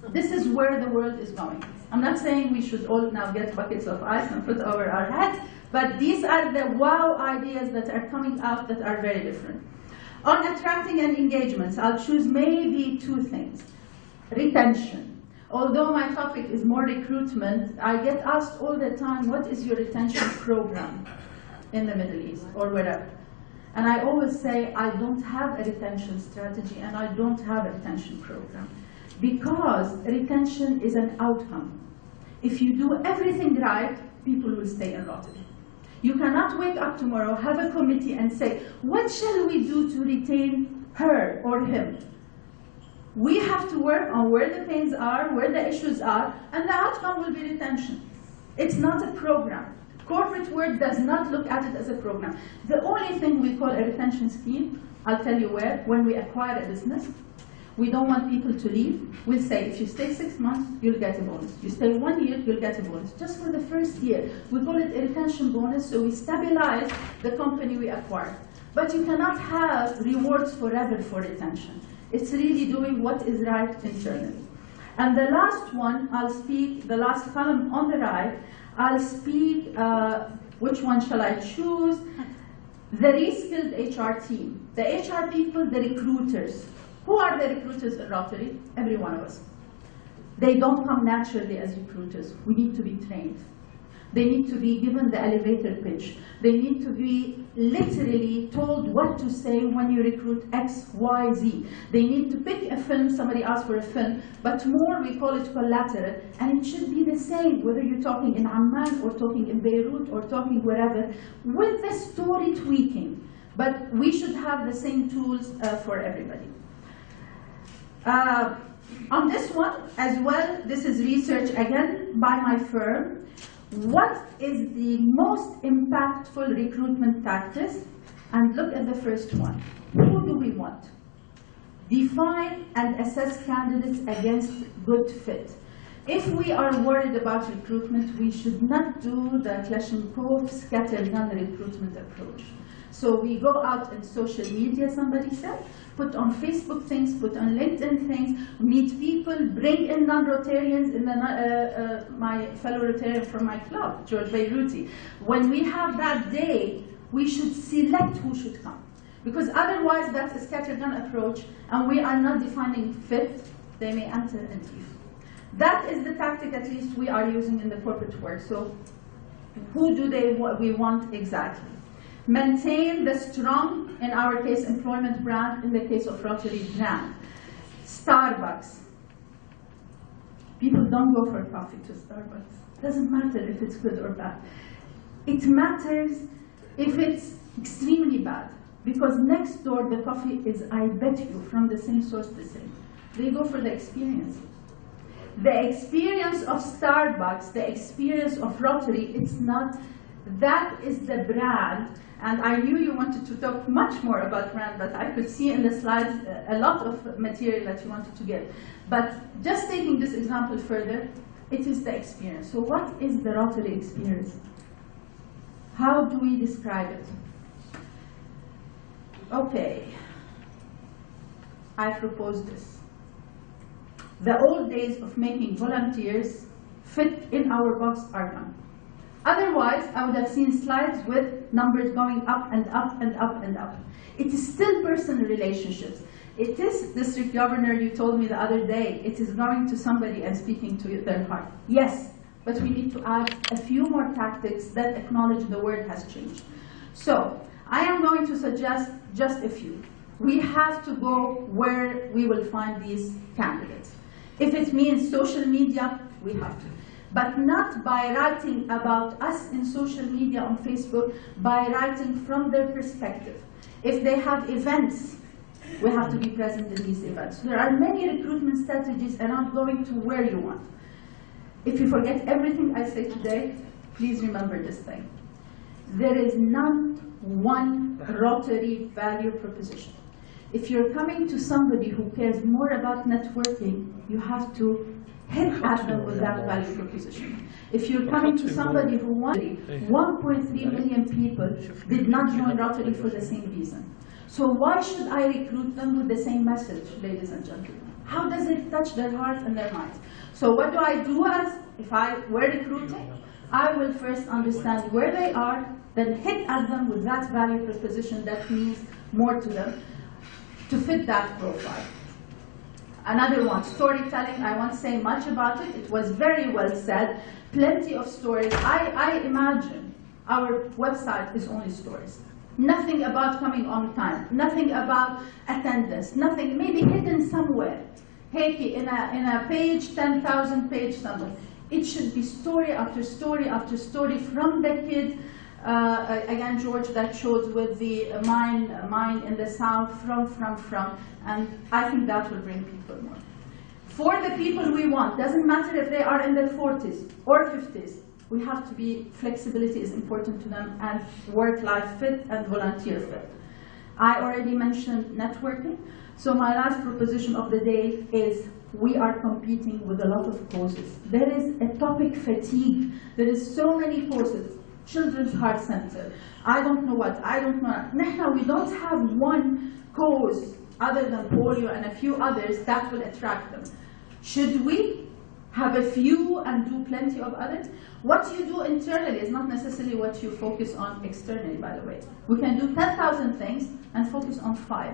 This is where the world is going. I'm not saying we should all now get buckets of ice and put over our heads, but these are the wow ideas that are coming out that are very different. On attracting and engagements, I'll choose maybe 2 things. Retention. Although my topic is more recruitment, I get asked all the time, what is your retention program in the Middle East or wherever? And I always say, I don't have a retention strategy and I don't have a retention program. Because retention is an outcome. If you do everything right, people will stay in Rotary. You cannot wake up tomorrow, have a committee and say, what shall we do to retain her or him? We have to work on where the pains are, where the issues are, and the outcome will be retention. It's not a program. Corporate world does not look at it as a program. The only thing we call a retention scheme, I'll tell you where, when we acquire a business, we don't want people to leave. We'll say, if you stay 6 months, you'll get a bonus. You stay 1 year, you'll get a bonus. Just for the first year. We call it a retention bonus, so we stabilize the company we acquire. But you cannot have rewards forever for retention. It's really doing what is right internally. And the last one, I'll speak, the last column on the right, I'll speak, which one shall I choose? The reskilled HR team. The HR people, the recruiters. Who are the recruiters at Rotary? Every one of us. They don't come naturally as recruiters. We need to be trained. They need to be given the elevator pitch. They need to be literally told what to say when you recruit X, Y, Z. They need to pick a film, somebody asked for a film, but more we call it collateral, and it should be the same, whether you're talking in Amman or talking in Beirut or talking wherever, with the story tweaking. But we should have the same tools for everybody. On this one as well, this is research again by my firm. What is the most impactful recruitment tactic? And look at the first one. Who do we want? Define and assess candidates against good fit. If we are worried about recruitment, we should not do the Kalashnikov scattergun recruitment approach. So we go out in social media, somebody said, put on Facebook things, put on LinkedIn things, meet people, bring in non-Rotarians, in the, my fellow Rotarian from my club, George Beiruti. When we have that day, we should select who should come. Because otherwise that's a scattergun approach, and we are not defining fit, they may enter and leave. That is the tactic at least we are using in the corporate world. So who do we want exactly? Maintain the strong, in our case, employment brand, in the case of Rotary brand. Starbucks. People don't go for coffee to Starbucks. Doesn't matter if it's good or bad. It matters if it's extremely bad, because next door the coffee is, I bet you, from the same source the same. They go for the experience. The experience of Starbucks, the experience of Rotary, it's not, that is the brand. And I knew you wanted to talk much more about brand, but I could see in the slides a lot of material that you wanted to give. But just taking this example further, it is the experience. So what is the Rotary experience? How do we describe it? Okay, I propose this. The old days of making volunteers fit in our box are gone. Otherwise, I would have seen slides with numbers going up and up and up and up. It is still personal relationships. It is, district governor, you told me the other day, it is going to somebody and speaking to their heart. Yes, but we need to add a few more tactics that acknowledge the world has changed. So, I am going to suggest just a few. We have to go where we will find these candidates. If it means social media, we have to. But not by writing about us in social media on Facebook, by writing from their perspective. If they have events, we have to be present in these events. There are many recruitment strategies around going to where you want. If you forget everything I say today, please remember this thing. There is not one Rotary value proposition. If you're coming to somebody who cares more about networking, you have to hit at them with that value proposition. If you're coming to somebody who wants 1.3 million people did not join Rotary for the same reason. So why should I recruit them with the same message, ladies and gentlemen? How does it touch their hearts and their minds? So what do I do as, if I were recruiting? I will first understand where they are, then hit at them with that value proposition that means more to them. to fit that profile. Another one, storytelling. I won't say much about it. It was very well said. Plenty of stories. I imagine our website is only stories. Nothing about coming on time. Nothing about attendance. Nothing, maybe hidden somewhere. Heiki, in a page, 10,000 page somewhere. It should be story after story after story from the kid. Again, George, that showed with the mine in the south, from. And I think that will bring people more. For the people we want, doesn't matter if they are in their 40s or 50s, we have to be, flexibility is important to them, and work-life fit and volunteer fit. I already mentioned networking. So my last proposition of the day is we are competing with a lot of causes. There is a topic fatigue. There is so many causes. Children's Heart Center. I don't know what. I don't know. Now we don't have one cause other than polio and a few others that will attract them. Should we have a few and do plenty of others? What you do internally is not necessarily what you focus on externally, by the way. We can do 10,000 things and focus on 5.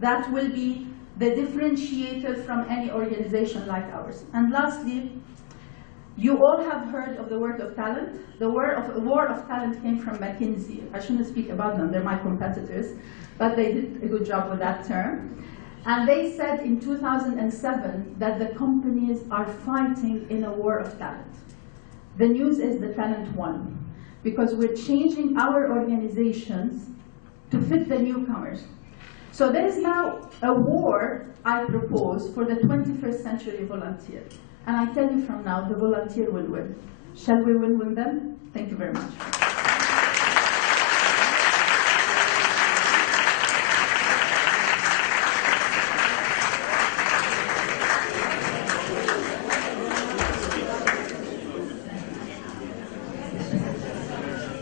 That will be the differentiator from any organization like ours. And lastly, you all have heard of the word of talent. The war of talent came from McKinsey. I shouldn't speak about them, they're my competitors, but they did a good job with that term. And they said in 2007 that the companies are fighting in a war of talent. The news is the talent won, because we're changing our organizations to fit the newcomers. So there is now a war, I propose, for the 21st century volunteer. And I tell you from now, the volunteer will win. Shall we win with them? Thank you very much.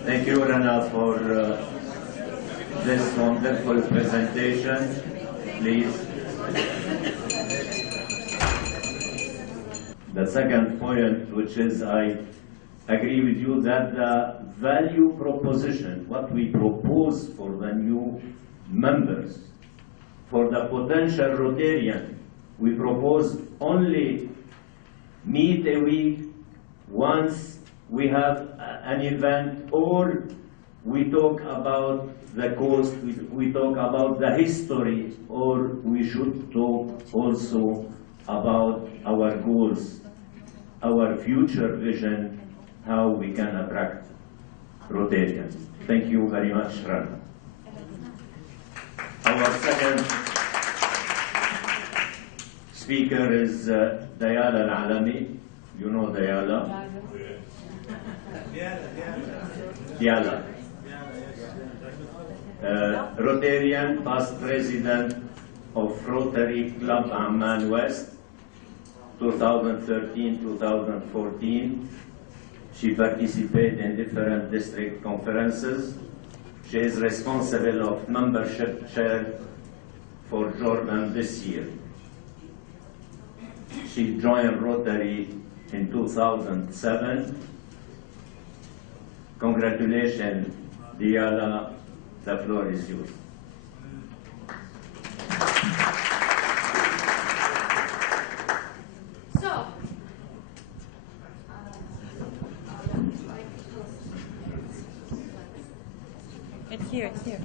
Thank you, Rana, for this wonderful presentation. Please. The second point, which is I agree with you that the value proposition, what we propose for the new members, for the potential Rotarian, we propose only meet a week once we have an event, or we talk about the cost, we talk about the history, or we should talk also about our goals, our future vision, how we can attract Rotarians. Thank you very much, Rana. Our second speaker is Dayala Al-Alami. You know Dayala? Diala. Rotarian, past president of Rotary Club Amman West, 2013-2014. She participated in different district conferences. She is responsible of membership share for Jordan this year. She joined Rotary in 2007. Congratulations, Diala. The floor is yours. So, it's here, it's here.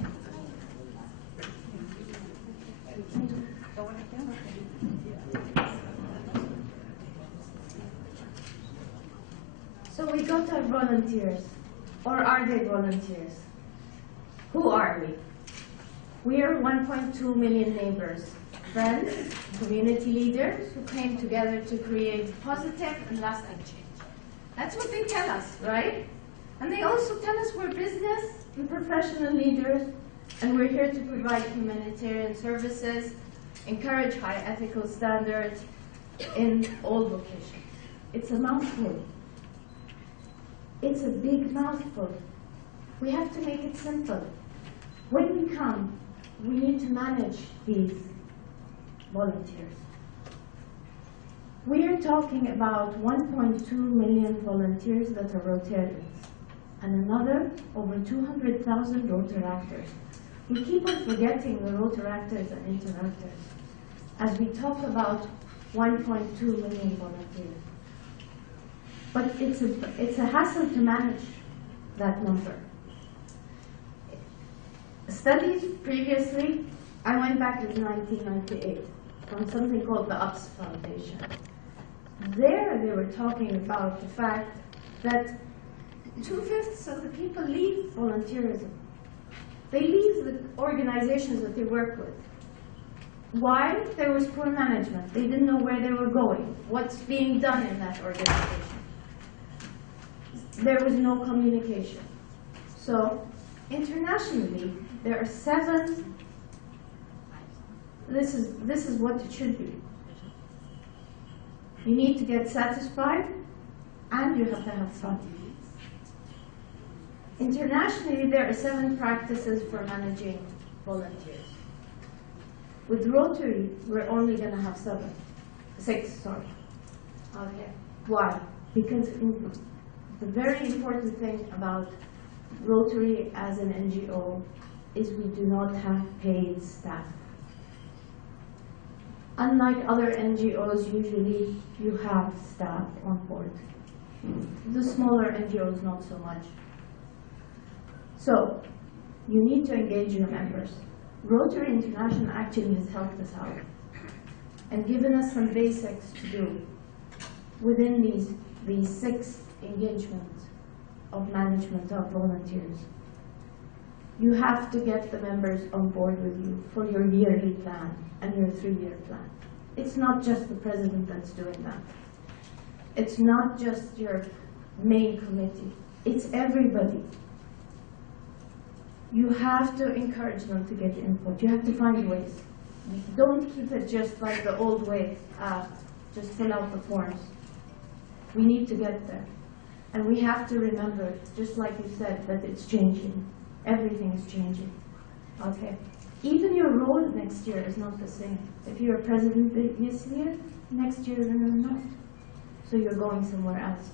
So we got our volunteers, or are they volunteers? Who are we? We are 1.2 million neighbors, friends, community leaders who came together to create positive and lasting change. That's what they tell us, right? And they also tell us we're business and professional leaders, and we're here to provide humanitarian services, encourage high ethical standards in all vocations. It's a mouthful. It's a big mouthful. We have to make it simple. When we come, we need to manage these volunteers. We are talking about 1.2 million volunteers that are Rotarians, and another over 200,000 Rotaractors. We keep on forgetting the Rotaractors and Interactors as we talk about 1.2 million volunteers. But it's a hassle to manage that number. Studies previously, I went back to 1998 on something called the UPS Foundation. There they were talking about the fact that 2/5 of the people leave volunteerism. They leave the organizations that they work with. Why? There was poor management. They didn't know where they were going, what's being done in that organization. There was no communication. So internationally, there are 7. This is what it should be. You need to get satisfied, and you have to have fun. Internationally, there are 7 practices for managing volunteers. With Rotary, we're only going to have 6, sorry. Okay. Why? Because the very important thing about Rotary as an NGO is we do not have paid staff. Unlike other NGOs, usually you have staff on board. The smaller NGOs, not so much. So, you need to engage your members. Rotary International actually has helped us out and given us some basics to do within these 6 engagements of management of volunteers. You have to get the members on board with you for your yearly plan and your 3-year plan. It's not just the president that's doing that. It's not just your main committee. It's everybody. You have to encourage them to get input. You have to find ways. Don't keep it just like the old way, just fill out the forms. We need to get there. And we have to remember, just like you said, that it's changing. Everything is changing. Okay? Even your role next year is not the same. If you're president this year, next year you're not. So you're going somewhere else.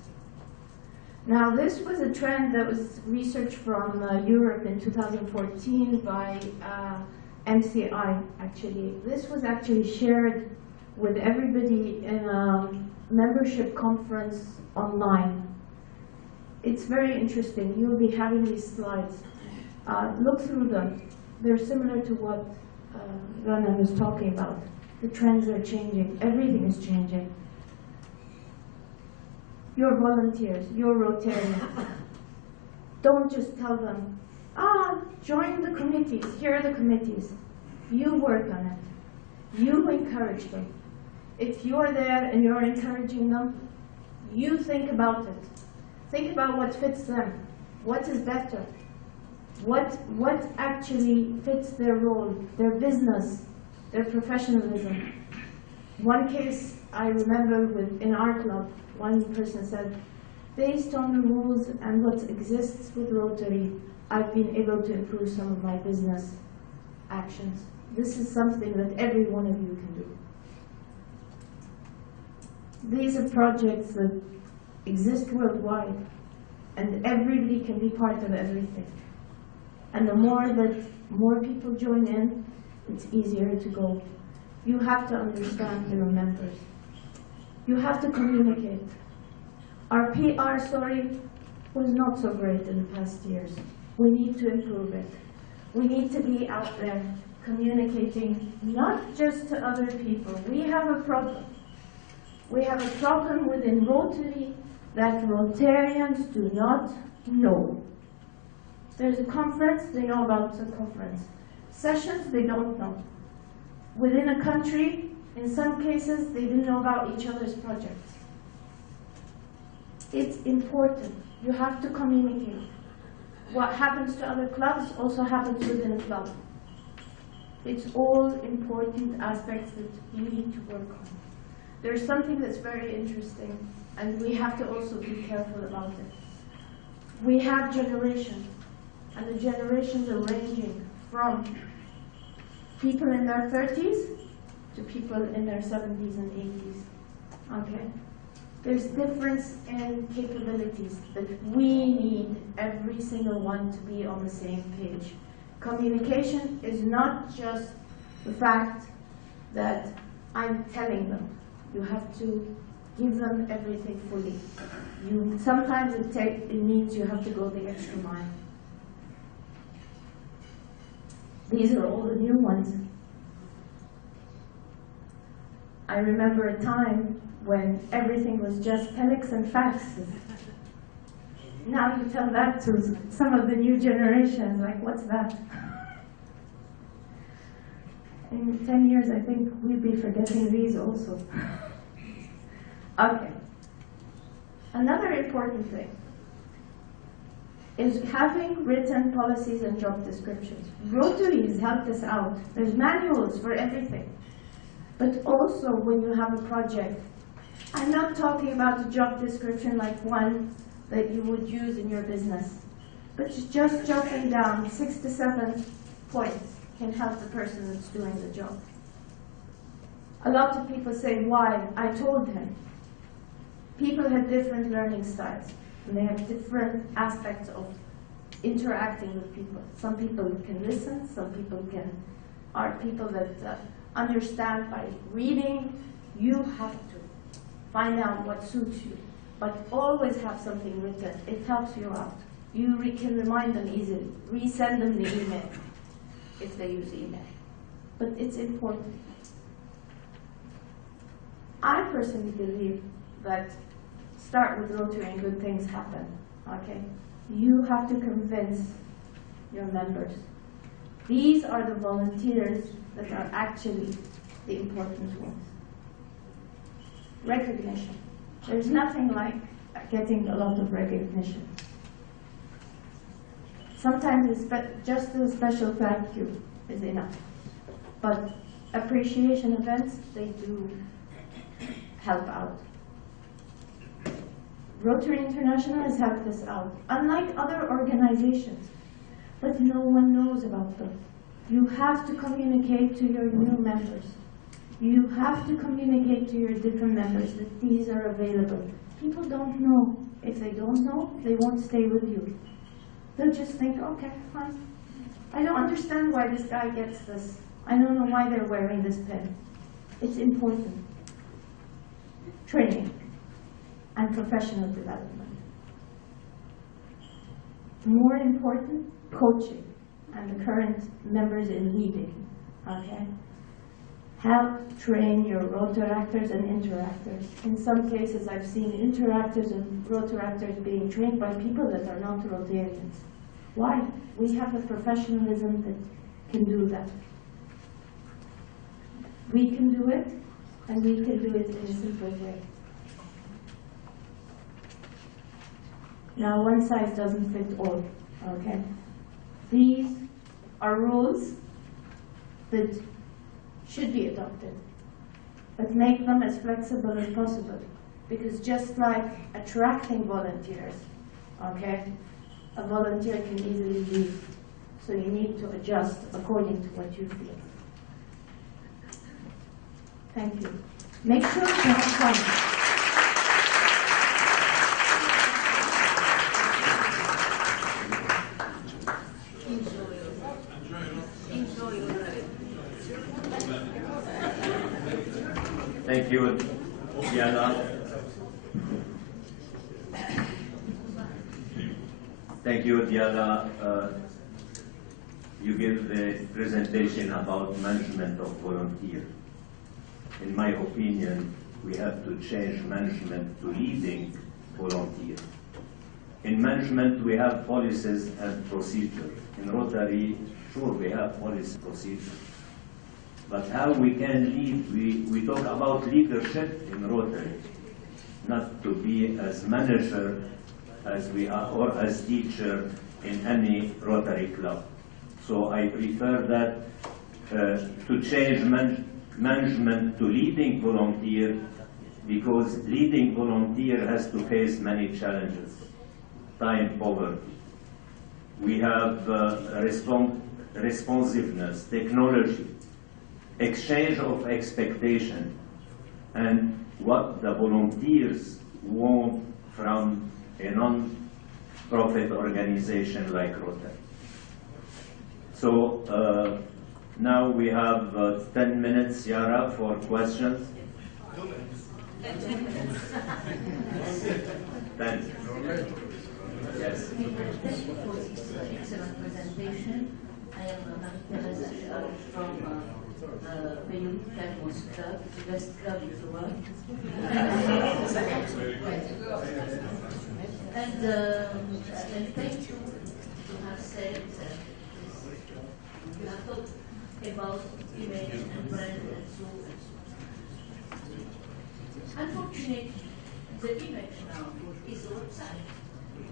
Now, this was a trend that was researched from Europe in 2014 by MCI, actually. This was actually shared with everybody in a membership conference online. It's very interesting. You'll be having these slides. Look through them. They're similar to what Rana was talking about. The trends are changing. Everything is changing. Your volunteers, your Rotarians, don't just tell them, join the committees. Here are the committees. You work on it. You encourage them. If you're there and you're encouraging them, you think about it. Think about what fits them. What is better? What actually fits their role, their business, their professionalism? One case I remember in our club, one person said, based on the rules and what exists with Rotary, I've been able to improve some of my business actions. This is something that every one of you can do. These are projects that exist worldwide, and everybody can be part of everything. And the more that more people join in, it's easier to go. You have to understand your members. You have to communicate. Our PR story was not so great in the past years. We need to improve it. We need to be out there communicating, not just to other people. We have a problem. We have a problem within Rotary that Rotarians do not know. There's a conference, they know about the conference. Sessions, they don't know. Within a country, in some cases, they didn't know about each other's projects. It's important. You have to communicate. What happens to other clubs also happens within a club. It's all important aspects that you need to work on. There's something that's very interesting, and we have to also be careful about it. We have generations, and the generations are ranging from people in their 30s to people in their 70s and 80s. Okay? There's difference in capabilities that we need every single one to be on the same page. Communication is not just the fact that I'm telling them. You have to give them everything fully. Sometimes it needs you have to go the extra mile. These are all the new ones. I remember a time when everything was just telex and faxes. Now you tell that to some of the new generations, like, what's that? In 10 years, I think we'll be forgetting these also. Okay. Another important thing is having written policies and job descriptions. Rotary has helped us out. There's manuals for everything. But also when you have a project, I'm not talking about a job description like one that you would use in your business, but just jotting down 6 to 7 points can help the person that's doing the job. A lot of people say, why? I told him. People have different learning styles, and they have different aspects of interacting with people. Some people can listen, some people are people that understand by reading. You have to find out what suits you, but always have something written. It helps you out. You can remind them easily. Resend them the email if they use email. But it's important. I personally believe that start with Rotary and good things happen, okay? You have to convince your members. These are the volunteers that are actually the important ones. Recognition. There's nothing like getting a lot of recognition. Sometimes just a special thank you is enough. But appreciation events, they do help out. Rotary International has helped us out, unlike other organizations, but no one knows about them. You have to communicate to your new members. You have to communicate to your different members that these are available. People don't know. If they don't know, they won't stay with you. They'll just think, okay, fine. I don't understand why this guy gets this. I don't know why they're wearing this pin. It's important. Training and professional development. More important, coaching and the current members in leading, okay? Help train your Rotaractors and Interactors. In some cases, I've seen Interactors and Rotaractors being trained by people that are not Rotarians. Why? We have a professionalism that can do that. We can do it, and we can do it in a simple way. Now, one size doesn't fit all, okay? These are rules that should be adopted, but make them as flexible as possible. Because just like attracting volunteers, okay, a volunteer can easily leave. So you need to adjust according to what you feel. Thank you. Make sure to have fun. Thank you, Diana. Thank you, Diana. You gave the presentation about management of volunteer. In my opinion, we have to change management to leading volunteer. In management, we have policies and procedures. In Rotary, sure, we have policy procedures. But how we can lead, we talk about leadership in Rotary, not to be as manager as we are or as teacher in any Rotary club. So I prefer that to change management to leading volunteer, because leading volunteer has to face many challenges. Time, poverty. We have responsiveness, technology, exchange of expectation, and what the volunteers want from a non-profit organization like Rotary. So now we have 10 minutes, Yara, for questions. 10. Yes. Thank you for this excellent presentation. I am Marie-Thérèse Achard from Beirut Cadmos Club, the best club in the world. And thank you to have said you have talked about image and brand and so on. Unfortunately, the image now is the website.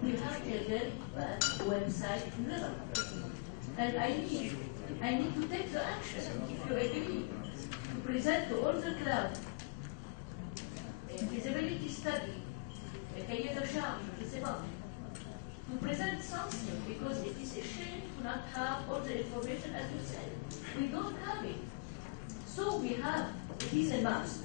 We have a very bad website in Lebanon. And I need to take the action, if you agree, to present to all the club a feasibility study, a cahier de charge, je sais pas, to present something, because it is a shame to not have all the information as you said. We don't have it. So we have, it is a must.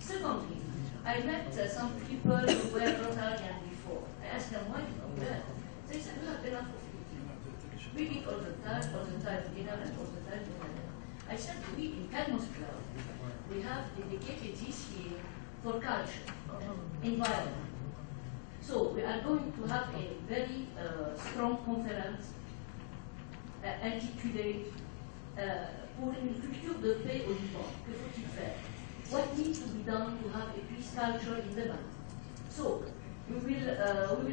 Secondly, I met some people who were Rotarian before. I asked them, why you don't learn? They said, we have enough of it. We eat all the time dinner and all the time dinner. I said, we in Cadmos Club, we have dedicated this year for culture, environment. So we are going to have a very strong conference intitulée pour une culture de paix au Liban. Que faut-il faire? What needs to be done to have a peace culture in Lebanon? So we will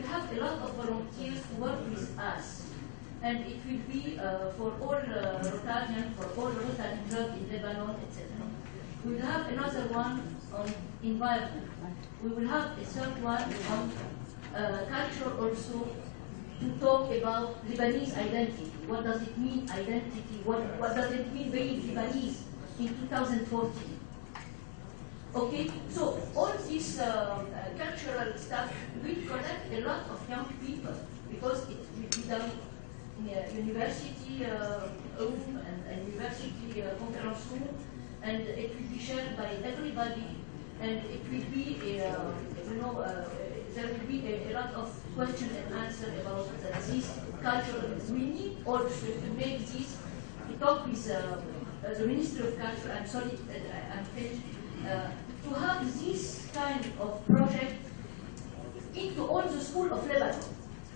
have a lot of volunteers to work with us, and it will be for all Rotarians, for all Rotary clubs in Lebanon, etc. We will have another one on environment. We will have a third one on culture also, to talk about Lebanese identity. What does it mean, identity? What does it mean being Lebanese in 2014? Okay, so all this cultural stuff will connect a lot of young people, because it will be done in a university room and university conference room, and it will be shared by everybody, and it will be there will be a lot of question and answer about this culture. We need also to make this, to talk with the Minister of Culture, I'm sorry, I'm finished, to have this kind of project into all the school of Lebanon.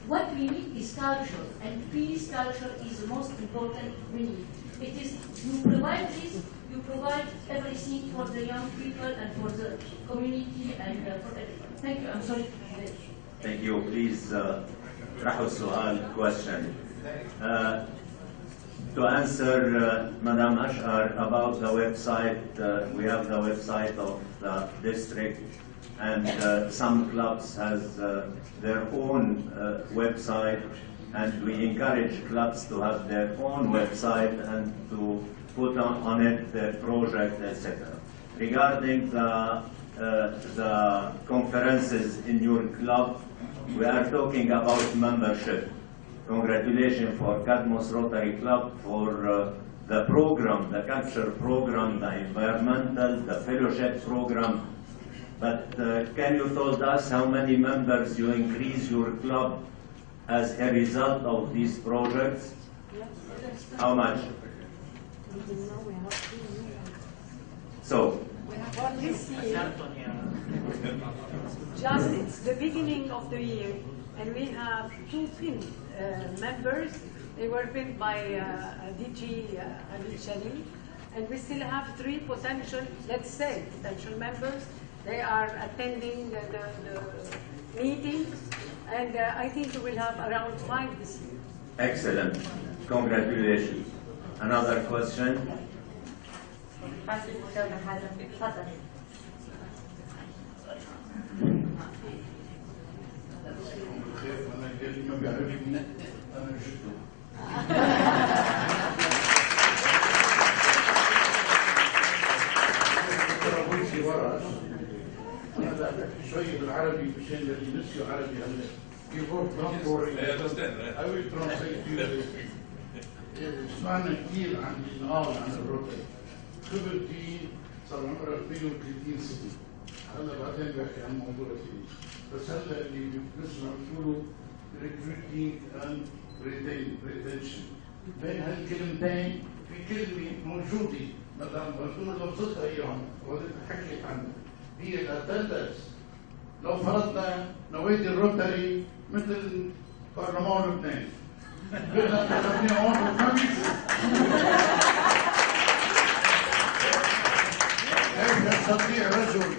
What we need is culture, and peace culture is the most important we need. It is, you provide this, you provide everything for the young people and for the community and for everyone. Thank you, I'm sorry. Thank you. Please, طرحوا السؤال, question. To answer Madam Ashar about the website, we have the website of the district, and some clubs has their own website, and we encourage clubs to have their own website and to put on it their project, etc. Regarding the conferences in your club, we are talking about membership. Congratulations for Cadmos Rotary Club for the program, the culture program, the environmental, the fellowship program. But can you tell us how many members you increase your club as a result of these projects? How much? So. Well, this year, just it's the beginning of the year, and we have 2 pinned members. They were pinned by DG Ali Shani, and we still have 3 potential, let's say, potential members. They are attending the meetings, and I think we will have around 5 this year. Excellent. Congratulations. Another question? شوي بالعربي مشان اللي نسيوا عربي هلا. You both don't worry. I will translate you. سمعنا كثير عن النهار عن الروتري. قبل في صار عمرها 32 سنة. هلا بعدين بحكي عن موضوع ثاني. بس هلا اللي بنسمع بيقولوا recruiting and retention. بين هالكلمتين في كلمة موجودة مدام بنقول لفظتها هي هون حكيت عنها هي الاتندنس. لو فرضنا نوادي الروتري مثل برلمان لبنان بدنا نخلينا هون وما بيجوا. كيف يستطيع رجل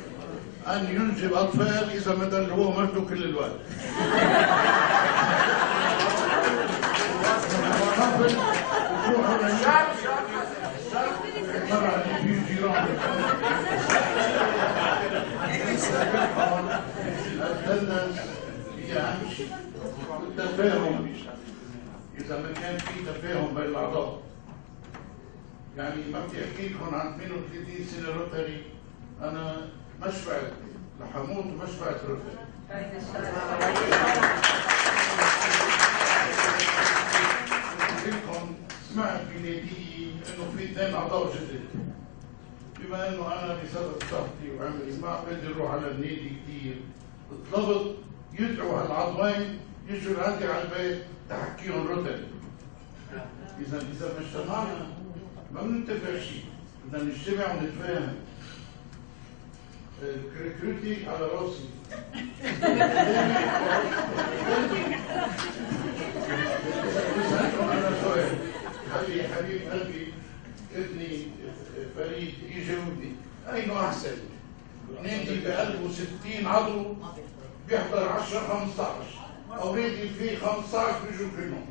أن ينجب أطفال إذا ما دل هو مرته كل الوقت؟ التندنس هي أهم شيء والتفاهم. إذا ما كان في تفاهم بين الأعضاء، يعني ما بدي أحكي لكم عن 32 سنة روتري، أنا ما شبعت لحموت وما شبعت روتري. لكم سمعت بنادية إنه في 2 أعضاء جدد. بما إنه أنا بسبب صحتي وعمري ما بدي أروح على النادي كثير، طلبت يدعوا هالعضوين يجوا لعندي على البيت تحكيهم روتري. إذا ما اجتمعنا ما بنتفق شيء، بدنا نجتمع ونتفاهم. كريتيك على راسي. أنا سؤال، حبيب قلبي ابني فريد يجاوبني، أين أحسن؟ نادي بقلبه 60 عضو بيحضر 10 15، أو نادي فيه 15 بيجوا كلهم.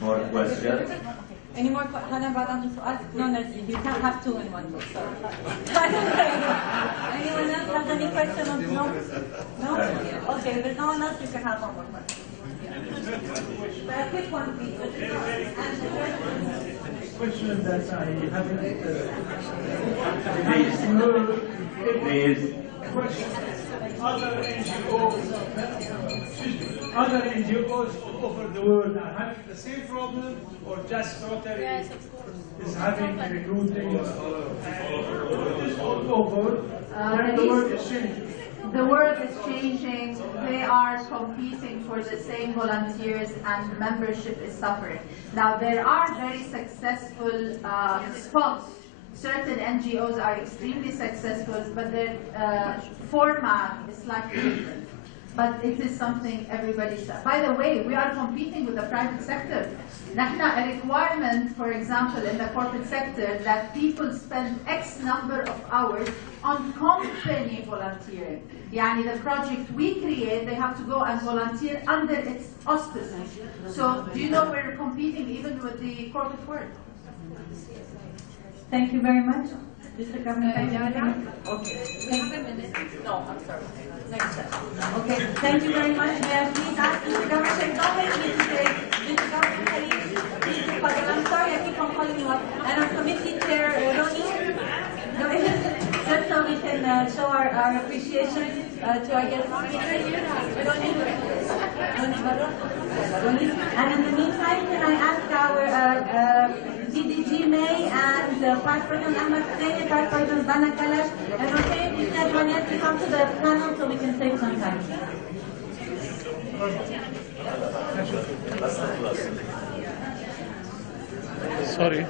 More questions? Any more questions? Hannah Badam to ask? No, you can't have 2 in one book, sorry. Anyone else has any question on no? No? Okay, if there's no one else, you can have one more question. But a quick one, please. Question that I haven't. Please. Other NGOs all over the world are having the same problem, or just Rotary is having recruiting all over, and the world is changing. The world is changing. They are competing for the same volunteers, and membership is suffering. Now, there are very successful spots. Certain NGOs are extremely successful, but their format is slightly different. But it is something everybody should. By the way, we are competing with the private sector. نحن a requirement, for example, in the corporate sector, that people spend X number of hours on company volunteering. Yani the project we create, they have to go and volunteer under its auspices. So do you know we're competing even with the corporate world? Thank you very much. Mr. Governor, Okay. we have a minute. No, I'm sorry. Next step. Okay, thank you very much. May I please ask Mr. Governor, don't make me today. Mr. Governor, please, I'm sorry I keep on calling you up. And our committee chair, Ronnie, just so we can show our appreciation to our guest speaker here. Ronnie. And in the meantime, can I ask our DDG May and Vice President Ahmed Hussein, Vice President Dana Kalash, and Rotary Business Juanette to come to the panel so we can save some time. Sorry.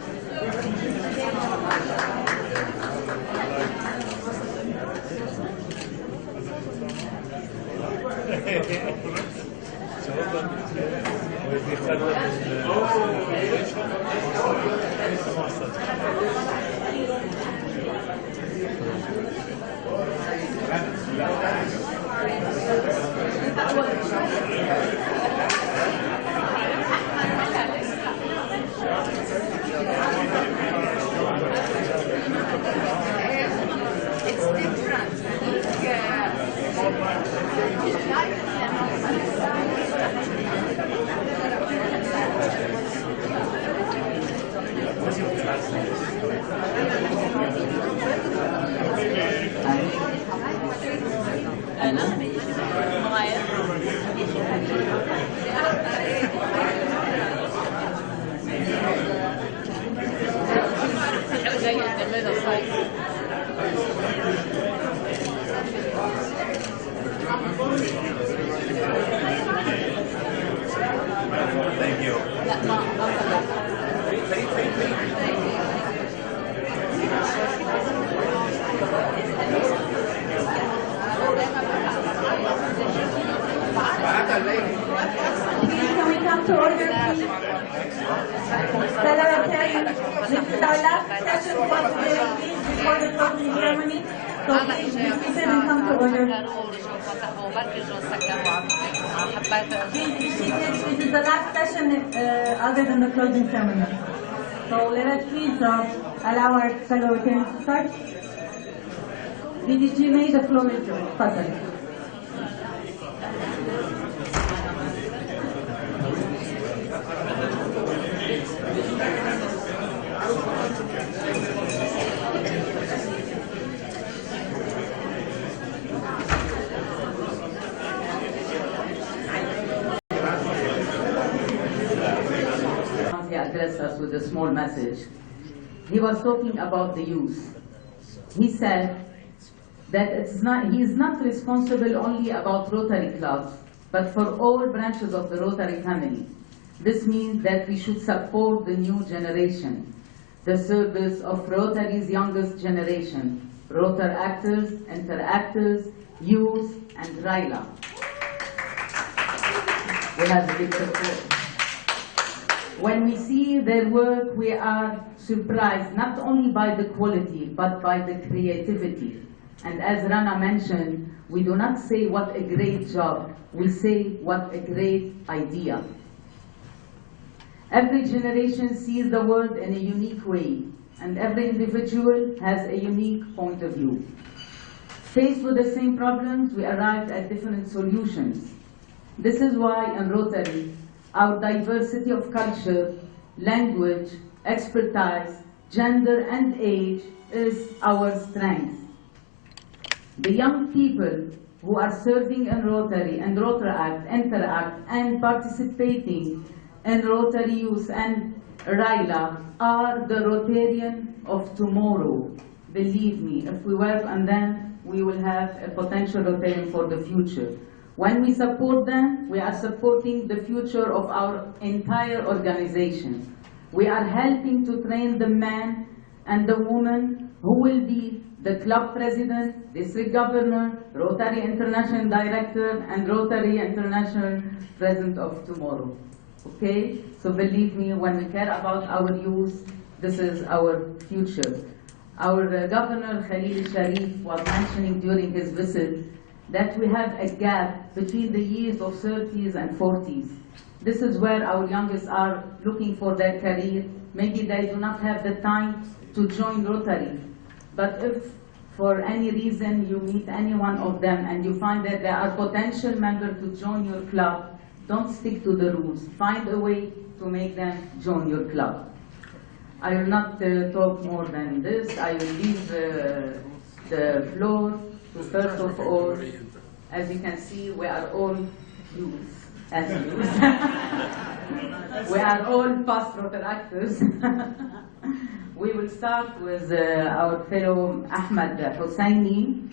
It's different. Fellow Rotarians, this is our last session for today, please, before the closing ceremony. So please be seated and come to order. Please be seated. This is the last session other than the closing ceremony. So let us please allow our fellow Rotarians to start. DDG May, the floor is yours. Tafadhali. He addressed us with a small message. He was talking about the youth. He said that he is not responsible only about Rotary clubs, but for all branches of the Rotary family. This means that we should support the new generation, the service of Rotary's youngest generation, Rotaractors, Interactors, youth, and Raila. We have a big support. When we see their work, we are surprised not only by the quality, but by the creativity. And as Rana mentioned, we do not say what a great job, we say what a great idea. Every generation sees the world in a unique way, and every individual has a unique point of view. Faced with the same problems, we arrived at different solutions. This is why in Rotary, our diversity of culture, language, expertise, gender, and age is our strength. The young people who are serving in Rotary and Rotaract, Interact, and participating in Rotary Youth and Raila are the Rotarian of tomorrow. Believe me, if we work on them, we will have a potential Rotarian for the future. When we support them, we are supporting the future of our entire organization. We are helping to train the man and the woman who will be the club president, district governor, Rotary International Director, and Rotary International President of tomorrow. Okay? So believe me, when we care about our youth, this is our future. Our Governor Khalil Sharif was mentioning during his visit that we have a gap between the years of 30s and 40s. This is where our youngest are looking for their career. Maybe they do not have the time to join Rotary. But if for any reason you meet any one of them and you find that they are potential members to join your club, don't stick to the rules. Find a way to make them join your club. I will not talk more than this. I will leave the floor to, first of all, as you can see, we are all youth, as youth. We are all past Rotaractors. We will start with our fellow Ahmed Hosseini.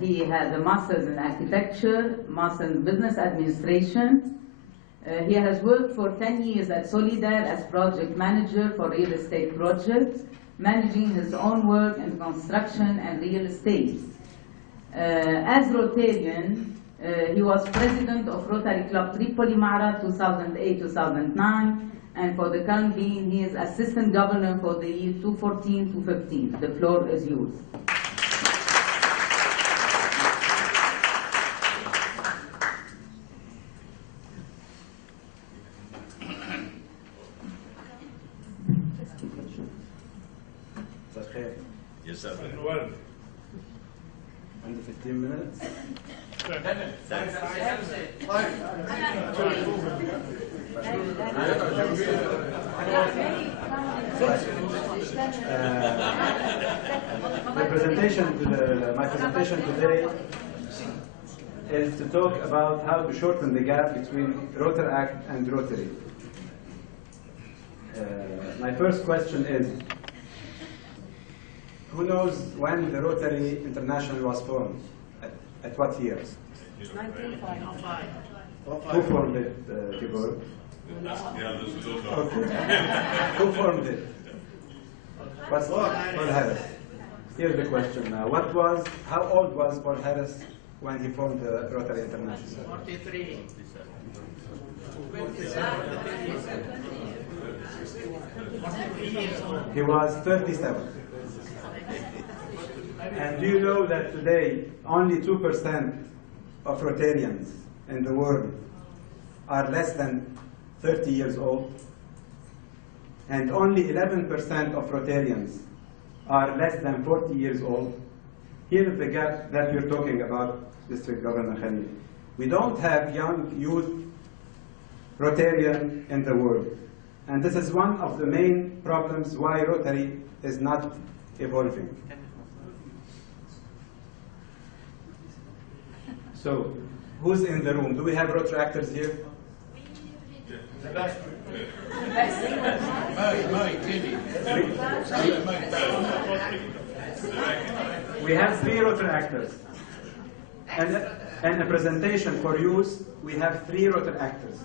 He has a master's in architecture, master's in business administration. He has worked for 10 years at Solidar as project manager for real estate projects, managing his own work in construction and real estate. As Rotarian, he was president of Rotary Club Tripoli Mara 2008-2009, and for the current being, he is assistant governor for the year 2014-2015. The floor is yours. Yes, sir. Under 15 minutes. My presentation today is to talk about how to shorten the gap between Rotaract and Rotary. My first question is, who knows when the Rotary International was formed? At what year? 1905. Who formed it, Tibor? Okay. Who formed it? What's Paul Harris? Here's the question now. How old was Paul Harris when he formed the Rotary International? 43. He was 37. And do you know that today only 2% of Rotarians in the world are less than 30 years old? And only 11% of Rotarians are less than 40 years old? Here is the gap that we're talking about, District Governor Khalil. We don't have young youth Rotarian in the world. And this is one of the main problems why Rotary is not evolving. So, who's in the room? Do we have Rotary actors here? We have 3 Rotary actors. And a presentation for youth, we have 3 Rotary actors.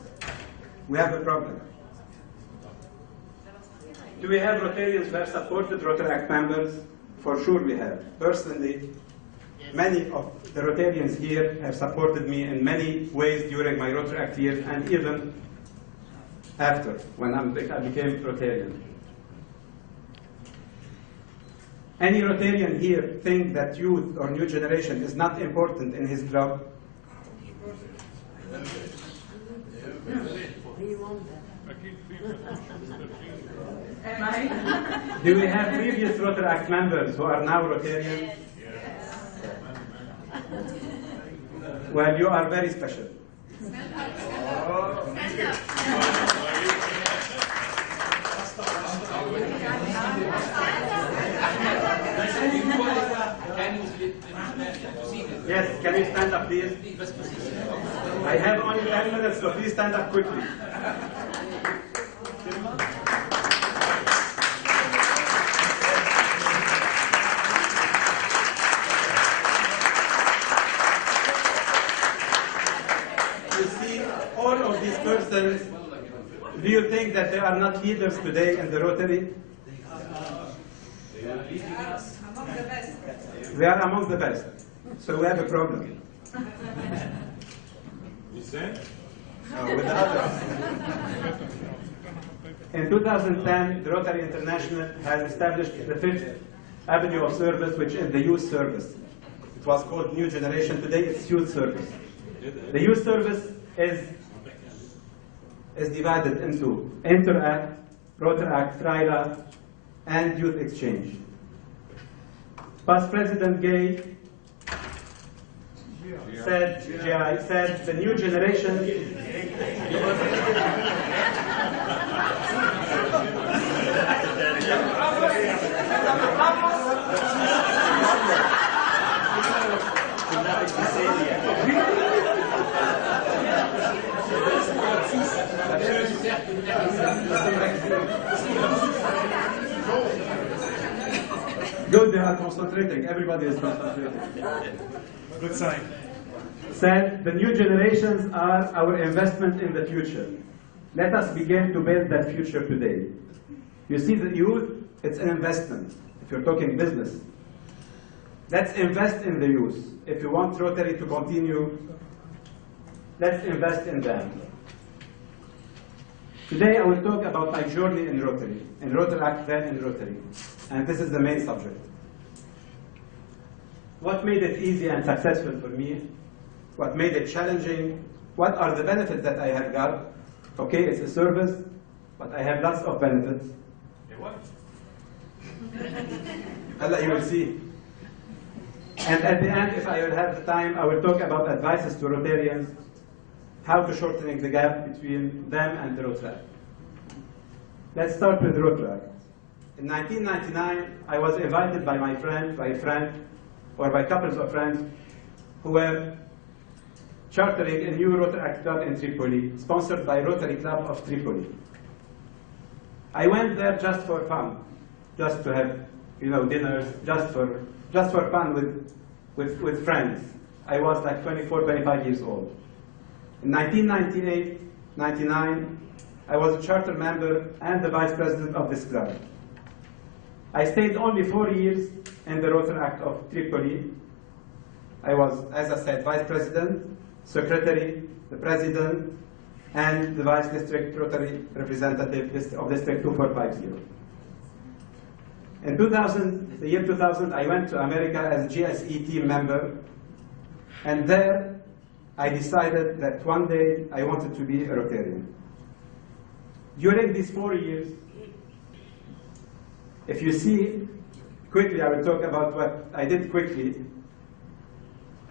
We have a problem. Do we have Rotarians who have supported Rotary Act members? For sure we have. Personally, many of the Rotarians here have supported me in many ways during my Rotary Act years and even after, when I became Rotarian. Any Rotarian here think that youth or new generation is not important in his job? Do we have previous Rotary Act members who are now Rotarians? Well, you are very special. Yes, can you stand up, please? I have only 10 minutes, so please stand up quickly. You see, all of these persons, do you think that they are not leaders today in the Rotary? They are among the best. So we have a problem. With the others. In 2010, the Rotary International has established the 5th avenue of service, which is the youth service. It was called New Generation. Today it's youth service. The youth service is divided into Interact, Rotaract, Trilab, and Youth Exchange. Past President Gay said the new generation Good, they are concentrating. Everybody is concentrating. Good sign. Said, the new generations are our investment in the future. Let us begin to build that future today. You see, the youth, it's an investment. If you're talking business, let's invest in the youth. If you want Rotary to continue, let's invest in them. Today I will talk about my journey in Rotary Act, then in Rotary. And this is the main subject. What made it easy and successful for me? What made it challenging? What are the benefits that I have got? Okay, it's a service, but I have lots of benefits. Allah, you will see. And at the end, if I will have the time, I will talk about advices to Rotarians, how to shortening the gap between them and the Rotary Act. Let's start with Rotary Act. In 1999, I was invited by my friend, or by couples of friends, who were chartering a new Rotary Act club in Tripoli, sponsored by Rotary Club of Tripoli. I went there just for fun, just to have, dinners, just for fun with friends. I was like 24, 25 years old. In 1998, 99, I was a charter member and the vice president of this club. I stayed only 4 years in the Rotary Act of Tripoli. I was, as I said, vice president, secretary, the president, and the Vice District Rotary Representative of District 2450. In the year 2000, I went to America as a GSE team member, and there I decided that one day I wanted to be a Rotarian. During these 4 years, if you see, quickly I will talk about what I did quickly.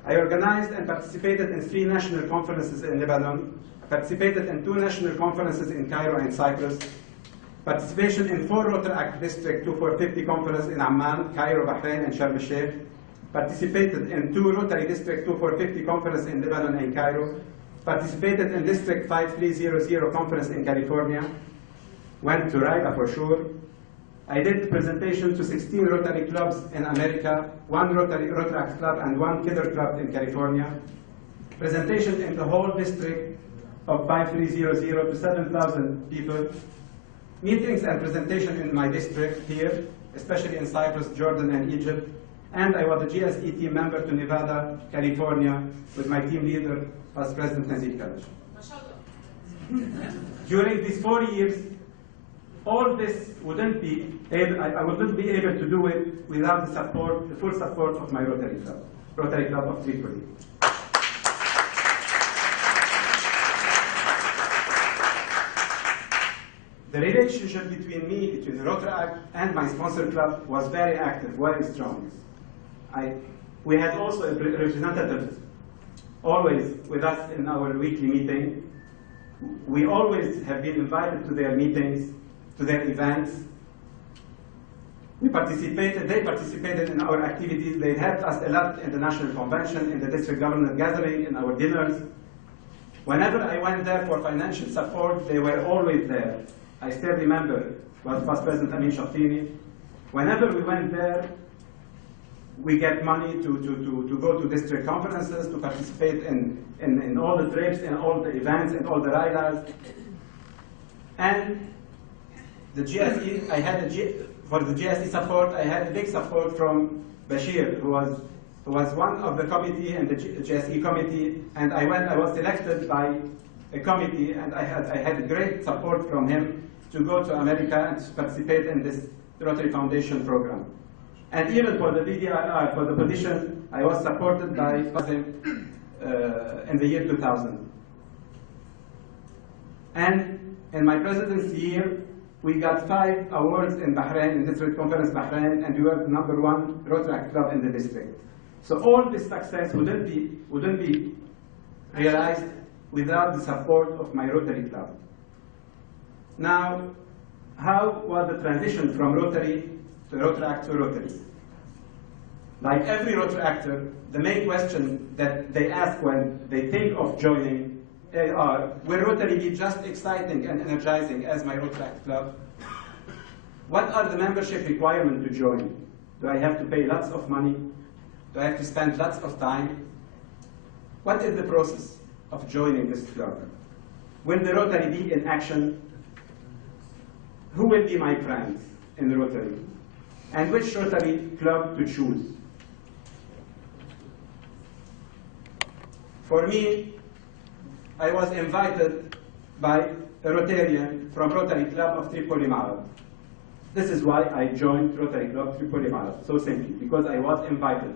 I organized and participated in 3 national conferences in Lebanon, participated in 2 national conferences in Cairo and Cyprus, participation in 4 Rotary District 2450 conferences in Amman, Cairo, Bahrain, and Sharm el-Sheikh, participated in 2 Rotary District 2450 conferences in Lebanon and Cairo, participated in District 5300 conference in California, went to Riga for sure. I did presentation to 16 Rotary clubs in America, 1 Rotary club and 1 Kidder club in California, presentation in the whole district of 5300 to 7,000 people, meetings and presentation in my district here, especially in Cyprus, Jordan, and Egypt, and I was a GSE team member to Nevada, California, with my team leader, Vice President Nazir Kalash. During these 4 years, all this wouldn't be able, I wouldn't be able to do it without the support, the full support of my Rotary Club of Tripoli. The relationship between the Rotary and my sponsor club was very active, very strong. We had also a representative always with us in our weekly meeting. We always have been invited to their meetings, to their events. They participated in our activities. They helped us a lot in the National Convention, in the District Government Gathering, in our dinners. Whenever I went there for financial support, they were always there. I still remember what Vice President Amin Shaftini. Whenever we went there, we get money to go to district conferences, to participate in all the trips, and all the events, and all the rallies. And the GSE, for the GSE support, I had a big support from Bashir, who was one of the committee and the GSE committee, and I was selected by a committee, and I had great support from him to go to America and to participate in this Rotary Foundation program. And even for the BDRR, for the position, I was supported by him in the year 2000. And in my presidency year, we got 5 awards in Bahrain, in District Conference Bahrain, and we were the #1 Rotary club in the district. So all this success wouldn't be realized without the support of my Rotary club. Now, how was the transition from Rotary to Rotary to Rotary? Like every Rotary actor, the main question that they ask when they think of joining are, will Rotary be just exciting and energizing as my Rotary club? What are the membership requirements to join? Do I have to pay lots of money? Do I have to spend lots of time? What is the process of joining this club? Will the Rotary be in action? Who will be my friends in the Rotary? And which Rotary club to choose? For me, I was invited by a Rotarian from Rotary Club of Tripoli Ma'arab. This is why I joined Rotary Club Tripoli Ma'arab, so simply, because I was invited.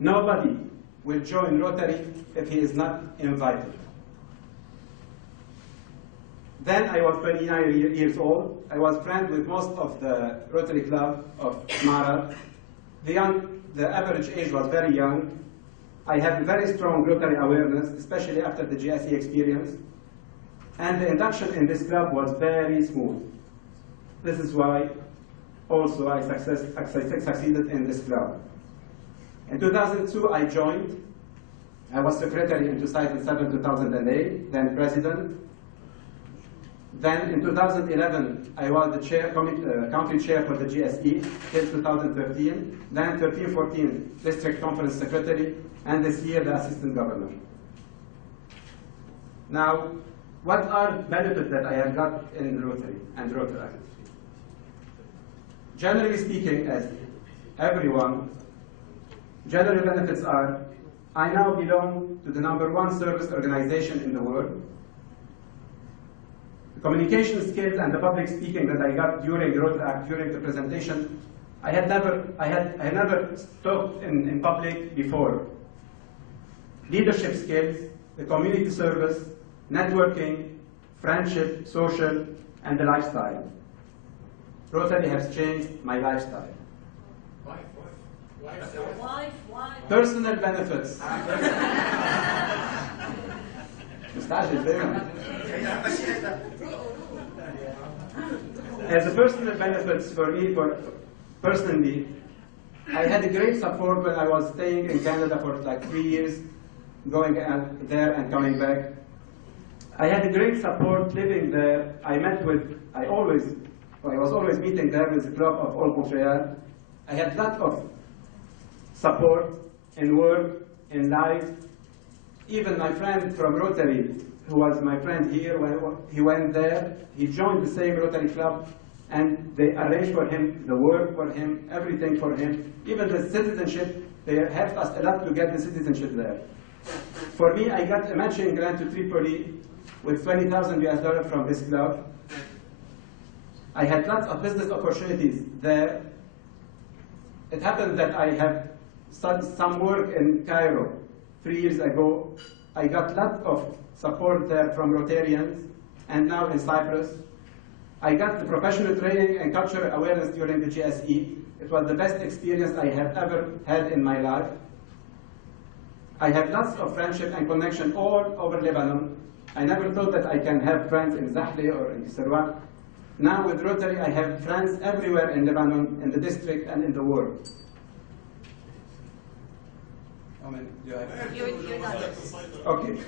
Nobody will join Rotary if he is not invited. Then I was 29 years old. I was friends with most of the Rotary Club of Ma'arab. The average age was very young. I had very strong Rotary awareness, especially after the GSE experience. And the induction in this club was very smooth. This is why also I succeeded in this club. In 2002, I joined. I was secretary in 2007, 2008, then president. Then in 2011, I was the country chair for the GSE till 2013. Then 13-14, district conference secretary, and this year the assistant governor. Now, what are benefits that I have got in Rotary and Rotary? Generally speaking, as everyone, general benefits are, I now belong to the #1 service organization in the world. Communication skills and the public speaking that I got during during the presentation, I had never talked in public before. Leadership skills, the community service, networking, friendship, social, and the lifestyle. Rotary has changed my lifestyle. Personal benefits. As a personal benefits for me, personally, I had a great support when I was staying in Canada for like 3 years, going there and coming back. I had a great support living there. I was always meeting there with the Club of All Montreal. I had a lot of support in work, in life. Even my friend from Rotary, who was my friend here, when he went there, he joined the same Rotary Club, and they arranged for him the work for him, everything for him. Even the citizenship, they helped us a lot to get the citizenship there. For me, I got a matching grant to Tripoli with $20,000 from this club. I had lots of business opportunities there. It happened that I have started some work in Cairo 3 years ago. I got lots of support there from Rotarians, and now in Cyprus. I got the professional training and cultural awareness during the GSE. It was the best experience I have ever had in my life. I have lots of friendship and connection all over Lebanon. I never thought that I can have friends in Zahle or in Serwat. Now with Rotary, I have friends everywhere in Lebanon, in the district, and in the world. You're not. Okay.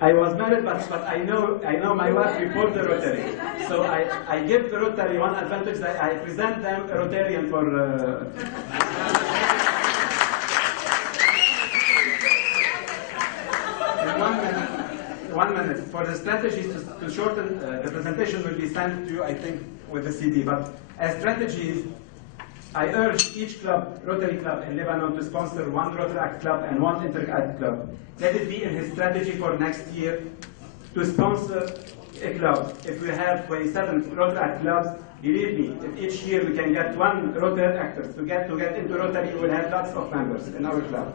I was married, but I know my wife before the Rotary. So I give the Rotary one advantage that I present them a Rotarian for. One minute. For the strategies to shorten, the presentation will be sent to you, I think, with the CD. But as strategies, I urge each club, Rotary Club in Lebanon, to sponsor one Rotaract club and one Interact club. Let it be in his strategy for next year to sponsor a club. If we have 27 Rotaract clubs, believe me, if each year we can get one Rotaractor to get into Rotary, we will have lots of members in our club.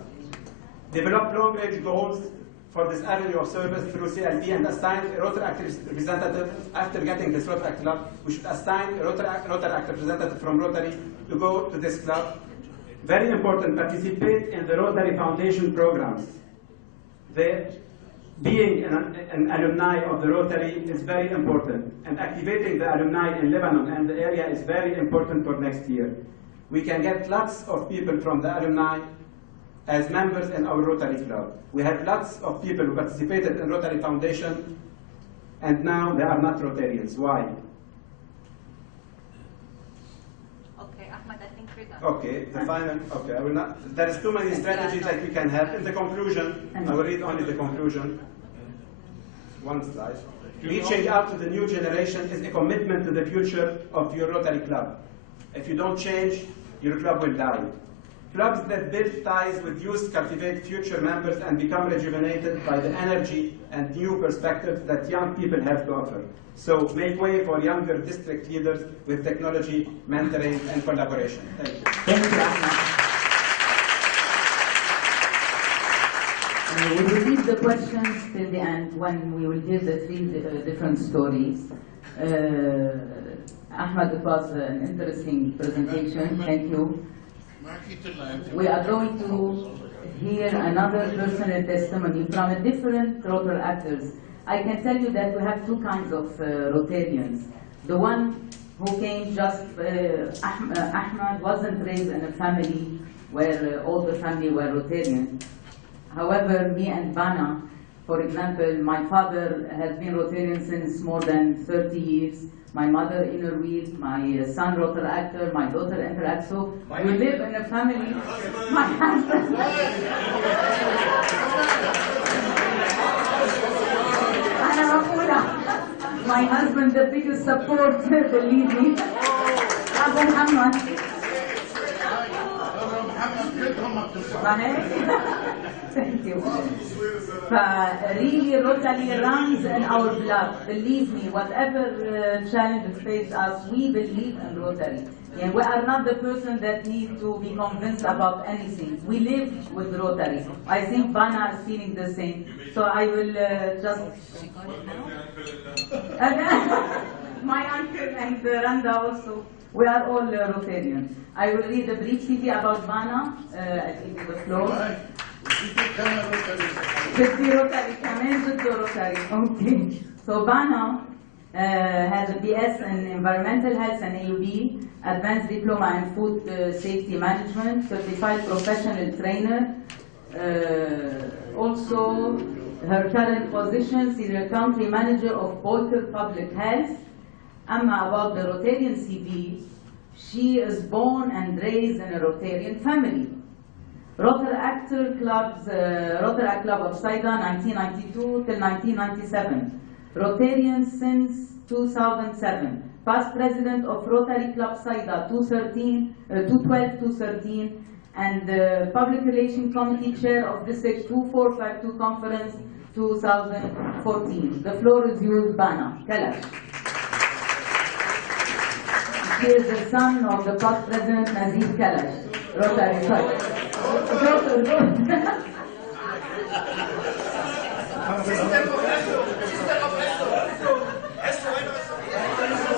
Develop long-range goals for this avenue of service through CLP and assign a Rotaract representative. After getting this Rotaract club, we should assign a Rotaract representative from Rotary to go to this club. Very important, participate in the Rotary Foundation programs. Being an alumni of the Rotary is very important, and activating the alumni in Lebanon and the area is very important for next year. We can get lots of people from the alumni as members in our Rotary Club. We have lots of people who participated in Rotary Foundation, and now they are not Rotarians. Why? Okay, Ahmed, I think we're done. Okay, the final, okay, I will not, there is too many strategies that we can have. In the conclusion, I will read only the conclusion. One slide. Reaching out to the new generation is a commitment to the future of your Rotary Club. If you don't change, your club will die. Clubs that build ties with youth cultivate future members and become rejuvenated by the energy and new perspectives that young people have to offer. So make way for younger district leaders with technology, mentoring, and collaboration. Thank you. Thank you, Ahmed. We will leave the questions till the end when we will give the three different stories. Ahmed, it was an interesting presentation. Thank you. We are going to hear another personal testimony from a different Rotary actors. I can tell you that we have two kinds of Rotarians. The one who came just, Ahmed wasn't raised in a family where all the family were Rotarian. However, me and Bana, for example, my father has been Rotarian since more than 30 years. My mother inner wheel, my son Rotary actor, my daughter interact. So we live in a family. My husband. My husband, the biggest support, believe me. Abu Muhammad. Thank you. Really, Rotary runs in our blood. Believe me, whatever challenges face us, we believe in Rotary. And we are not the person that need to be convinced about anything. We live with Rotary. I think Bana is feeling the same. So I will just... My uncle and Randa also. We are all Rotarians. I will read a brief CV about Bana. I give you the floor. Okay. So Bana has a BS in Environmental Health and AUB, Advanced Diploma in Food Safety Management, Certified Professional Trainer. Also, her current position, Senior Country Manager of Bolter Public Health. About the Rotarian CV, she is born and raised in a Rotarian family. Rotary Club of Saida, 1992 till 1997. Rotarian since 2007. Past President of Rotary Club Saida, 2012-2013, and Public Relations Committee Chair of District 2452 Conference, 2014. The floor is yours, Bana. Kalash. He is the son of the past President Nazif Kalash, Rotary Club.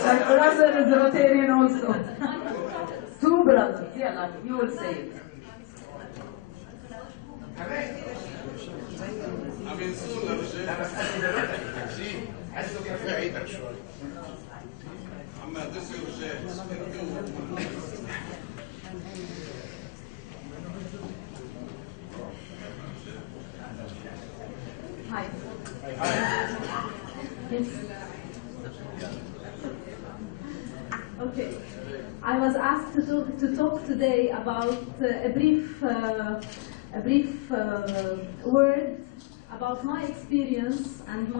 My brother is Rotarian also. Two brothers, yeah, you will say it. Hi. Yes. Okay. I was asked to talk today about a brief word about my experience and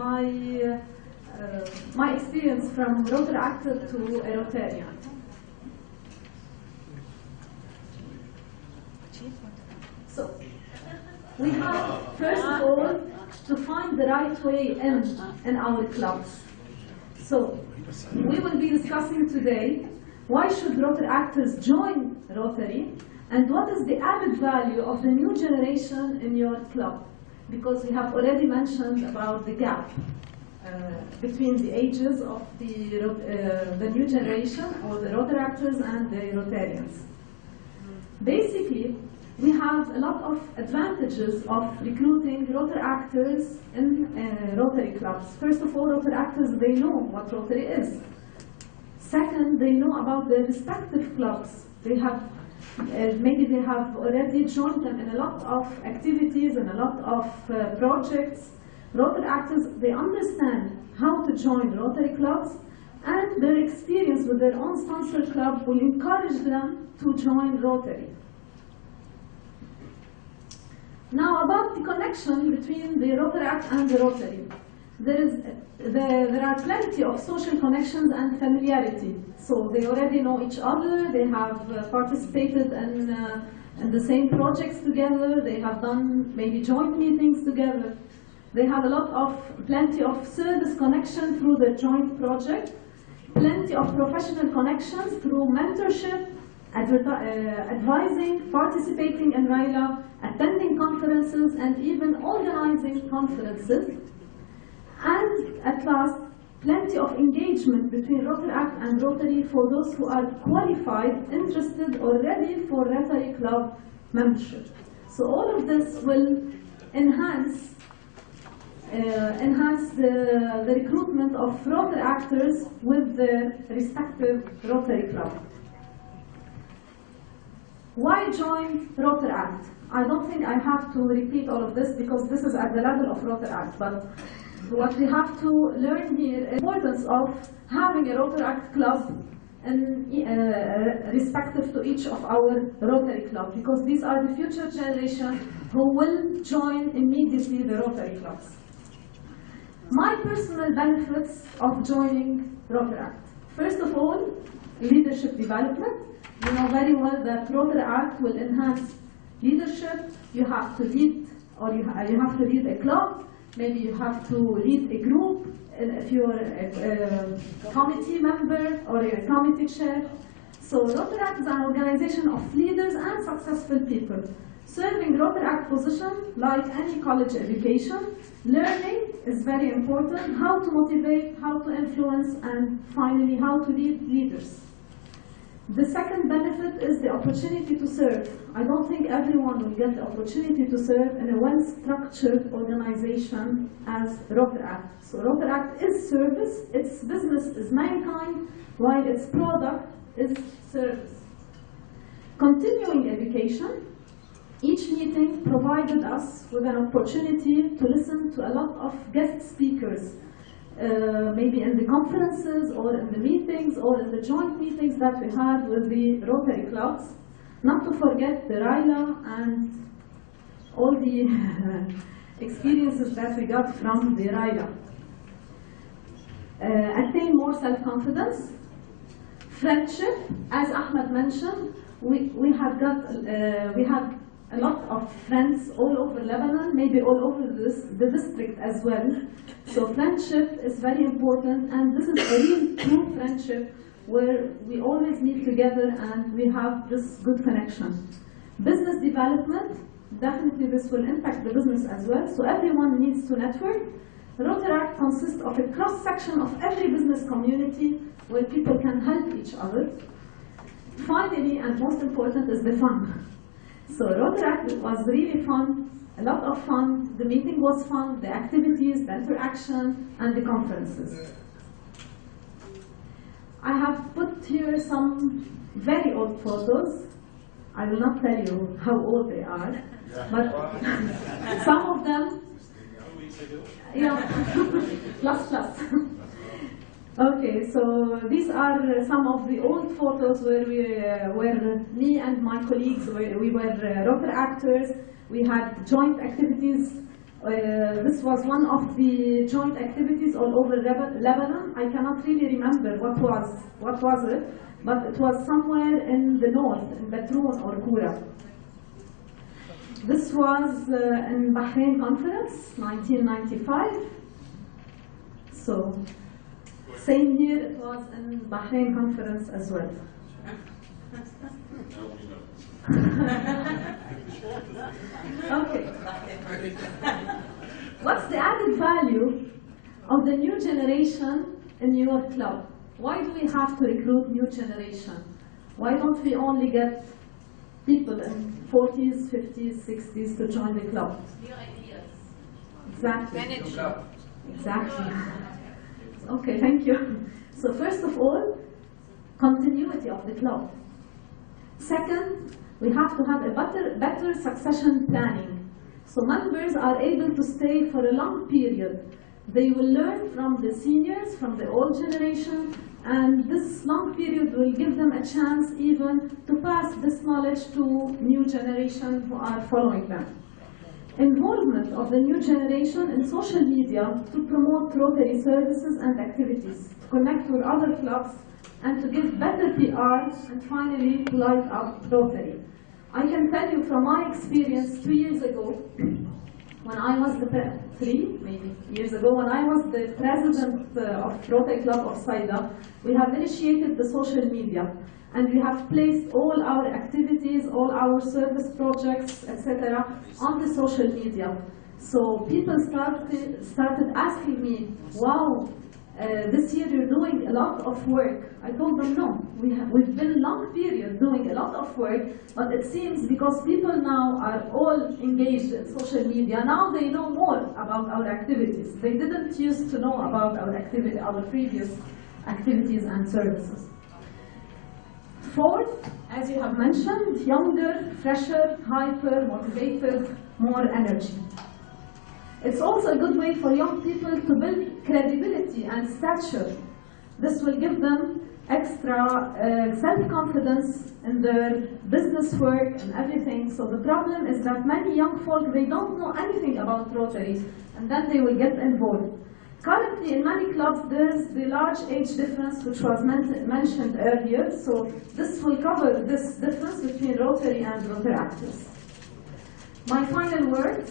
my experience from Rotary actor to a Rotarian. So, we have, first of all, to find the right way in our clubs. So, we will be discussing today why should Rotary actors join Rotary and what is the added value of the new generation in your club? Because we have already mentioned about the gap between the ages of the new generation, or the Rotary actors and the Rotarians. Basically, we have a lot of advantages of recruiting Rotary actors in Rotary clubs. First of all, Rotary actors, they know what Rotary is. Second, they know about their respective clubs. They have, maybe they have already joined them in a lot of activities and a lot of projects. Rotary actors, they understand how to join Rotary clubs, and their experience with their own sponsored club will encourage them to join Rotary. Now, about the connection between the Rotary Act and the Rotary. There are plenty of social connections and familiarity. So they already know each other, they have participated in the same projects together, they have done maybe joint meetings together. They have plenty of service connection through the joint project, plenty of professional connections through mentorship, advising, participating in RILA, attending conferences, and even organizing conferences. And at last, plenty of engagement between Rotary Act and Rotary for those who are qualified, interested, or ready for Rotary Club membership. So all of this will enhance the recruitment of Rotary actors with their respective Rotary Club. Why join Rotary Act? I don't think I have to repeat all of this because this is at the level of Rotary Act, but what we have to learn here is the importance of having a Rotary Act club and respective to each of our Rotary club, because these are the future generation who will join immediately the Rotary clubs. My personal benefits of joining Rotary Act. First of all, leadership development. You know very well that Rotary Act will enhance leadership. You have to lead or you have to lead a club, maybe you have to lead a group, if you're a committee member or a committee chair. So Rotary is an organization of leaders and successful people. Serving Rotary position, like any college education, learning is very important, how to motivate, how to influence, and finally how to lead leaders. The second benefit is the opportunity to serve. I don't think everyone will get the opportunity to serve in a well-structured organization as Rotary. So Rotary is service, its business is mankind, while its product is service. Continuing education, each meeting provided us with an opportunity to listen to a lot of guest speakers, maybe in the conferences or in the meetings or in the joint meetings that we had with the Rotary clubs. Not to forget the RILA and all the experiences that we got from the RILA. Attain more self-confidence. Friendship, as Ahmed mentioned, we had a lot of friends all over Lebanon, maybe all over the district as well. So friendship is very important, and this is a real true friendship where we always meet together and we have this good connection. Business development, definitely this will impact the business as well, so everyone needs to network. Rotary consists of a cross-section of every business community where people can help each other. Finally, and most important, is the fun. So Rotary was really fun, a lot of fun. The meeting was fun, the activities, the interaction, and the conferences. I have put here some very old photos. I will not tell you how old they are, but some of them, yeah, plus. Okay, so these are some of the old photos where me and my colleagues, we were Rotary actors. We had joint activities. This was one of the joint activities all over Lebanon. I cannot really remember what was it, but it was somewhere in the north, in Batroun or Kura. This was in Bahrain conference, 1995. So, same year it was in Bahrain conference as well. Okay. What's the added value of the new generation in your club? Why do we have to recruit new generation? Why don't we only get people in 40s, 50s, 60s to join the club? New ideas. Exactly. Energy. Exactly. Okay, thank you. So first of all, continuity of the club. Second, we have to have a better succession planning. So members are able to stay for a long period. They will learn from the seniors, from the old generation, and this long period will give them a chance even to pass this knowledge to new generation who are following them. Involvement of the new generation in social media to promote Rotary services and activities, to connect with other clubs, and to give better PR, and finally to light up Rotary. I can tell you from my experience 2 years ago, when I was years ago, when I was the president of Rotary Club of Saida, we have initiated the social media, and we have placed all our activities, all our service projects, etc., on the social media. So people started asking me, wow, this year you're doing a lot of work. I told them no, we've been a long period doing a lot of work, but it seems because people now are all engaged in social media, now they know more about our activities. They didn't used to know about our previous activities and services. Fourth, as you have mentioned, younger, fresher, hyper, motivated, more energy. It's also a good way for young people to build credibility and stature. This will give them extra self-confidence in their business work and everything. So the problem is that many young folk, they don't know anything about Rotary, and then they will get involved. Currently, in many clubs, there is the large age difference, which was mentioned earlier. So this will cover this difference between Rotary and Rotary actors. My final word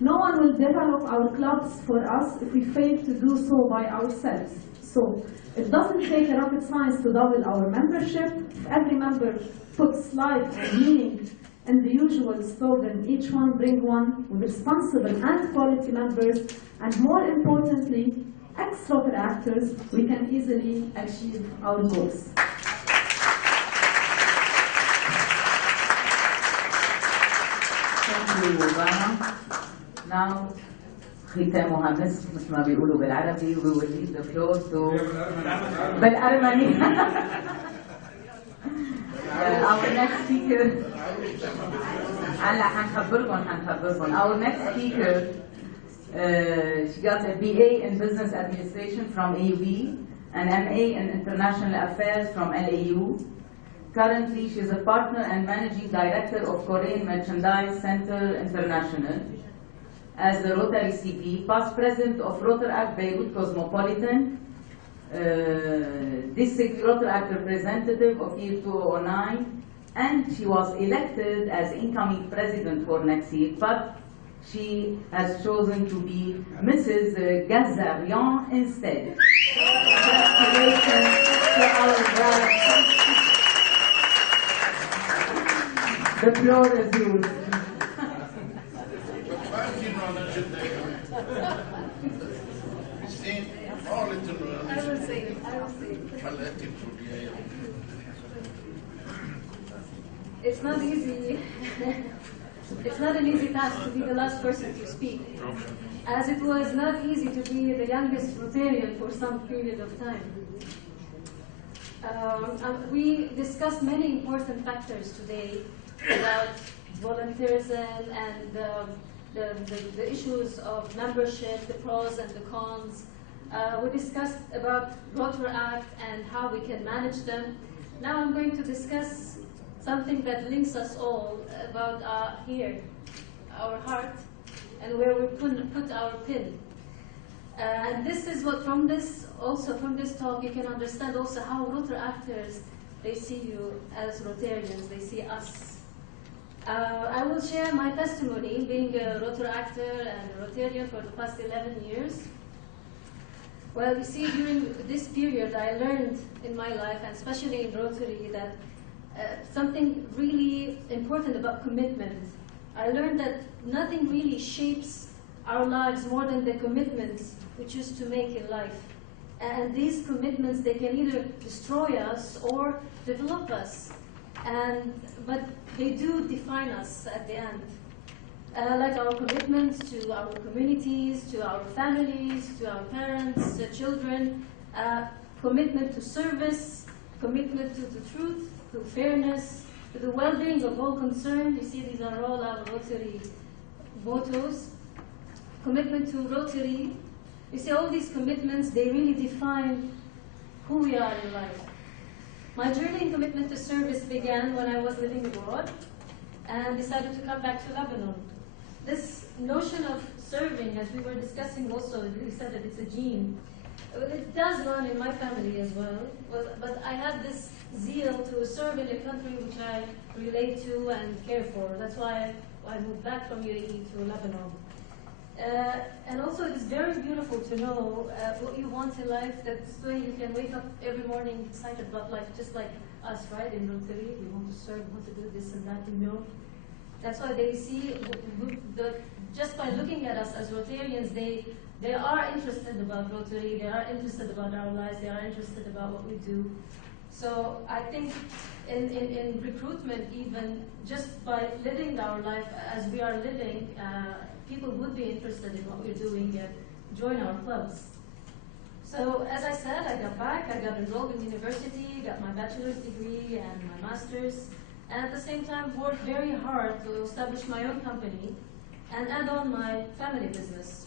No one will develop our clubs for us if we fail to do so by ourselves. So it doesn't take a rocket science to double our membership. If every member puts life and meaning in the usual slogan, each one bring one, with responsible and quality members, and more importantly, ex-Rotary actors, we can easily achieve our goals. Thank you, Rana. Now, ختامها مسك مثل ما بيقولوا بالعربي. We will leave the floor to بالأرمني. Our next speaker. هلا حنخبركم. Our next speaker, she got a BA in Business Administration from AUB, an MA in International Affairs from LAU. Currently, she is a partner and managing director of Korean Merchandise Center International. As the Rotary CP, past president of Rotary Beirut Cosmopolitan, district Rotary representative of year 2009, and she was elected as incoming president for next year, but she has chosen to be Mrs. Gazarian instead. Congratulations to our bride. The floor is yours. It's not easy. It's not an easy task to be the last person to speak, as it was not easy to be the youngest Rotarian for some period of time. We discussed many important factors today about volunteerism and the issues of membership, the pros and the cons. We discussed about Rotary Act and how we can manage them. Now I'm going to discuss something that links us all about our heart, and where we put our pin. And this is what from this talk you can understand also how Rotary actors, they see you as Rotarians, they see us. I will share my testimony being a Rotary actor and a Rotarian for the past 11 years. Well, you see, during this period I learned in my life, and especially in Rotary, that something really important about commitment. I learned that nothing really shapes our lives more than the commitments we choose to make in life. And these commitments, they can either destroy us or develop us. But they do define us at the end. Like our commitments to our communities, to our families, to our parents, to children, commitment to service, commitment to the truth, to fairness, to the well-being of all concerned. You see, these are all our Rotary mottos. Commitment to Rotary. You see, all these commitments, they really define who we are in life. My journey in commitment to service began when I was living abroad and decided to come back to Lebanon. This notion of serving, as we were discussing also, we said that it's a gene. It does run in my family as well, but I have this zeal to serve in a country which I relate to and care for. That's why I moved back from UAE to Lebanon. And also it is very beautiful to know what you want in life. That's why you can wake up every morning excited about life, just like us, right? In Rotary, we want to serve, we want to do this and that, you know. That's why they see, just by looking at us as Rotarians, they are interested about Rotary, they are interested about our lives, they are interested about what we do. So I think in recruitment, even just by living our life as we are living, people would be interested in what we're doing and join our clubs. So as I said, I got back, I got enrolled in university, got my bachelor's degree and my master's, and at the same time worked very hard to establish my own company and add on my family business.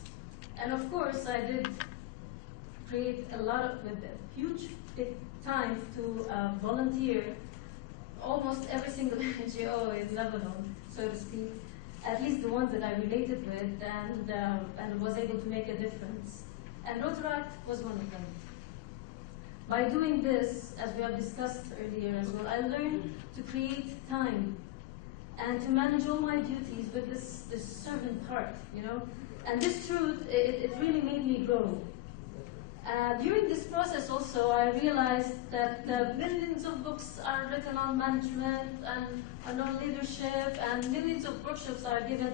And of course, I did create a huge big time to volunteer almost every single NGO in Lebanon, so to speak, at least the ones that I related with and was able to make a difference. And Rotary was one of them. By doing this, as we have discussed earlier as well, I learned to create time and to manage all my duties with this servant heart, you know. And this truth, it really made me grow. During this process also, I realized that millions of books are written on management and on leadership, and millions of workshops are given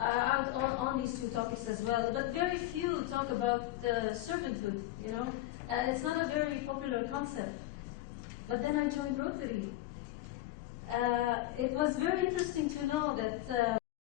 out on these two topics as well. But very few talk about servanthood, you know. It's not a very popular concept. But then I joined Rotary. It was very interesting to know that